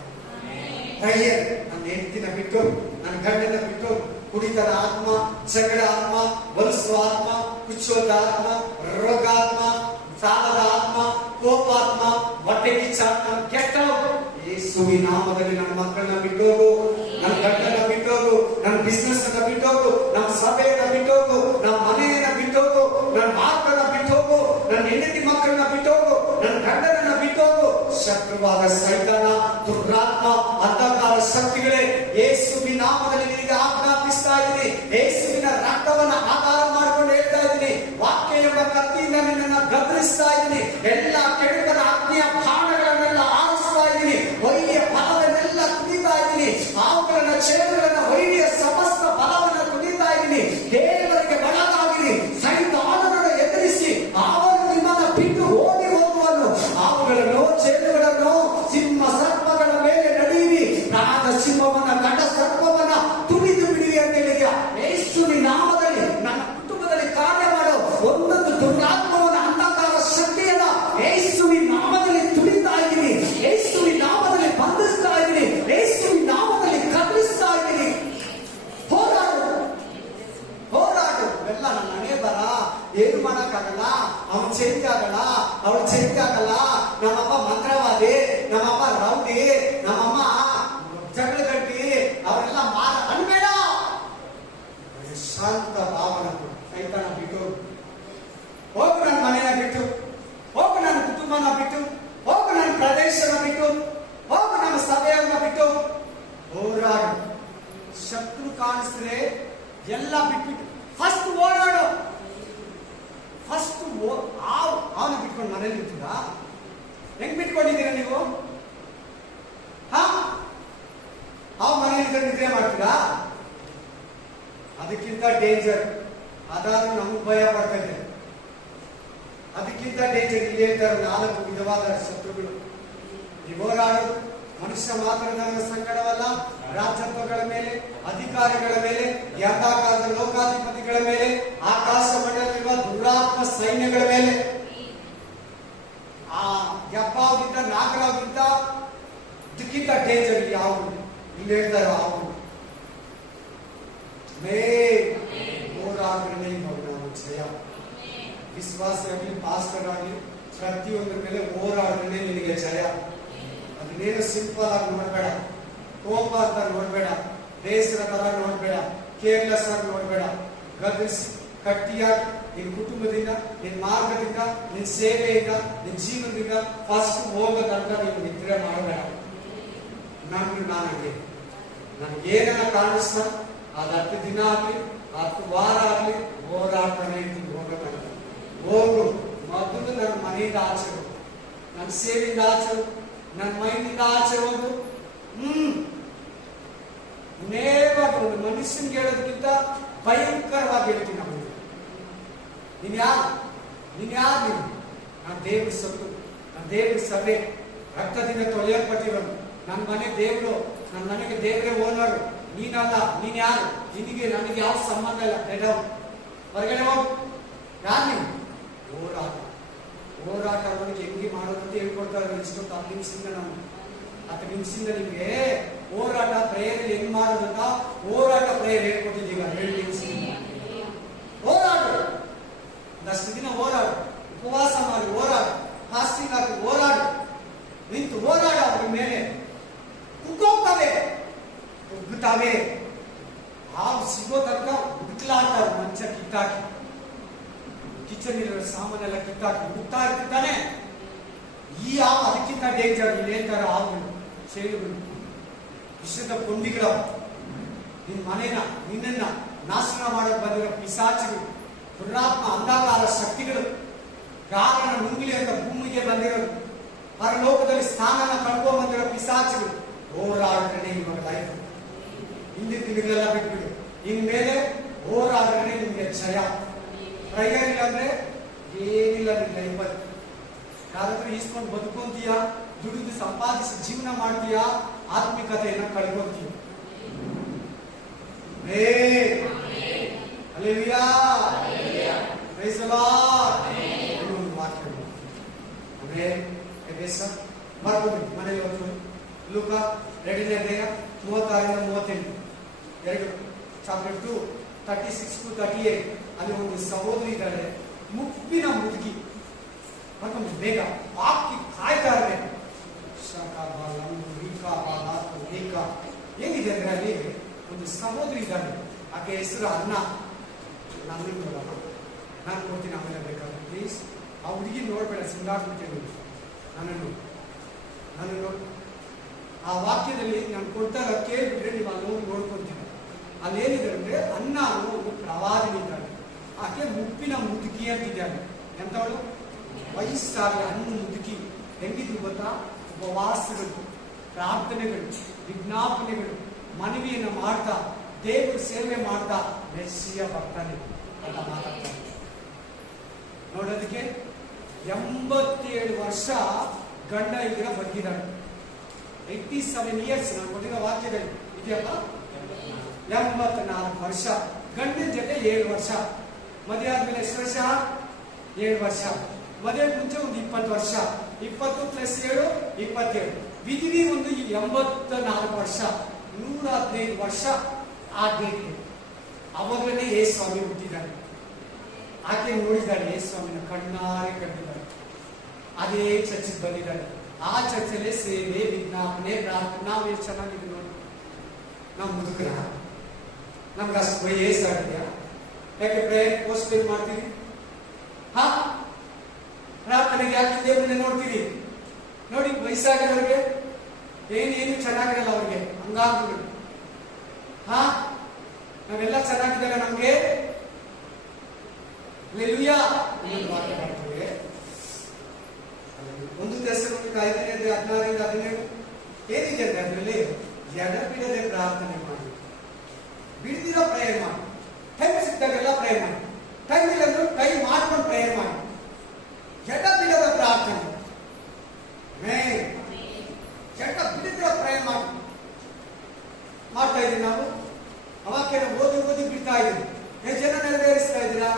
ಪ್ರೇಯರ್. ನನ್ನ ಹೆಂಡತಿನ ಬಿಟ್ಟು, ನನ್ನ ಗಂಡನ ಬಿಟ್ಟು, ಕುಡಿತದ ಆತ್ಮ, ಜಗಳ ಆತ್ಮ, ಬಲಿಸುವ ಆತ್ಮ, ಕುಚ್ಚೋದ ಆತ್ಮ, ರೋಗಾತ್ಮ, ಸಾಲದ ಆತ್ಮ, ಕೋಪಾತ್ಮ, ಹೊಟ್ಟೆ ಕಿಚ್ಚಾತ್ಮ, ಕೆಟ್ಟ ಯೇಸುವಿನ ನಾಮದಲ್ಲಿ ನನ್ನ ಮಕ್ಕಳನ್ನ ಬಿಟ್ಟೋಗು, ನನ್ನ ಗಂಡನ ಬಿಟ್ಟೋಗು, ನನ್ನ ಬಿಸ್ನೆಸ್ ಅನ್ನ ಬಿಟ್ಟೋಗು, ನಮ್ಮ ಸಭೆಯನ್ನ ಬಿಟ್ಟೋಗು, ನಮ್ಮ ಮನೆಯನ್ನ ಬಿಟ್ಟೋಗು, ನನ್ನ ಮಾತನ್ನ ಬಿಟ್ಟೋಗು, ನನ್ನ ಹೆಂಡತಿ ಮಕ್ಕಳನ್ನ ಬಿಟ್ಟೋಗು, ನನ್ನ ಗಂಡನನ್ನ ಬಿಟ್ಟೋಗು. ಶತ್ರುವಾದ ಸೈತಾನ, ದುರಾತ್ಮ, ಅಂಧಕಾರ ಶಕ್ತಿಗಳೇ, ಯೇಸುವಿನ ನಾಮದಲ್ಲಿ ನಿನಗೆ ಆಜ್ಞಾಪಿಸ್ತಾ ಇದ್ದೀನಿ. ಯೇಸುವಿನ ರಕ್ತವನ್ನ ಆಧಾರ ಮಾಡಿಕೊಂಡು ಹೇಳ್ತಾ ಇದ್ದೀನಿ. ವಾಕ್ಯ ಎಂಬ ಕತ್ತಿಯಿಂದ ನಿನ್ನನ್ನು ಗದರಿಸ್ತಾ ಇದ್ದೀನಿ. ಎಲ್ಲ ಕೆಡುಕರ ಆಜ್ಞೆಯ ಬಾಣಗಳನ್ನೆಲ್ಲ ಆರಿಸ್ತಾ ಇದ್ದೀನಿ. ವೈರಿಯ ಬಲವನ್ನೆಲ್ಲ ಕುಡಿತಾ ಇದ್ದೀನಿ. ಅವುಗಳನ್ನ ಚೇರುಗಳನ್ನ ವೈರಿಯ ಸಮಸ್ತ ಬಲವನ್ನು ಕುಡಿತಾ ಇದ್ದೀನಿ. ದೇವರಿಗೆ ಬಲವಾಗಿರಿ. ಸೈತಾನನನ್ನು ಎದುರಿಸಿ ಅವನು ನಿಮ್ಮನ್ನ ಬಿಟ್ಟು ಓಡಿ ಹೋಗುವನು. ಅವುಗಳನ್ನು ಚೇರುಗಳನ್ನು ಸಿಂಹ ಸರ್ಪಗಳ ಮೇಲೆ ನಡೆಯಿರಿ. ನಾದ ಸಿಂಹವನ್ನ, ಗಂಡ ಸರ್ಪವನ್ನ ತುಳಿದು ಬಿಡಿರಿ ಅಂತ ಹೇಳಿದ್ಯಾ. ಯೇಸುವಿನ ನಾಮದಲ್ಲಿ ನನ್ನ ಕುಟುಂಬದಲ್ಲಿ ಕಾರ್ಯ ಮಾಡೋ ಒಂದೊಂದು ದುರಾತ್ಮವನ್ನ, ಅಂಧಕಾರ ಶಕ್ತಿಯನ್ನ ಯೇಸುವಿನ ನಾಮದಲ್ಲಿ ತುಳಿತಾ ಇದ್ದೀನಿ. ಯೇಸುವಿನ ನಾಮದಲ್ಲಿ ಬಂಧಿಸ್ತಾ ಇದ್ದೀನಿ. ಯೇಸುವಿನ ನಾಮದಲ್ಲಿ ಕತ್ತರಿಸ್ತಾ ಇದ್ದೀನಿ. ಹೋರಾಡು, ಹೋರಾಡು. ಎಲ್ಲ ನನ್ನ ಹಣೆ ಬರ, ಏನು ಮಾಡಕ್ಕಾಗಲ್ಲ. ಆಗಲ್ಲ, ಅವನು ಚೇಂಜ್ ಆಗಲ್ಲ, ಅವಳು ಚೇಂಜ್ ಆಗಲ್ಲ, ನಮ್ಮಪ್ಪ ಮಂತ್ರವಾದಿ, ನಮ್ಮಪ್ಪ ರೌಡಿ, ನಮ್ಮಮ್ಮ ಜಗಳ ಗಟ್ಟಿ, ಅವರೆಲ್ಲ ಮಾರ ಅನ್ಬೇಡ. ಶಾಂತ ಭಾವನ ಸೈತಾನ ಬಿಟ್ಟು ಹೋಗು, ನನ್ನ ಮನೆಯ ಬಿಟ್ಟು ಹೋಗು, ನನ್ನ ಕುಟುಂಬನ ಬಿಟ್ಟು ಹೋಗು, ನನ್ನ ಪ್ರದೇಶನ ಬಿಟ್ಟು ಹೋಗು, ನಮ್ಮ ಸಭೆಯನ್ನ ಬಿಟ್ಟು ಹೋರಾಡು. ಶತ್ರು ಕಾಣಿಸಿದ್ರೆ ಎಲ್ಲ ಬಿಟ್ಬಿಟ್ಟು ಫಸ್ಟ್ ಓಡಾಡು. ಫಸ್ಟ್ ಅವನು ಬಿಟ್ಕೊಂಡು ಮನೇಲಿ ಇರ್ತೀರ? ಹೆಂಗ್ ಬಿಟ್ಕೊಂಡಿದ್ದೀರಾ ನೀವು? ಅವ್ ಮನೇಲಿ ನಿದ್ರೆ ಮಾಡ್ತೀರಾ? ಅದಕ್ಕಿಂತ ಡೇಂಜರ್. ಅದಾದ್ರೂ ನಮ್ಗೆ ಭಯ ಪಡ್ತಾ ಇದ್ದೇವೆ. ಅದಕ್ಕಿಂತ ಡೇಂಜರ್ ಇಲ್ಲಿ ಹೇಳ್ತಾರೆ 4 ವಿಧವಾದ ಶತ್ರುಗಳು. ಈ ಹೋರಾಡೋದು ಮನುಷ್ಯ ಮಾತ್ರದ ಸಂಕಟವಲ್ಲ, ರಾಜತ್ವಗಳ ಮೇಲೆ, ಅಧಿಕಾರಿಗಳ ಮೇಲೆ, ಯಥಾಕಾಲದ ಲೋಕಾಧಿಪತಿಗಳ ಮೇಲೆ, ಆಕಾಶ ಮಂಡಲದಲ್ಲಿರುವ ದುರಾತ್ಮ ಸೈನ್ಯಗಳ ಮೇಲೆ. ಆ ಯಪ್ಪಾವಿಂದ ನಾಗರಾವಿಂದ ಇದಕ್ಕಿಂತ ಡೇಂಜರ್ ಯಾವುದು? ಇಲ್ಲಿ ಹೇಳ್ತಾರೆ ಅವರು ಹೋರಾಟನೇ ನಾವು ಜಯ. ವಿಶ್ವಾಸ ಆಗಲಿ, ಪಾಸ್ಟರ್ ಆಗಲಿ, ಪ್ರತಿಯೊಂದರ ಮೇಲೆ ಹೋರಾಟನೇ ನಿನಗೆ ಜಯ. ಅದನ್ನೇನು ಸಿಂಪಲ್ ಆಗಿ ನೋಡ್ಬೇಡ, ಕೋಪ ಅಂತ ನೋಡ್ಬೇಡ, ಬೇಸರ ತರ ನೋಡ್ಬೇಡ, ಕೇರ್ಲೆಸ್ ಆಗಿ ನೋಡ್ಬೇಡ. ಗದರಿಸಿ ಗಟ್ಟಿಯಾಗಿ ನಿನ್ನ ಕುಟುಂಬದಿಂದ, ನಿನ್ನ ಮಾರ್ಗದಿಂದ, ನಿನ್ನ ಸೇವೆಯಿಂದ, ನಿನ್ನ ಜೀವನದಿಂದ ಫಸ್ಟ್ ಹೋಗೋ ತನಕ ನೀನು ನಿದ್ರೆ ಮಾಡಬೇಡ. ನನಗೆ ನನಗೇನ ಕಾಣಿಸ್ತ ಅದು 10 ದಿನ ಆಗ್ಲಿ, 10 ವಾರ ಆಗ್ಲಿ, ಹೋರಾಟನೇ ಇರ್ತೀನಿ. ಹೋಗೋ ತನಕ ಹೋಗು. ಮೊದಲು ನನ್ನ ಮನೆಯಿಂದ ಆಚೆ ಹೋಗು, ನನ್ನ ಸೇವೆಯಿಂದ ಆಚೆ ಹೋಗು, ನನ್ನ ಮೈನಿಂದ ಆಚೆ ಹೋಗು. ನೇರವಾಗಿ ಒಂದು ಮನುಷ್ಯನ್ಗೆ ಹೇಳೋದಕ್ಕಿಂತ ಭಯಂಕರವಾಗಿ ಹೇಳ್ತೀನಿ ನಾವು. ನೀನ್ ಯಾರು? ನಾನು ದೇವ್ರ ಸತ್ತು, ನನ್ನ ದೇವ್ರ ಸಭೆ, ರಕ್ತದಿಂದ ತೊಳೆಯಲ್ಪಟ್ಟಿರೋನು. ನನ್ನ ಮನೆ ದೇವರು, ನನ್ನ ಮನೆಗೆ ದೇವರೇ ಓನರು. ನೀನಲ್ಲ. ನೀನ್ ಯಾರು? ನಿನಗೆ ನನಗೆ ಯಾವ ಸಂಬಂಧ ಇಲ್ಲ. ಹೊರಗಡೆ ಹೋಗು. ಯಾರು ನೀವು? ಹೋರಾಟ ಅವನಿಗೆ ಹೆಂಗೆ ಮಾಡೋದಂತ ಹೇಳ್ಕೊಡ್ತಾರೆ. ಇಷ್ಟೊಂದು 10 ನಿಮಿಷದಿಂದ ನಾವು 10 ನಿಮಿಷದಿಂದ ನಿಮಗೆ ಹೋರಾಟ ಪ್ರೇಯರ್ ಹೆಂಗ್ ಮಾಡೋದಂತ ಹೋರಾಟ ಪ್ರೇಯರ್ ಹೇಳ್ಕೊಟ್ಟಿದ್ದೀವಿ. 7 ನಿಮಿಷದಿಂದ ಹೋರಾಡು. ಒಂದಷ್ಟು ದಿನ ಹೋರಾಡು, ಉಪವಾಸ ಮಾಡಿ ಹೋರಾಡು, ಫಾಸ್ಟಿಂಗ್ ಹಾಕಿ ಹೋರಾಡು, ನಿಂತು ಹೋರಾಡ. ಅವ್ರ ಮೇಲೆ ಕುಗ್ಗೋಗ್ತವೆ, ಕುಗ್ಗುತ್ತವೆ. ಹಾವು ಸಿಗೋ ತನಕ ಹುಡುಕ್ಲಾಡ್ತಾರೆ. ಮಂಚ ಕಿತ್ತಾಕಿ, ಕಿಚನ್ ಇರೋ ಸಾಮಾನೆಲ್ಲ ಕಿತ್ತಾಕಿ ಹುಡುಕ್ತಾ ಇರ್ತಾನೆ. ಈ ಹಾವು ಅದಕ್ಕಿಂತ ಡೇಂಜರ್. ಇಲ್ಲಿ ಹೇಳ್ತಾರೆ ಹಾವುಗಳು, ಶೈಲಿಗಳು, ವಿಷದ ಕೊಂಡಿಗಳ ನಿನ್ನ ಮನೇನ, ನಿನ್ನನ್ನ ನಾಶನ ಮಾಡಕ್ ಬಂದಿರೋ ಪಿಶಾಚಿಗಳು, ದುರಾತ್ಮ ಅಂಧಕಾರ ಶಕ್ತಿಗಳು, ಕಾರಣ ನುಂಗ್ಲಿ ಅಂತ ಭೂಮಿಗೆ ಬಂದಿರೋದು, ಪರಲೋಕದಲ್ಲಿ ಸ್ಥಾನನ ಕಳ್ಕೊಂಡ್ ಬಂದಿರೋ ಪಿಶಾಚಿಗಳು. ಹೋರಾಡ್ತಾನೆ ಇವಾಗ ಲೈಫ್. ಹಿಂದಿನ ದಿನಗಳೆಲ್ಲ ಬಿಟ್ಬಿಡು. ಇನ್ಮೇಲೆ ಹೋರಾಡ್ತಾನೆ ನಿಮ್ಗೆ ಜಯ. ಪ್ರೇಯರ್ ಇಲ್ಲ ಅಂದ್ರೆ ಏನಿಲ್ಲ ನಿನ್ನ ಲೈಫಲ್ಲಿ. ಯಾರಾದ್ರೂ ಈಸ್ಕೊಂಡು ಬದುಕೊಂತೀಯಾ, ದುಡಿದು ಸಂಪಾದಿಸಿ ಜೀವನ ಮಾಡ್ತೀಯಾ, ಆತ್ಮಿಕತೆಯನ್ನ ಕಳ್ಕೊಂತೀಯ. ಮಾಡ್ಬೋದು ಮನೇಲಿ ಒಂದು ಲೂಕ 2ನೇ ಅಧ್ಯಾಯ 36-38, ಚಾಪ್ಟರ್ 2 36-38. ಅಲ್ಲಿ ಒಂದು ಸಹೋದರಿ ಇದ್ದಾಳೆ, ಮುಪ್ಪಿನ ಮುದುಕಿ. ಮತ್ತೊಂದು ಬೇಗ ಹಾಕಿ ಕಾಯ್ತಾ ಇರ್ಬೇಕು. ಏನಿದೆ ಅಂದ್ರೆ ಅಲ್ಲಿ ಒಂದು ಸಹೋದರಿ ಇದ್ದಾಳೆ, ಆಕೆ ಹೆಸರು ಅನ್ನ. ನಾನು ಕೊಡ್ತೀನಿ ಆಮೇಲೆ ಬೇಕಾದ್ರೆ ಪ್ಲೀಸ್. ಆ ಹುಡುಗಿ ನೋಡ್ಬೇಡ, ಸಿಂಗಾಡ್ಬಿಡ್ತೀನಿ. ನನ್ನನ್ನು ಆ ವಾಕ್ಯದಲ್ಲಿ ನಾನು ಕೊಡ್ತಾರ ಕೇಳ್ಬಿಟ್ರೆ ನೀವು ಅಲ್ಲಿ ಹೋಗಿ ನೋಡ್ಕೊಂತೀನಿ. ಅಲ್ಲೇನಿದೆ ಅಂದ್ರೆ ಅನ್ನ ಅನ್ನೋ ಒಂದು ಪ್ರವಾದಿನಿ ಇದ್ದಾಳೆ. ಆಕೆ ಮುಪ್ಪಿನ ಮುದುಕಿ ಅಂತಿದ್ದಾಳೆ. ಎಂತವಳು? ವಯಸ್ಸಾಗಲಿ ಹಣ್ಣು ಮುದುಕಿ. ಹೆಂಗಿದ್ರು ಗೊತ್ತಾ? ಉಪವಾಸಗಳು, ಪ್ರಾರ್ಥನೆಗಳು, ವಿಜ್ಞಾಪನೆಗಳು, ಮನವಿಯನ್ನು ಮಾಡ್ತಾ, ದೇವರ ಸೇವೆ ಮಾಡ್ತಾ ಮೆಸ್ಸಿಯ ಬರ್ತಾನೆ ಅಂತ ಮಾತಾಡ್ತಾನೆ. ನೋಡೋದಕ್ಕೆ 87 ವರ್ಷ ಗಂಡ ಇದ್ರ ಬದುಕಿದ್ದಾಳೆ. 87 ಇಯರ್ಸ್. ನಾನು ಕೊಟ್ಟಿರೋ ವಾಕ್ಯದಲ್ಲಿ ಇದೆಯಲ್ಲ, 84 ವರ್ಷ. ಗಂಡನ ಜೊತೆ 7 ವರ್ಷ. ಮದುವೆ ಆದ್ಮೇಲೆ ಎಷ್ಟು ವರ್ಷ? 7 ವರ್ಷ. ಮದುವೆ ಮುಂಚೆ ಒಂದು 20 ವರ್ಷ. 20 + 7 27. ವಿಧಿವಿ ಒಂದು 84 ವರ್ಷ. 115 ವರ್ಷ ಆ ಡೇಟ್. ಅವಾಗಲೇ ಸ್ವಾಮಿ ಹುಟ್ಟಿದ್ದಾನೆ. ಆಕೆ ನೋಡಿದ್ದಾಳೆ ಯೇಸು ಸ್ವಾಮಿನ ಕಣ್ಣಾರೆ ಕಂಡಿದ್ದಾಳೆ. ಅದೇ ಚರ್ಚಿಗೆ ಬಂದಿದ್ದಾಳೆ. ಆ ಚರ್ಚಲ್ಲೇ ಸೇವೆ, ವಿಜ್ಞಾಪನೆ, ಪ್ರಾರ್ಥನೆ. ನಾವು ಎಷ್ಟು ಚೆನ್ನಾಗಿದೆ ನೋಡಿ. ನಾವು ಮುದುಕರ, ನಮ್ಗೆ ಅಷ್ಟು ವಯಸ್ಸಾಗಿದೆಯಾ? ಯಾಕೆ ಪ್ರೇಯರ್ ಪೋಸ್ಟ್ ಮಾಡ್ತೀವಿ? ಹಾ, ಪ್ರಾರ್ಥನೆಗೆ ಯಾಕೆ ದೇವರನ್ನೇ ನೋಡ್ತೀರಿ? ನೋಡಿ, ವಯಸ್ಸಾಗಿರೋರಿಗೆ ಏನೇನು ಚೆನ್ನಾಗಿರಲ್ಲ ಅವ್ರಿಗೆ, ಹಂಗಾಗ್ಬಿಡು. ಹಾ, ನಾವೆಲ್ಲ ಚೆನ್ನಾಗಿದ್ದಾರೆ ನಮ್ಗೆ. ಹಲ್ಲೆಲೂಯಾ. ಒಂದು Thessalonians 5:16-17 ಏನಿದೆ ಅಂದ್ರೆ ಅದರಲ್ಲಿ ಎಡಬಿಡದೆ ಪ್ರಾರ್ಥನೆ ಮಾಡಿ, ಬಿಡದಿರೋ ಪ್ರೇಯರ್ ಮಾಡಿ, ಟೈಮ್ ಸಿಕ್ತಾಗೆಲ್ಲ ಪ್ರೇಯರ್ ಮಾಡಿ, ಟೈಮ್ ಇಲ್ಲಂದ್ರೂ ಕೈ ಮಾಡ್ಕೊಂಡು ಪ್ರೇಯರ್ ಮಾಡಿ, ಎಡಬಿಡದ ಪ್ರಾರ್ಥನೆ, ಎಡ ಬಿಡದಿರೋ ಪ್ರೇಯರ್ ಮಾಡಿ ಮಾಡ್ತಾ ಇದ್ದೀವಿ ನಾವು. ಅವಾಕ್ಯ ಓದಿ ಬಿಡ್ತಾ ಇದ್ದೀವಿ. ಎಷ್ಟು ಜನ ನೆರವೇರಿಸ್ತಾ ಇದ್ದೀರಾ?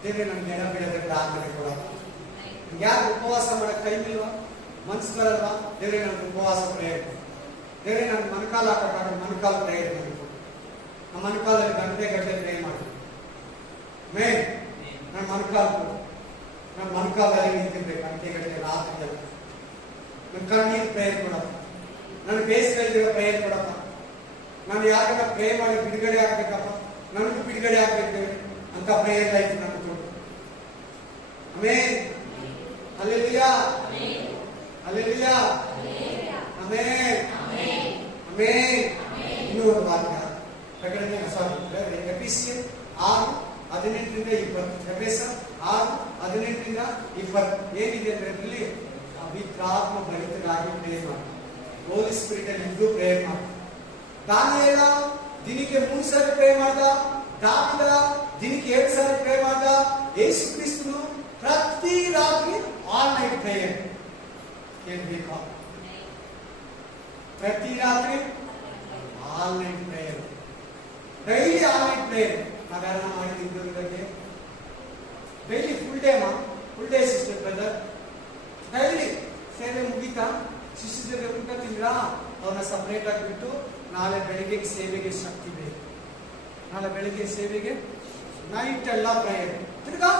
ದೇವರೇ ನಮ್ಗೆ ಎಡ ಬಿಡದೆ ಪ್ರಾರ್ಥನೆ ಕೊಡ. ಯಾರು ಉಪವಾಸ ಮಾಡಕ್ ಟೈಮ್ ಇಲ್ವಾ? ಮನ್ಸು ಬರಲ್ವಾ? ದೇವರೇ ನನ್ಗೆ ಉಪವಾಸ ಪ್ರೇಯರ್, ದೇವರೇ ನನ್ಗೆ ಮನಕಾಲ ಹಾಕಕ್ಕಾಗ ಮನಕಾಲ ಪ್ರೇಯರ್ ಮಾಡಿ, ನಮ್ಮ ಮನಕಾಲಲ್ಲಿ ಗಂಟೆ ಪ್ರೇಯರ್ ಮಾಡಿ. ನನ್ನ ಮನಕಾಲದಲ್ಲಿ ನಿಂತಿರ್ಬೇಕು ಗಂಟೆ ರಾತ್ರಿ. ನನ್ನ ಕಣ್ಣೀರು ಪ್ರೇಯರ್ ಕೊಡಪ್ಪ, ನನ್ನ ಬೇಸಿಗೆಯಲ್ಲಿರೋ ಪ್ರೇಯರ್ ಕೊಡಪ್ಪ. ನಾನು ಯಾರನ್ನ ಪ್ರೇ ಮಾಡಿ ಬಿಡುಗಡೆ ಆಗ್ಬೇಕಪ್ಪ, ನನಗೂ ಬಿಡುಗಡೆ ಆಗ್ಬೇಕು ಅಂತ ಪ್ರೇಯರ್ ಲೈಫ್ ನನಗೆ ಕೊಡು. Amen. Hallelujah, hallelujah, amen, amen. ಇನ್ನೂ ಒಂದು ವಾಕ್ಯ ಪ್ರಕಟಣೆ ಎಫೆಸಿಯನ್ 6:18-20. ಎಫೆಸ 6:18-20 ಏನಿದೆ ಅಂದ್ರೆ ಅದರಲ್ಲಿ ಪವಿತ್ರಾತ್ಮ ಭರಿತರಾಗಿ ಪ್ರೇಯರ್ ಮಾಡಿ, ಹೋಲಿ ಸ್ಪಿರಿಟ್ ಅಲ್ಲಿ ಇದ್ದು ಪ್ರೇಯರ್ ಮಾಡಿ. ದಾನಿಯೇಲ ದಿನಕ್ಕೆ 3 ಸಾರಿ ಪ್ರೇ ಮಾಡ್ದ, ದಾವಿದ ದಿನಕ್ಕೆ 2 ಸಾರಿ ಪ್ರೇ ಮಾಡ್ದ, ಯೇಸು ಕ್ರಿಸ್ತನು ಪ್ರತಿ ರಾತ್ರಿ ಆಲ್ ನೈಟ್ ಪ್ರೇಯರ್ ಕೇಳಬೇಕು. ಪ್ರತಿ ರಾತ್ರಿ all night prayer, daily all night prayer. ನಾವೆಲ್ಲ ಮಾಡಿದ್ದೀವಿ daily full day sister brother. Daily ಸೇವೆ ಮುಗಿತಾ ಶಿಷ್ಯ ಜೊತೆ ಊಟ ತಿಂದ್ರಾ, ಅವನ್ನ ಸಪರೇಟ್ ಆಗಿಬಿಟ್ಟು ನಾಳೆ ಬೆಳಿಗ್ಗೆ ಸೇವೆಗೆ ಶಕ್ತಿ ಬೇಕು. ನಾಳೆ ಬೆಳಿಗ್ಗೆ ಸೇವೆಗೆ ನೈಟ್ ಎಲ್ಲ ಪ್ರೇಯರ್. ತಿರ್ಗಾ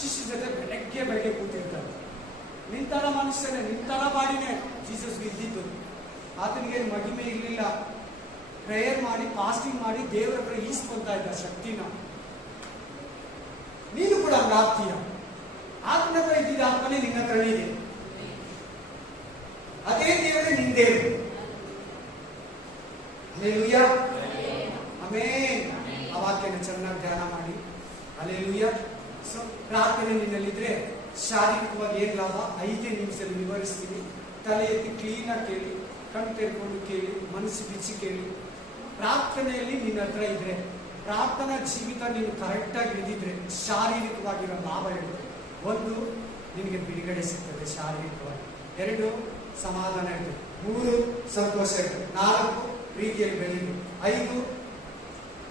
ಶಿಷ್ಯ ಜೊತೆ ಬೆಳಗ್ಗೆ ಕೂತಿರ್ತಾರೆ. ನಿಂತರ ಮನುಷ್ಯನೇ, ನಿಂತರ ಬಾಡಿನೇ ಜೀಸಸ್ ಇದ್ದಿದ್ದು. ಆತನಿಗೆ ಮಹಿಮೆ ಇರಲಿಲ್ಲ. ಪ್ರೇಯರ್ ಮಾಡಿ, ಫಾಸ್ಟಿಂಗ್ ಮಾಡಿ ದೇವರ ಹತ್ರ ಈಸ್ಕೊಂತ ಇದ್ದ ಶಕ್ತಿನ. ನೀನು ಕೂಡ ಹಂಗಾಗ್ತೀಯ. ಆತನ ಹತ್ರ ಇದ್ದಿದ್ದ ಆತ್ಮನೇ ನಿನ್ನ ಹತ್ರ ಇದೆ. ಅದೇ ದೇವರೇ ನಿನ್ ದೇವರು. Hallelujah, amen. ಆ ವಾಕ್ಯನ ಚೆನ್ನಾಗಿ ಧ್ಯಾನ ಮಾಡಿ. ಹಲ್ಲೆಲೂಯಾ. ಸೊ ಪ್ರಾರ್ಥನೆ ನಿನ್ನಲ್ಲಿದ್ರೆ ಶಾರೀರಿಕವಾಗಿ ಏನ್ ಲಾಭ 5 ನಿಮಿಷದಲ್ಲಿ ವಿವರಿಸ್ತೀನಿ. ತಲೆ ಎತ್ತಿ ಕ್ಲೀನ್ ಆಗಿ ಕೇಳಿ, ಕಣ್ ತೆರ್ಕೊಂಡು ಕೇಳಿ, ಮನಸ್ಸು ಬಿಚ್ಚಿ ಕೇಳಿ. ಪ್ರಾರ್ಥನೆಯಲ್ಲಿ ನಿನ್ನ ಹತ್ರ ಇದ್ರೆ, ಪ್ರಾರ್ಥನಾ ಜೀವಿತ ನೀನು ಕರೆಕ್ಟ್ ಆಗಿ ಇದ್ದಿದ್ರೆ ಶಾರೀರಿಕವಾಗಿರೋ ಲಾಭ ಹೇಳಿದ್ರೆ, 1 ನಿನಗೆ ಬಿಡುಗಡೆ ಸಿಗ್ತದೆ ಶಾರೀರಿಕವಾಗಿ, 2 ಸಮಾಧಾನ ಇರ್ತದೆ, 3 ಸಂತೋಷ ಇರ್ತದೆ, 4 ಪ್ರೀತಿಯಲ್ಲಿ ಬೆಳೆಯುವುದು, 5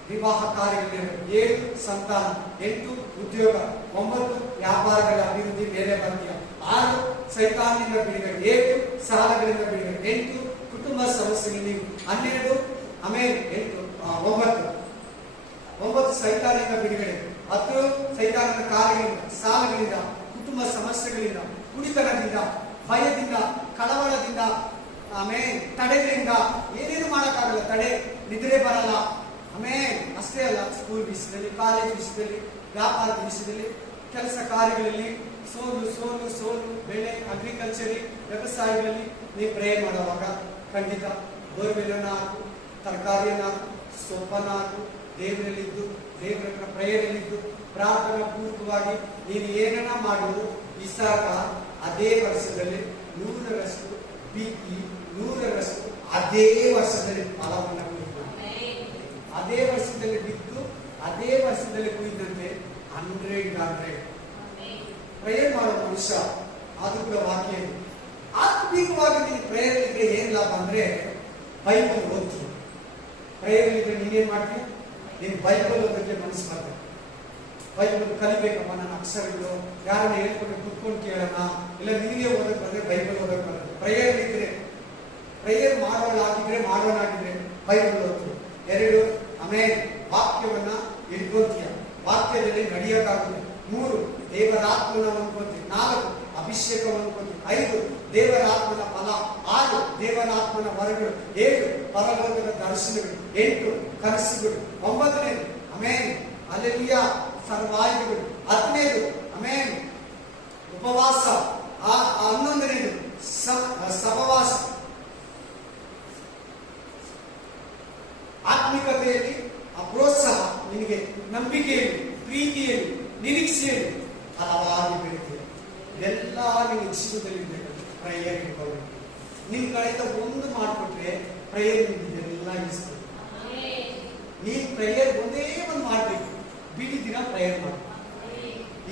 ವಿವಾಹ ಕಾರ್ಯಗಳು, 7 ಸಂತಾನ, 8 ಉದ್ಯೋಗ, 9 ವ್ಯಾಪಾರಗಳ ಅಭಿವೃದ್ಧಿ ಮೇಲೆ ಬರ್ತೀಯ, 6 ಸೈತಾನ್ಯದಿಂದ ಬಿಡುಗಡೆ, 7 ಸಾಲಗಳಿಂದ ಬಿಡುಗಡೆ, 8 ಕುಟುಂಬ ಸಮಸ್ಯೆಗಳಿಗೆ, 12 ಆಮೇಲೆ 9 ಸೈತಾನ್ಯದಿಂದ ಬಿಡುಗಡೆ, 10 ಸೈತಾನದ ಕಾರ್ಯಗಳಿಂದ, ಸಾಲಗಳಿಂದ, ಕುಟುಂಬ ಸಮಸ್ಯೆಗಳಿಂದ, ಕುಡಿತನದಿಂದ, ಭಯದಿಂದ, ಕಳವಳದಿಂದ, ಆಮೇಲೆ ತಡೆಗಳಿಂದ ಏನೇನು ಮಾಡಕ್ಕಾಗಲ್ಲ. ತಡೆ, ನಿದ್ರೆ ಬರಲ್ಲ. ಆಮೇಲೆ ಅಷ್ಟೇ ಅಲ್ಲ, ಸ್ಕೂಲ್ ವಿಷಯದಲ್ಲಿ, ಕಾಲೇಜ್ ವಿಷಯದಲ್ಲಿ, ವ್ಯಾಪಾರದ ವಿಷಯದಲ್ಲಿ, ಕೆಲಸ ಕಾರ್ಯಗಳಲ್ಲಿ ಸೋಲು, ಬೆಳೆ, ಅಗ್ರಿಕಲ್ಚರ್, ವ್ಯವಸಾಯಗಳಲ್ಲಿ ನೀವು ಪ್ರೇಯರ್ ಮಾಡುವಾಗ ಖಂಡಿತ ಬೋರ್ವೆಲ್ಲನ್ನ ಹಾಕು, ತರಕಾರಿಯನ್ನ ಹಾಕು, ಸೊಪ್ಪನ್ನ ಹಾಕು, ದೇವರಲ್ಲಿದ್ದು, ದೇವರ ಹತ್ರ ಪ್ರೇಯರಲ್ಲಿದ್ದು ಪ್ರಾರ್ಥನಾ ಪೂರ್ವಕವಾಗಿ ನೀನು ಏನನ್ನ ಮಾಡುವುದು ಇಸಾಕ ಅದೇ ವರ್ಷದಲ್ಲಿ 100ರಷ್ಟು ಬಿತ್ತಿ 100ರಷ್ಟು ಅದೇ ವರ್ಷದಲ್ಲಿ ಫಲವನ್ನು ಕುಡಿದು, ಅದೇ ವರ್ಷದಲ್ಲಿ ಬಿತ್ತು ಅದೇ ವರ್ಷದಲ್ಲಿ ಕುಡಿದಂತೆ 100 ಪ್ರೇಯರ್ ಮಾಡೋ ಮನುಷ್ಯ. ಅದು ಕೂಡ ವಾಕ್ಯ. ಆತ್ಮೀಕವಾಗಿ ನೀನು ಪ್ರೇಯರ್ ಇದ್ರೆ ಏನ್ ಲಾಭ ಅಂದ್ರೆ, ಬೈಬಲ್ ಓದ್ತೀವಿ. ಪ್ರೇಯರ್ ಇದ್ರೆ ನೀನೇನ್ ಮಾಡ್ತೀವಿ? ನೀನು ಬೈಬಲ್ ಓದಕ್ಕೆ ಮನಸ್ಸು ಬರ್ತದೆ. ಬೈಬಲ್ ಕಲಿಬೇಕಪ್ಪ, ನನ್ನ ಅಕ್ಷರಗಳು ಯಾರನ್ನ ಹೇಳ್ಕೊಂಡು ಕುತ್ಕೊಂಡು ಕೇಳೋಣ, ಇಲ್ಲ ನಿನಗೆ ಓದಕ್ ಬಂದ್ರೆ ಬೈಬಲ್ ಓದಕ್ ಬರ್ತದೆ. ಪ್ರೇಯರ್ ಇದ್ರೆ, ಪ್ರೇಯರ್ ಮಾಡೋಣಾಗಿದ್ರೆ ಬೈಬಲ್ ಓದ್ತೀವಿ. 2 ಆಮೇಲೆ ವಾಕ್ಯವನ್ನ ಹಿಡ್ಕೊಂತೀಯ. ವಾಕ್ಯದಲ್ಲಿ ನಡೆಯಕ್ಕಾಗುತ್ತೆ. 3 ದೇವರಾತ್ಮನ ಹೊಂದ್ಕೊತೀವಿ. 4 ಅಭಿಷೇಕವನ್ನು ಹೊಂದ್ಕೊತೀವಿ. 5 ದೇವರಾತ್ಮನ ಫಲ. 6 ದೇವರಾತ್ಮನ ವರಗಳು. 7 ಪರಲೋಕದ ದರ್ಶನಗಳು. 8 ಕನಸುಗಳು. 9ನೇದು ಆಮೆನ್ ಹಲ್ಲೆಲೂಯಾ ಸರ್ವಾಯುಧಗಳು. 10ನೇದು ಆಮೆನ್ ಉಪವಾಸ. 11ನೇದು ಸಹವಾಸ. ಆತ್ಮಿಕತೆಯಲ್ಲಿ ಪ್ರೋತ್ಸಾಹ, ನಿನಗೆ ನಂಬಿಕೆಯಲ್ಲಿ, ಪ್ರೀತಿಯಲ್ಲಿ, ನಿರೀಕ್ಷೆಯಲ್ಲಿ ಫಲವಾಗಿ ಬೆಳಿತೀವಿ. ಇದೆಲ್ಲ ನಿನ್ನ ಜೀವನದಲ್ಲಿ ಪ್ರೇಯರ್ ಇಟ್ಕೊಳ್ಬೇಕು. ನಿನ್ ಕಡೆಯಿಂದ ಒಂದು ಮಾಡಿಕೊಟ್ರೆ ಪ್ರೇಯರ್ ನಿಮಗೆಲ್ಲ ಇಸ್ಬೇಕು. ನೀನ್ ಪ್ರೇಯರ್ ಒಂದೇ ಒಂದು ಮಾಡ್ಬೇಕು, ಬಿಡಿ ದಿನ ಪ್ರೇಯರ್ ಮಾಡಿ.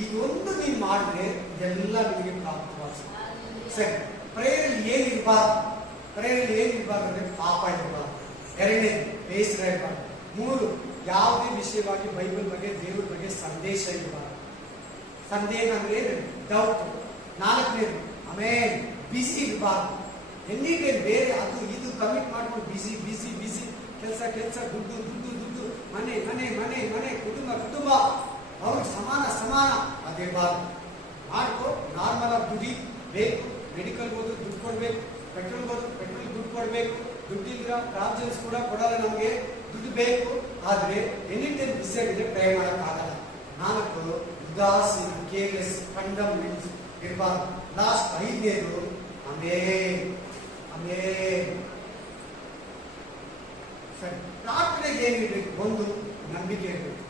ಈಗ ಒಂದು ನೀನ್ ಮಾಡಿದ್ರೆ ಎಲ್ಲ ನಿಮಗೆ ಪ್ರಾಪ್ತವಾಗ್ತದೆ. ಸರಿ, ಪ್ರೇಯರ್ ಏನಿರ್ಬಾರ್ದು? ಪ್ರೇಯರ್ ಏನಿರ್ಬಾರ್ದು ಅಂದ್ರೆ ಪಾಪ ಇರಬಾರ್ದು. 2ನೇ ಬೇಸರ ಇರಬಾರ್ದು. 3 ಯಾವುದೇ ವಿಷಯವಾಗಿ ಬೈಬಲ್ ಬಗ್ಗೆ, ದೇವ್ರ ಬಗ್ಗೆ ಸಂದೇಶ ಇರಬಾರ್ದು. ಸಂದೇಹ ಅಂದ್ರೆ ಡೌಟ್. 4ನೇದು ಆಮೇಲೆ ಬಿಸಿ ಇರಬಾರ್ದು. ಎನಿ ಟೈಮ್ ಬೇರೆ ಅದು ಇದು ಕಮಿಟ್ ಮಾಡ್ಕೊಂಡು ಬಿಸಿ ಬಿಸಿ ಬಿಸಿ, ಕೆಲಸ ಕೆಲಸ, ದುಡ್ಡು ದುಡ್ಡು ದುಡ್ಡು, ಮನೆ ಮನೆ ಮನೆ ಮನೆ, ಕುಟುಂಬ ಕುಟುಂಬ, ಅವ್ರಿಗೆ ಸಮಾನ ಸಮಾನ ಅದಿರಬಾರ್ದು. ಮಾಡ್ಕೊ, ನಾರ್ಮಲ್ ಆಗಿ ದುಡಿ ಬೇಕು. ಮೆಡಿಕಲ್ಗೆ ಹೋದ್ರು ದುಡ್ಡು ಕೊಡ್ಬೇಕು, ಪೆಟ್ರೋಲ್ಗೆ ಹೋದ್ರು ಪೆಟ್ರೋಲ್ ದುಡ್ಡು ಕೊಡ್ಬೇಕು. ದುಡ್ಡಿಲ್ಲ ಪ್ರಾಬ್ಲಮ್ಸ್ ಕೂಡ ಕೊಡಲ್ಲ, ನಮಗೆ ದುಡ್ಡು ಬೇಕು. ಆದ್ರೆ ಎನಿ ಟೈಮ್ ಬಿಸಿ ಆಗಿದ್ರೆ ಪ್ರೇ ಮಾಡೋಕ್ಕಾಗಲ್ಲ. 4 ಉದಾಸೀನ, ಕೇರ್ಲೆಸ್, ಕಂಡಮ್ನೆಂಟ್ಸ್ ಇರಬಾರ್ದು. ಲಾಸ್ಟ್ 5ನೇದು ಆಮೇನ್ ಆಮೇನ್. ಸರಿ, ಪ್ರಾರ್ಥನೆಗೆ ಏನಿರ್ಬೇಕು? 1 ನಂಬಿಕೆ ಇರಬೇಕು.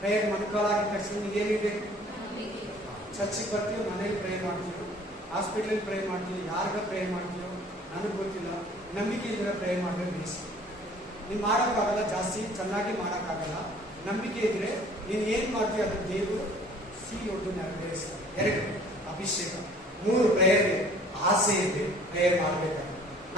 ಪ್ರೇಯರ್ ಮನ್ಕೊಳ್ಳಾಗಿದ ತಕ್ಷಣ ಏನಿರ್ಬೇಕು? ಚರ್ಚಿಗೆ ಬರ್ತೀವಿ, ಮನೇಲಿ ಪ್ರೇ ಮಾಡ್ತೀವಿ, ಹಾಸ್ಪಿಟಲ್ ಪ್ರೇ ಮಾಡ್ತೀವಿ, ಯಾರಿಗ ಪ್ರೇ ಮಾಡ್ತೀವೋ ನನಗೆ ಗೊತ್ತಿಲ್ಲ. ನಂಬಿಕೆ ಇದ್ರೆ ಪ್ರೇ ಮಾಡಿದ್ರೆ ಬೇಸ್. ನೀನು ಮಾಡೋಕ್ಕಾಗಲ್ಲ, ಜಾಸ್ತಿ ಚೆನ್ನಾಗಿ ಮಾಡೋಕ್ಕಾಗಲ್ಲ. ನಂಬಿಕೆ ಇದ್ರೆ ನೀನು ಏನು ಮಾಡ್ತೀವಿ ಅದನ್ನ ದೇವರು ಒಟ್ಟು ನೆರವೇರಿಸ್ತಾರೆ. 2 ಅಭಿಷೇಕ. 3 ಪ್ರೇಯರ್ಗೆ ಆಸೆ ಇರಬೇಕು, ಪ್ರೇಯರ್ ಮಾಡಬೇಕು.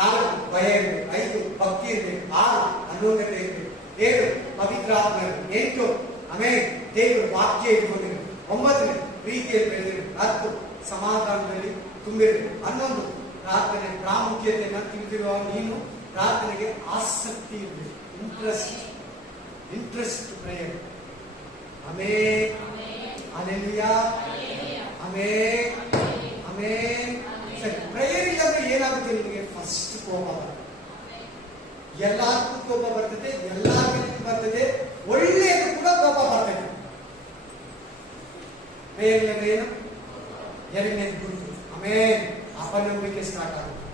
4 ಭಯ ಇರಬೇಕು. 5 ಭಕ್ತಿ ಇರಬೇಕು. 6 ಅನ್ಯೋನ್ಯತೆ ಇರಬೇಕು. 7 ಪವಿತ್ರ ಆತ್ಮ ಇರಬೇಕು. 8 ಆಮೇಲೆ ದೇವರು ವಾಕ್ಯ ಇಟ್ಕೊಂಡಿರಬೇಕು. 9 ಪ್ರೀತಿಯಲ್ಲಿ ಬೆಳೆದಿರಬೇಕು. 10 ಸಮಾಧಾನದಲ್ಲಿ ತುಂಬಿರಬೇಕು. 11 ಪ್ರಾರ್ಥನೆ ಪ್ರಾಮುಖ್ಯತೆಯನ್ನು ತಿಳಿದಿರುವ ನೀನು ಪ್ರಾರ್ಥನೆಗೆ ಆಸಕ್ತಿ ಇರಬೇಕು. Interest prayer. Amen hallelujah amen amen. ಸರಿ, ಪ್ರೇಯರ್ ಇಲ್ಲಂದ್ರೆ ಏನಾಗುತ್ತೆ? ನಿಮಗೆ ಫಸ್ಟ್ ಕೋಪ ಬರ್ತದೆ. ಎಲ್ಲಾರ್ಗೂ ಕೋಪ ಬರ್ತದೆ, ಎಲ್ಲರಿಗೂ ಬರ್ತದೆ, ಒಳ್ಳೆಯದು ಕೂಡ ಕೋಪ ಬರ್ತದೆ. ಪ್ರೇಯರ್ ಇಲ್ಲಂದ್ರೆ ಏನು? 2ನೇದು ಗುರುತು. ಆಮೇನ್ ಅಪನಂಬಿಕೆ ಸ್ಟಾರ್ಟ್ ಆಗುತ್ತೆ.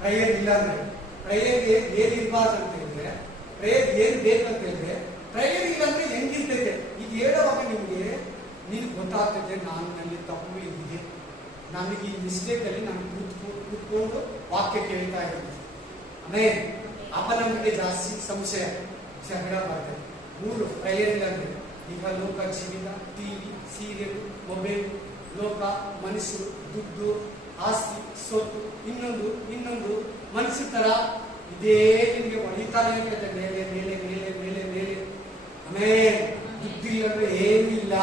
ಪ್ರೇಯರ್ ಇಲ್ಲ ಅಂದ್ರೆ, ಪ್ರೇಯರ್ಗೆ ಏನ್ ಇರ್ಬಾರ್ದು ಅಂತ ಹೇಳಿದ್ರೆ, ಪ್ರೇಯರ್ ಏನ್ ಬೇಕಂತ ಹೇಳಿದ್ರೆ, ಪ್ರೇಯರ್ ಇಲ್ಲ ಅಂದ್ರೆ ಹೆಂಗಿರ್ತೈತೆ ಈಗ ಹೇಳುವಾಗ ನಿಮ್ಗೆ ನೀನು ಗೊತ್ತಾಗ್ತದೆ, ನನ್ನಲ್ಲಿ ತಪ್ಪು ಇದ್ದಿದೆ, ನನಗೆ ಈ ಮಿಸ್ಟೇಕ್ ಅಲ್ಲಿ ನಾನು ಕೂತ್ಕೊಂಡು ವಾಕ್ಯ ಕೇಳ್ತಾ ಇದ್ದೀನಿ. ಆಮೇಲೆ ಅಪನಂಬಿಕೆ ಜಾಸ್ತಿ, ಸಂಶಯ, ಜಗಳ ಬರ್ತದೆ. 3 ಪ್ರೇಯರ್ ಇಲ್ಲ ಅಂದ್ರೆ ಈಗ ಲೋಕ ಜೀವಿತ, ಟಿವಿ, ಸೀರಿಯಲ್, ಮೊಬೈಲ್, ಲೋಕ, ಮನುಷ್ಯರು, ದುಡ್ಡು, ಆಸ್ತಿ, ಸೊತ್ತು, ಇನ್ನೊಂದು ಮನಸ್ಸು ತರ ಇದೇ ನಿಮಗೆ ಹೊಡಿತಾನೆ ಇರ್ತದೆ. ಮೇಲೆ ಮೇಲೆ ಮೇಲೆ ಮೇಲೆ ಮೇಲೆ. ಆಮೇಲೆ ದುಡ್ಡಿಲ್ಲಂದ್ರೆ ಏನಿಲ್ಲ,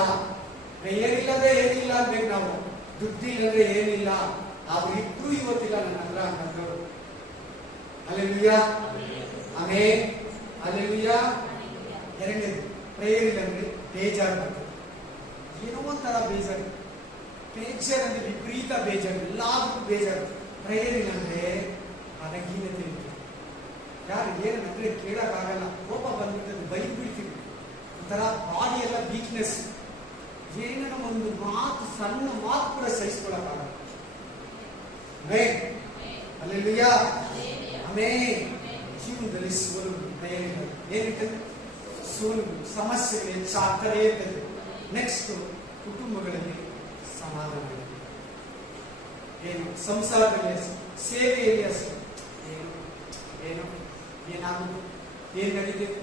ಪ್ರೇಯರ್ ಇಲ್ಲದ್ರೆ ಏನಿಲ್ಲ ಅನ್ಬೇಕು ನಾವು. ದುಡ್ಡಿಲ್ಲಂದ್ರೆ ಏನಿಲ್ಲ. ಅವ್ರಿಬ್ರು ಇವತ್ತಿಲ್ಲ ನನ್ನ ಹತ್ರ ಅಂತಂದ್ರು. Hallelujah amen hallelujah. 2ನೇದು ಪ್ರೇಯರ್ ಇಲ್ಲಂದ್ರೆ ಬೇಜಾರು ಬರ್ತದೆ. ಏನೋ ಒಂಥರ ಬೇಜಾರು ಅಂದ್ರೆ ವಿಪರೀತ ಬೇಜಾರು, ಎಲ್ಲಾದ್ರೂ ಬೇಜಾರು. ಪ್ರೇಯರ್ ಇಲ್ಲಂದ್ರೆ ಅನಗೀನತೆ ಇರ್ತದೆ. ಯಾರು ಏನಂದ್ರೆ ಕೇಳಕ್ಕಾಗಲ್ಲ, ಕೋಪ ಬಂದ್ಬಿಡ್ತದೆ, ಬೈದು ಬಿಡ್ತೀವಿ. ಒಂಥರ ಬಾಡಿ ಎಲ್ಲ ವೀಕ್ನೆಸ್. ಏನ ಒಂದು ಮಾತು, ಸಣ್ಣ ಮಾತು ಕೂಡ ಸಹಿಸ್ಕೊಳಕ್ಕಾಗಲ್ಲ. Amen hallelujah amen. ಜೀವನದಲ್ಲಿ ಸೋಲುಗಳು, ಪ್ರೇಯರ್ ಇಲ್ಲ ಏನಿರ್ತದೆ? ಸೋಲುಗಳು, ಸಮಸ್ಯೆಗಳು ಹೆಚ್ಚಾಗ್ತಲೇ ಇರ್ತದೆ. ನೆಕ್ಸ್ಟ್ ಕುಟುಂಬಗಳಲ್ಲಿ ಸಮಾಧಾನ ಏನು, ಸಂಸಾರದಲ್ಲಿ ಅಷ್ಟೇ, ಸೇವೆಯಲ್ಲಿ ಅಷ್ಟೇ, ಏನಾಗುದು, ಏನ್ ನಡೀತಿದೆ?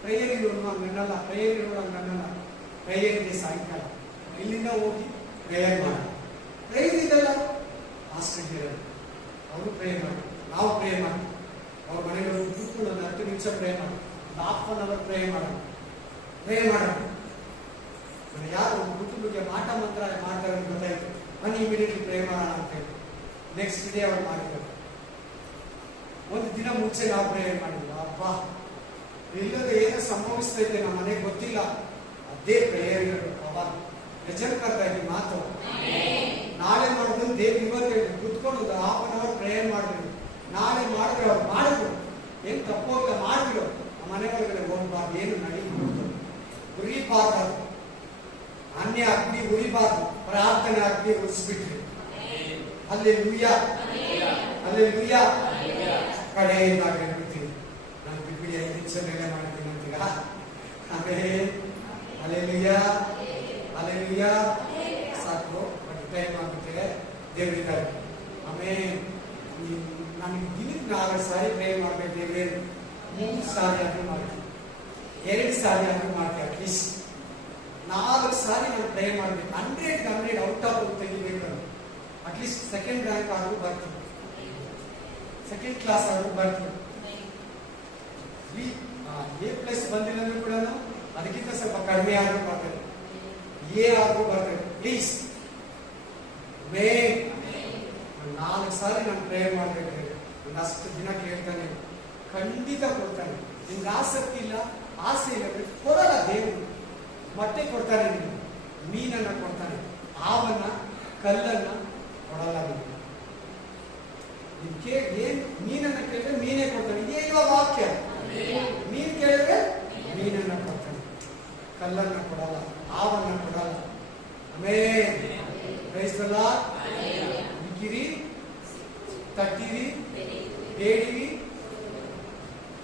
ಪ್ರೇಯರ್ ಇರೋರು ಹಂಗನ್ನಲ್ಲ, ಪ್ರೇಯರ್ ಇರೋರು ಹಂಗನ್ನಲ್ಲ. ಪ್ರೇಯರ್ಗೆ ಸಾಯಂಕಾಲ ಇಲ್ಲಿಂದ ಹೋಗಿ ಪ್ರೇಯರ್ ಮಾಡಿ. ಪ್ರೇಯರ್ ಇದೆಲ್ಲ ಮಾಸ್ಟರ್ ಹೇಳೋದು, ಅವರು ಪ್ರೇಯರ್ ಮಾಡಿ, ನಾವು ಪ್ರೇಯರ್ ಮಾಡಿ, ಅವ್ರ ಮನೆಗೆ ಕೂತ್ಕೊಂಡು ಒಂದು 10 ನಿಮಿಷ ಪ್ರೇಯರ್ ಮಾಡಿ, 1 ಅವರ್ ಪ್ರೇಯರ್ ಮಾಡೋಣ. ಯಾರು ಕುಟುಂಬಕ್ಕೆ ಮಾಟ ಮಂತ್ರ ಮಾಡ್ತಾರೆ ಗೊತ್ತಾಯ್ತು, ಬನ್ನಿ ಇಮಿಡಿಯೇಟ್ಲಿ ಪ್ರೇ ಮಾಡೋಣ ಅಂತ ಹೇಳಿ ನೆಕ್ಸ್ಟ್ ಡೇ ಅವ್ರು ಮಾಡಿದ್ದಾರೆ. 1 ದಿನ ಮುಂಚೆ ನಾವು ಪ್ರೇಯರ್ ಮಾಡಿಲ್ಲ. ಅಬ್ಬಾ, ಎಲ್ಲದ ಏನೋ ಸಂಭವಿಸ್ತೈತೆ ನಮ್ಮ ಮನೆಗೆ ಗೊತ್ತಿಲ್ಲ, ಅದೇ ಪ್ರೇಯರ್ ಅವಾಗ ರಿಜೆಕ್ಟ್ ಮಾಡ್ತಾ ಇದ್ದೀವಿ ಮಾತು. ನಾಳೆ ಮಾಡೋದು ದೇವ್ರು ಇವತ್ತು ಕುತ್ಕೊಂಡು ಹಾಫ್ ಅನ್ ಅವರ್ ಪ್ರೇಯರ್ ಮಾಡಿದ್ರು. ನಾಳೆ ಮಾಡಿದ್ರೆ ಅವ್ರು ಮಾಡಿದ್ರು ಏನು ತಪ್ಪೋಗ ಮಾಡಿದ್ರು ಮನೆ ಒಳಗಡೆ ಹೋಗ್ಬಾರ್ದು, ಏನು ನಡೀಬಹುದು ಉರಿಬಾರ್ದು, ಅನ್ಯ ಅಗ್ನಿ ಉರಿಬಾರ್ದು, ಪ್ರಾರ್ಥನೆ ಅಗ್ನಿ ಉರಿಸ್ಬಿಟ್ರಿ. Alleluia alleluia. ಕಡೆಯಿಂದಾಗಿ ಹೇಳ್ಬಿಡ್ತೀನಿ ನಾನು ಬಿಡಿ 5 ನಿಮಿಷ ಮೇಲೆ ಮಾಡ್ತೀನಿ ಅಂತೀಗ. ಆಮೇಲೆ ಅಲ್ಲೆಲೂಯಾ ಅಲ್ಲೆಲೂಯಾ. ಸಾಕು, ಬಟ್ ಟೈಮ್ ಆಗುತ್ತೆ, ದೇವರಿದ್ದಾರೆ. ಆಮೇಲೆ ನನಗೆ ದಿನಕ್ಕೆ 4 ಸಾರಿ ಪ್ರೇ ಮಾಡ್ಬೇಕು ದೇವ್ರೆ. 3 ಸಾರಿ ಆದ್ರೂ ಮಾಡ್ತೀನಿ, 2 ಸಾರಿ ಆದ್ರೂ ಮಾಡ್ತೀನಿ. ಅಟ್ಲೀಸ್ಟ್ 4 ಸಾರಿ ನಾನು ಪ್ರೇ ಮಾಡ್ಬೇಕು. 100 ಔಟ್ ಆಫ್ ತೆಗಿಬೇಕು. ಅಟ್ಲೀಸ್ಟ್ ಸೆಕೆಂಡ್ ರ್ಯಾಂಕ್ ಆದ್ರೂ ಬರ್ತೀನಿ, ಸೆಕೆಂಡ್ ಕ್ಲಾಸ್ ಆದ್ರೂ ಬರ್ತೀನಿ. A+ ಬಂದಿಲ್ಲ ಅಂದ್ರೂ ಕೂಡ ಅದಕ್ಕಿಂತ ಸ್ವಲ್ಪ ಕಡಿಮೆ ಆದ್ರೂ ಬರ್ತದೆ, A ಆದ್ರೂ ಬರ್ತದೆ. ಪ್ಲೀಸ್ 4 ಸಾರಿ ನಾನು ಪ್ರೇಯರ್ ಮಾಡ್ಬೇಕು. ಒಂದಷ್ಟು ದಿನ ಕೇಳ್ತಾನೆ, ಖಂಡಿತ ಕೊಡ್ತಾನೆ. ನಿಮ್ಗೆ ಆಸಕ್ತಿ ಇಲ್ಲ, ಆಸೆ ಇಲ್ಲ, ಕೊಡಲ್ಲ ದೇವರು. ಮೊಟ್ಟೆ ಕೊಡ್ತಾನೆ, ನಿಮ್ಗೆ ಮೀನನ್ನ ಕೊಡ್ತಾನೆ, ಹಾವನ್ನ ಕಲ್ಲನ್ನ ಕೊಡಲ್ಲ. ನಿಮ್ಗೆ ಏನ್ ಮೀನನ್ನ ಕೇಳಿದ್ರೆ ಮೀನೇ ಕೊಡ್ತಾನೆ, ಇದೇ ಇವಾಗ ವಾಕ್ಯ. ಮೀನ್ ಕೇಳಿದ್ರೆ ಮೀನನ್ನ ಕೊಡ್ತಾನೆ, ಕಲ್ಲನ್ನ ಕೊಡಲ್ಲ, ಹಾವನ್ನ ಕೊಡಲ್ಲ. ಆಮೇಲೆ ಕ್ರೈಸ್ತಲ್ಲ, ಬಿಕ್ಕಿರಿ, ತಟ್ಟಿರಿ, ಬೇಡಿರಿ,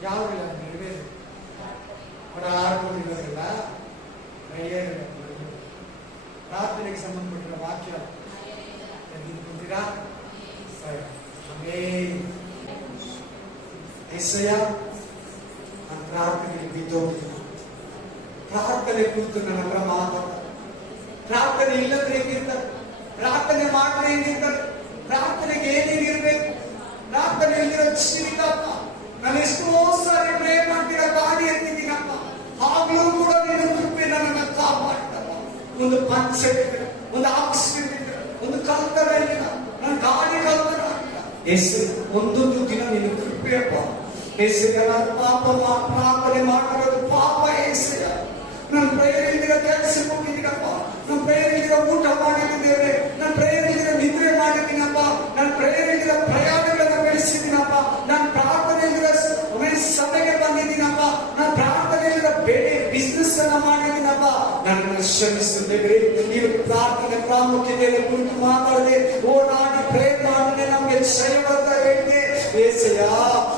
ಯಾವಿಲ್ಲ ನೆರವೇರು. ಅವರ ಆಡ್ಕೊಂಡಿರೋದಿಲ್ಲ, ಪ್ರಾರ್ಥನೆಗೆ ಸಂಬಂಧಪಟ್ಟಿರೋ ವಾಕ್ಯ ಕುಂತೀರಾ? ಸರಿ. ಏಸಯ್ಯ, ನಾನು ಪ್ರಾರ್ಥನೆಗೆ ಬಿದ್ದೋಗ್ತೀನಿ. ಪ್ರಾರ್ಥನೆ ಕುರಿತು ನನ್ನ ಹತ್ರ ಮಾತಾಡ. ಪ್ರಾರ್ಥನೆ ಇಲ್ಲದ್ರೆ ಹೆಂಗಿರ್ತಾರೆ? ಪ್ರಾರ್ಥನೆ ಮಾಡಿದ್ರೆ ಹೆಂಗಿರ್ತಾರೆ? ಪ್ರಾರ್ಥನೆಗೆ ಏನೇನಿರ್ಬೇಕು? ಪ್ರಾರ್ಥನೆ ಇಲ್ಲಿರೋ ಚಿರಿಕಪ್ಪ, ನಾನು ಎಷ್ಟೋ ಸಾರಿ ಪ್ರೇ ಮಾಡ್ತೀರ, ಗಾಡಿ ಎತ್ತಿದ್ದೀನಪ್ಪ, ಆಗ್ಲೂ ಕೂಡ ನಿನ್ನ ಕೃಪೆ ನನ್ನನ್ನು ಕಾಪಾಡ್ತಲ್ಲ. ಒಂದು ಪಂಚ, ಒಂದು ಆಕ್ಸಿಡೆಂಟ್, ಒಂದು ಕಲ್ತರ ಇಲ್ಲ, ನನ್ನ ಗಾಡಿ ಕಲ್ತರ ಹೆಸರು ಒಂದೊಂದು ದಿನ ನಿನ್ನ ಕೃಪೆಯಪ್ಪ. ಹೆಸರು ನಾನು ಪಾಪ ಪ್ರಾರ್ಥನೆ ಮಾಡಿರೋದು ಪಾಪ. ಹೆಸರ ನನ್ನ ಪ್ರೇಯರ್ ಕೆಲಸಕ್ಕೆ ಹೋಗಿದ್ದೀನಪ್ಪ, ನನ್ನ ಪ್ರೇಯರ್ ಊಟ ಮಾಡಿದ್ದೇವೆ, ನನ್ನ ಪ್ರೇಯರ್ ನಿದ್ರೆ ಮಾಡಿದ್ದೀನಪ್ಪ, ನನ್ನ ಪ್ರೇಯರ್ ಪ್ರಯಾಣಗಳನ್ನ ಬೆಳೆಸಿದ್ದೀನಪ್ಪ, ನನ್ನ ಪ್ರಾರ್ಥನೆಯಿಂದ ಸಭೆಗೆ ಬಂದಿದ್ದೀನಪ್ಪ, ನನ್ನ ಪ್ರಾರ್ಥನೆಯಿಂದ ಬೇರೆ ಬಿಸ್ನೆಸ್ ಅನ್ನ ಮಾಡಿದ್ದೀನಪ್ಪ. ನನ್ನನ್ನು ಶ್ರಮಿಸುತ್ತೇವೆ. ನೀವು ಪ್ರಾರ್ಥನೆ ಪ್ರಾಮುಖ್ಯತೆಯನ್ನು ಕುರಿತು ಮಾತಾಡದೆ ಓಡಾಡಿ ಪ್ರೇಯರ್ ಮಾಡಿದ್ರೆ ನಮಗೆ ಜಯವಂತ ಹೇಳಿದೆ. ಏಸಯ್ಯ,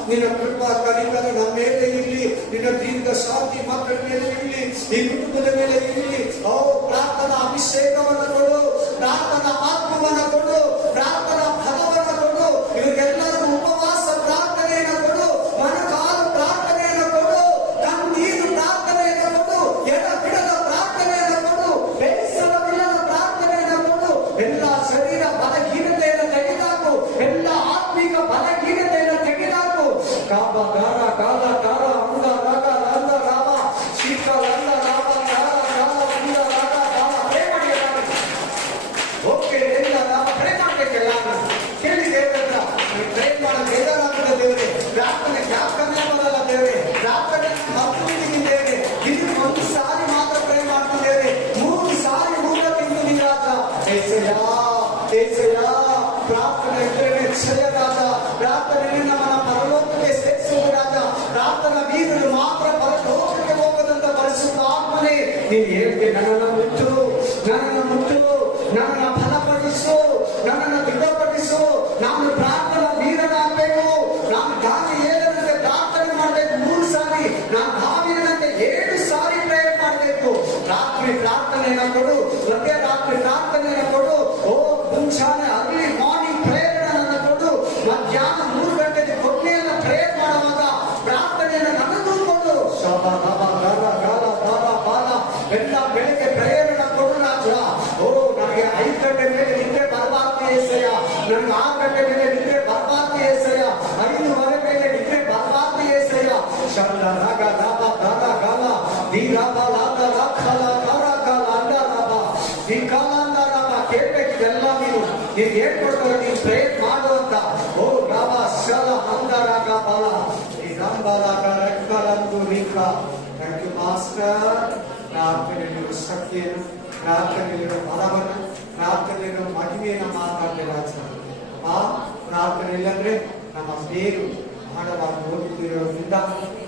ನಿನ್ನ ಕೃಪಾ ಕನಿಕರ ನಮ್ಮ ಮೇಲೆ ಇರಲಿ, ನಿನ್ನ ದೀರ್ಘ ಶಾಂತಿ ಮಕ್ಕಳ ಮೇಲೆ ಇರಲಿ, ಈ ಕುಟುಂಬದ ಮೇಲೆ ಇರಲಿ. ಓ ಪ್ರಾರ್ಥನಾ ಅಭಿಷೇಕವನ್ನು ಕೊಡು, ಪ್ರಾರ್ಥನಾ ಆತ್ಮವನ್ನು ಕೊಡು, ಪ್ರಾರ್ಥನಾ ಫಲವನ್ನು ಕೊಡು. ಇವರಿಗೆಲ್ಲರಿಗೂ ಉಪವಾಸ ಪ್ರಾರ್ಥನೆಯನ್ನು ಕೊಡು, ಮನಕಾಲ ಪ್ರಾರ್ಥನೆಯನ್ನು ಕೊಡು, ಕಣ್ಣೀರು ಪ್ರಾರ್ಥನೆಯನ್ನು ಕೊಡು, ಎಡ ಬಿಡದ ಪ್ರಾರ್ಥನೆಯನ್ನು ಕೊಡು, ಬೇಸರವಿಲ್ಲದ ಪ್ರಾರ್ಥನೆಯನ್ನು ಕೊಡು. ಎಲ್ಲ ಶರೀರ ಬಲಹೀನತೆಯನ್ನು ತೆಗೆದಾಕು, ಎಲ್ಲ ಆತ್ಮಿಕ ಬಲಹೀನತೆಯನ್ನು ತೆಗೆದಾಕು. ಕಾಬ ಗಾರ ಕಾಲ ಕಾರ ಅಂದ ರಾಗ ರಂದ ರಾಮ ಶೀತ ರಂದ ರಾಮ ಕಾರ ಕಾಲ ಅಂದ ರಾಗ ರಾಮ ಪ್ರೇ ಮಾಡಿ. ಓಕೆ, ಎಲ್ಲ ರಾಮ ಪ್ರೇ ಮಾಡ್ಬೇಕಲ್ಲ. ಕೇಳಿ ದೇವರ ಪ್ರೇ ಮಾಡೋ ಬೇಜಾರಾಗದ ದೇವರೇ, ಪ್ರಾರ್ಥನೆ ಜ್ಞಾಪಕನೇ ಬರಲ್ಲ ದೇವರೇ, ಪ್ರಾರ್ಥನೆ ಮರ್ತು ಬಿಟ್ಟಿದ್ದೀನಿ ದೇವರೇ. ಇದಕ್ಕೆ 1 ಸಾರಿ ಮಾತ್ರ ಪ್ರೇ ಮಾಡ್ತಿದ್ದೇವೆ, 3 ಸಾರಿ ಮೂಲ ತಿಂದು ನಿರಾಜ. ಏಸಯ್ಯ, ಏಸಯ್ಯ, ಪ್ರಾರ್ಥನೆ ಕ್ಷಯ ರಾಜ, ಪ್ರಾರ್ಥನೆ ನಮ್ಮನ್ನ ಪರಲೋಕಕ್ಕೆ ಸೇರಿಸುವ ರಾಜ. ಪ್ರಾರ್ಥನಾ ವೀರರು ಮಾತ್ರ ಪರಲೋಕಕ್ಕೆ ಹೋಗದಂತ ಪರಿಶುದ್ಧ ಆತ್ಮನೇ, ನೀನು ಹೇಳಿದೆ, ನನ್ನನ್ನು ಮುಟ್ಟು, ನನ್ನನ್ನು ಮುಟ್ಟು, ನನ್ನನ್ನು ಫಲಪಡಿಸು, ನನ್ನನ್ನು ದೃಢಪಡಿಸು. ನಾನು ಪ್ರಾರ್ಥನಾ ವೀರನಾಗಬೇಕು. ನಾನು ದಾನಿಯೇಲನಂತೆ ಪ್ರಾರ್ಥನೆ ಮಾಡಬೇಕು 3 ಸಾರಿ, ನಾನು ದಾವಿದನಂತೆ 7 ಸಾರಿ ಪ್ರೇಯರ್ ಮಾಡಬೇಕು. ರಾತ್ರಿ ಪ್ರಾರ್ಥನೆಯನ್ನು ಕೊಡು, ಮಧ್ಯರಾತ್ರಿ ಪ್ರಾರ್ಥನೆಯನ್ನು ಕೊಡು. ಓ ಮುಂಚಾನೆ ಅರ್ಲಿ ಮಾರ್ನಿಂಗ್ ಪ್ರೇಯರ್ ನನ್ನ ಕೊಡು. ಮಧ್ಯಾಹ್ನ 3 ಗಂಟೆಗೆ ಕೊನೆಯನ್ನ ಪ್ರೇಯರ್ ಮಾಡುವಾಗ ಪ್ರಾರ್ಥನೆಯನ್ನು ನನಗೂ ಕೊಡು. ಶಬ ರಬ ಗರ ಗಲ ದಾರ ಬಾಲ ಎಲ್ಲ ಬೆಳಗ್ಗೆ ಪ್ರೇಯರ್ ಕೊಡು ರಾಜ. ಓ ನನಗೆ 5 ಗಂಟೆ ಮೇಲೆ ನಿದ್ರೆ ಬರಬಾರ್ದು ಏಸಯ್ಯ, ನನಗೆ 6 ಗಂಟೆ ಮೇಲೆ ನಿದ್ರೆ ಬರಬಾರ್ದು ಏಸಯ್ಯ, 5:30 ಮೇಲೆ ನಿದ್ರೆ ಬರಬಾರ್ದು ಏಸಯ್ಯ. ಶಬ್ದ ರಾಗ ರಾಬ ದಾರ ಗಾಲ ದೀರಾಬ ಲಾದ ರಾಖಲ ದಾರ ಗಾಲ ಅಂದ ರಾಬ ಈ ಕಾಲ ಅಂದ ರಾಬ. ಕೇಳ್ಬೇಕಿದೆಲ್ಲ ನೀನು ಹೇಳ್ಕೊಡ್ತಾರೆ, ನೀನು ಪ್ರೇಯರ್ ಮಾಡುವಂತ. ಓ ರಾಬ ಶಲ ಅಂದ ರಾಗ ಬಾಲ ಈ ರಾಂಬಾಲ ರೆಕ್ಕಲಂದು ರಿಕ. Thank you master. ಪ್ರಾರ್ಥನೆಯಲ್ಲಿರುವ ಶಕ್ತಿಯನ್ನು, ಪ್ರಾರ್ಥನೆಯಲ್ಲಿರುವ ಬಲವನ್ನು, ಪ್ರಾರ್ಥನೆಯಲ್ಲಿರುವ ಮಹಿಮೆಯನ್ನು ಮಾತಾಡ್ತೇವೆ ರಾಜ. ಆ ಪ್ರಾರ್ಥನೆ ಇಲ್ಲಂದ್ರೆ ನಮ್ಮ ಬೇರು ಆಳವಾಗಿ ಹೋಗುತ್ತಿರೋದ್ರಿಂದ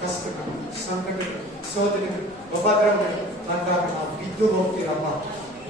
ಕಷ್ಟಗಳು, ಸಂಕಟಗಳು, ಶೋಧನೆಗಳು, ಉಪದ್ರವಗಳು ಬಂದಾಗ ನಾವು ಬಿದ್ದು ಹೋಗ್ತೀರಪ್ಪ.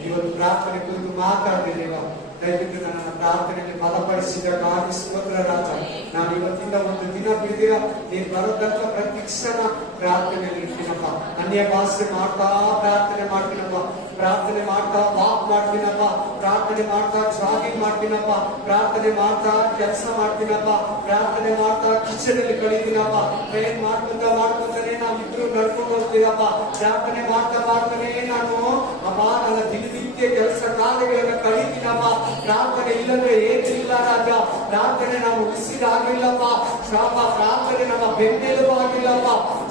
ಇವತ್ತು ಪ್ರಾರ್ಥನೆ ಕುರಿತು ಮಾತಾಡ್ತಿದ್ದೇವ. ದಯವಿಟ್ಟು ನನ್ನ ಪ್ರಾರ್ಥನೆಯಲ್ಲಿ ಬಲಪಡಿಸಿದಾಗ ಸ್ತೋತ್ರ ರಾಜ. ನಾನು ಇವತ್ತಿಂದ ಒಂದು ದಿನ ಬಿಡಿದಿರ ನೀನು ಬರೋದಂತ ಪ್ರತಿ ಕ್ಷಣ ಪ್ರಾರ್ಥನೆಯಲ್ಲಿ ಇರ್ತೀನಪ್ಪ. ಅನ್ಯ ಭಾಷೆ ಮಾಡ್ತಾ ಪ್ರಾರ್ಥನೆ ಮಾಡ್ತೀನಪ್ಪ, ಪ್ರಾರ್ಥನೆ ಮಾಡ್ತಾ ವಾಕ್ ಮಾಡ್ತೀನಪ್ಪ, ಪ್ರಾರ್ಥನೆ ಮಾಡ್ತಾ ಜಾಗಿಂಗ್ ಮಾಡ್ತೀನಪ್ಪ, ಪ್ರಾರ್ಥನೆ ಮಾಡ್ತಾ ಕೆಲಸ ಮಾಡ್ತೀನಪ್ಪ, ಪ್ರಾರ್ಥನೆ ಮಾಡ್ತಾ ಕಿಚನ್ ಅಲ್ಲಿ ಕಳೀತೀನಪ್ಪ. ಟ್ರೈನ್ ಮಾಡ್ಕೊಂತಾನೆ ನಾವಿಬ್ರು ನಡ್ಕೊಂಡು ಹೋಗ್ತೀನಪ್ಪ. ಪ್ರಾರ್ಥನೆ ಮಾಡ್ತಾನೆ ನಾನು ಅಪ್ಪ ನನ್ನ ದಿನನಿತ್ಯ ಕೆಲಸ ಕಾರ್ಯಗಳನ್ನ ಕಳೀತೀನಪ್ಪ. ಪ್ರಾರ್ಥನೆ ಇಲ್ಲಂದ್ರೆ ಏನಿಲ್ಲ ರಾಜ. ಪ್ರಾರ್ಥನೆ ನಾವು ಉಳಿಸಿದಾಗಿಲ್ಲಪ್ಪ. ಶಾಪ ಪ್ರಾರ್ಥನೆ ನಮ್ಮ ಬೆನ್ನೆಲುಬು ಆಗಿಲ್ಲಪ್ಪ.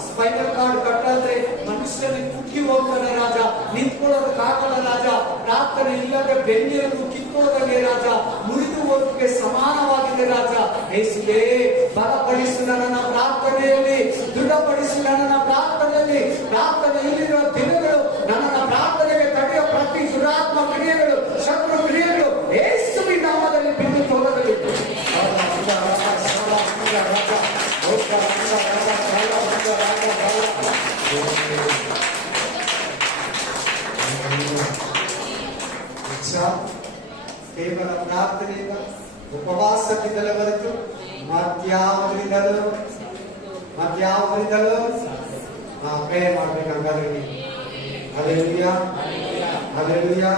ಸ್ಪೈನಲ್ ಕಾರ್ಡ್ ಕಟ್ಟಾದ್ರೆ ಮನುಷ್ಯನಿಗೆ ಕುಗ್ಗಿ ಹೋಗ್ತಾನೆ ರಾಜ, ನಿಂತ್ಕೊಳ್ಳೋದಕ್ಕಾಗಲ್ಲ ರಾಜ. ಪ್ರಾರ್ಥನೆ ಇಲ್ಲಂದ್ರೆ ಬೆನ್ನೆಲುಬು ಕಿತ್ತೋದಂಗೆ ರಾಜ, ಮುರಿದು ಹೋಗೋದಕ್ಕೆ ಸಮಾನವಾಗಿದೆ ರಾಜ. ಯೇಸುವೇ ಬಲಪಡಿಸು ನನ್ನ ಪ್ರಾರ್ಥನೆಯಲ್ಲಿ, ದೃಢಪಡಿಸು ನನ್ನ ಪ್ರಾರ್ಥನೆಯಲ್ಲಿ. ಪ್ರಾರ್ಥನೆ ಇಲ್ಲಿರುವ ದಿನಗಳು ನನ್ನ ಪ್ರಾರ್ಥನೆಗೆ ತಡೆಯುವ ಪ್ರತಿ ದುರಾತ್ಮ ಕ್ರಿಯೆಗಳು, ಶತ್ರು ಕ್ರಿಯೆಗಳು ಯೇಸುವಿನ ನಾಮದಲ್ಲಿ ಬಿದ್ದು ಹೋಗಲಿ. ಕೇವಲ ಪ್ರಾರ್ಥನೆಯಿಂದ ಉಪವಾಸದಿಂದಲೇ ಹೊರತು ಮತ್ಯಾವುದರಿಂದಲೂ ಪ್ರೇ ಮಾಡ್ಬೇಕಂಗಾದ್ರೆ. Hallelujah, hallelujah.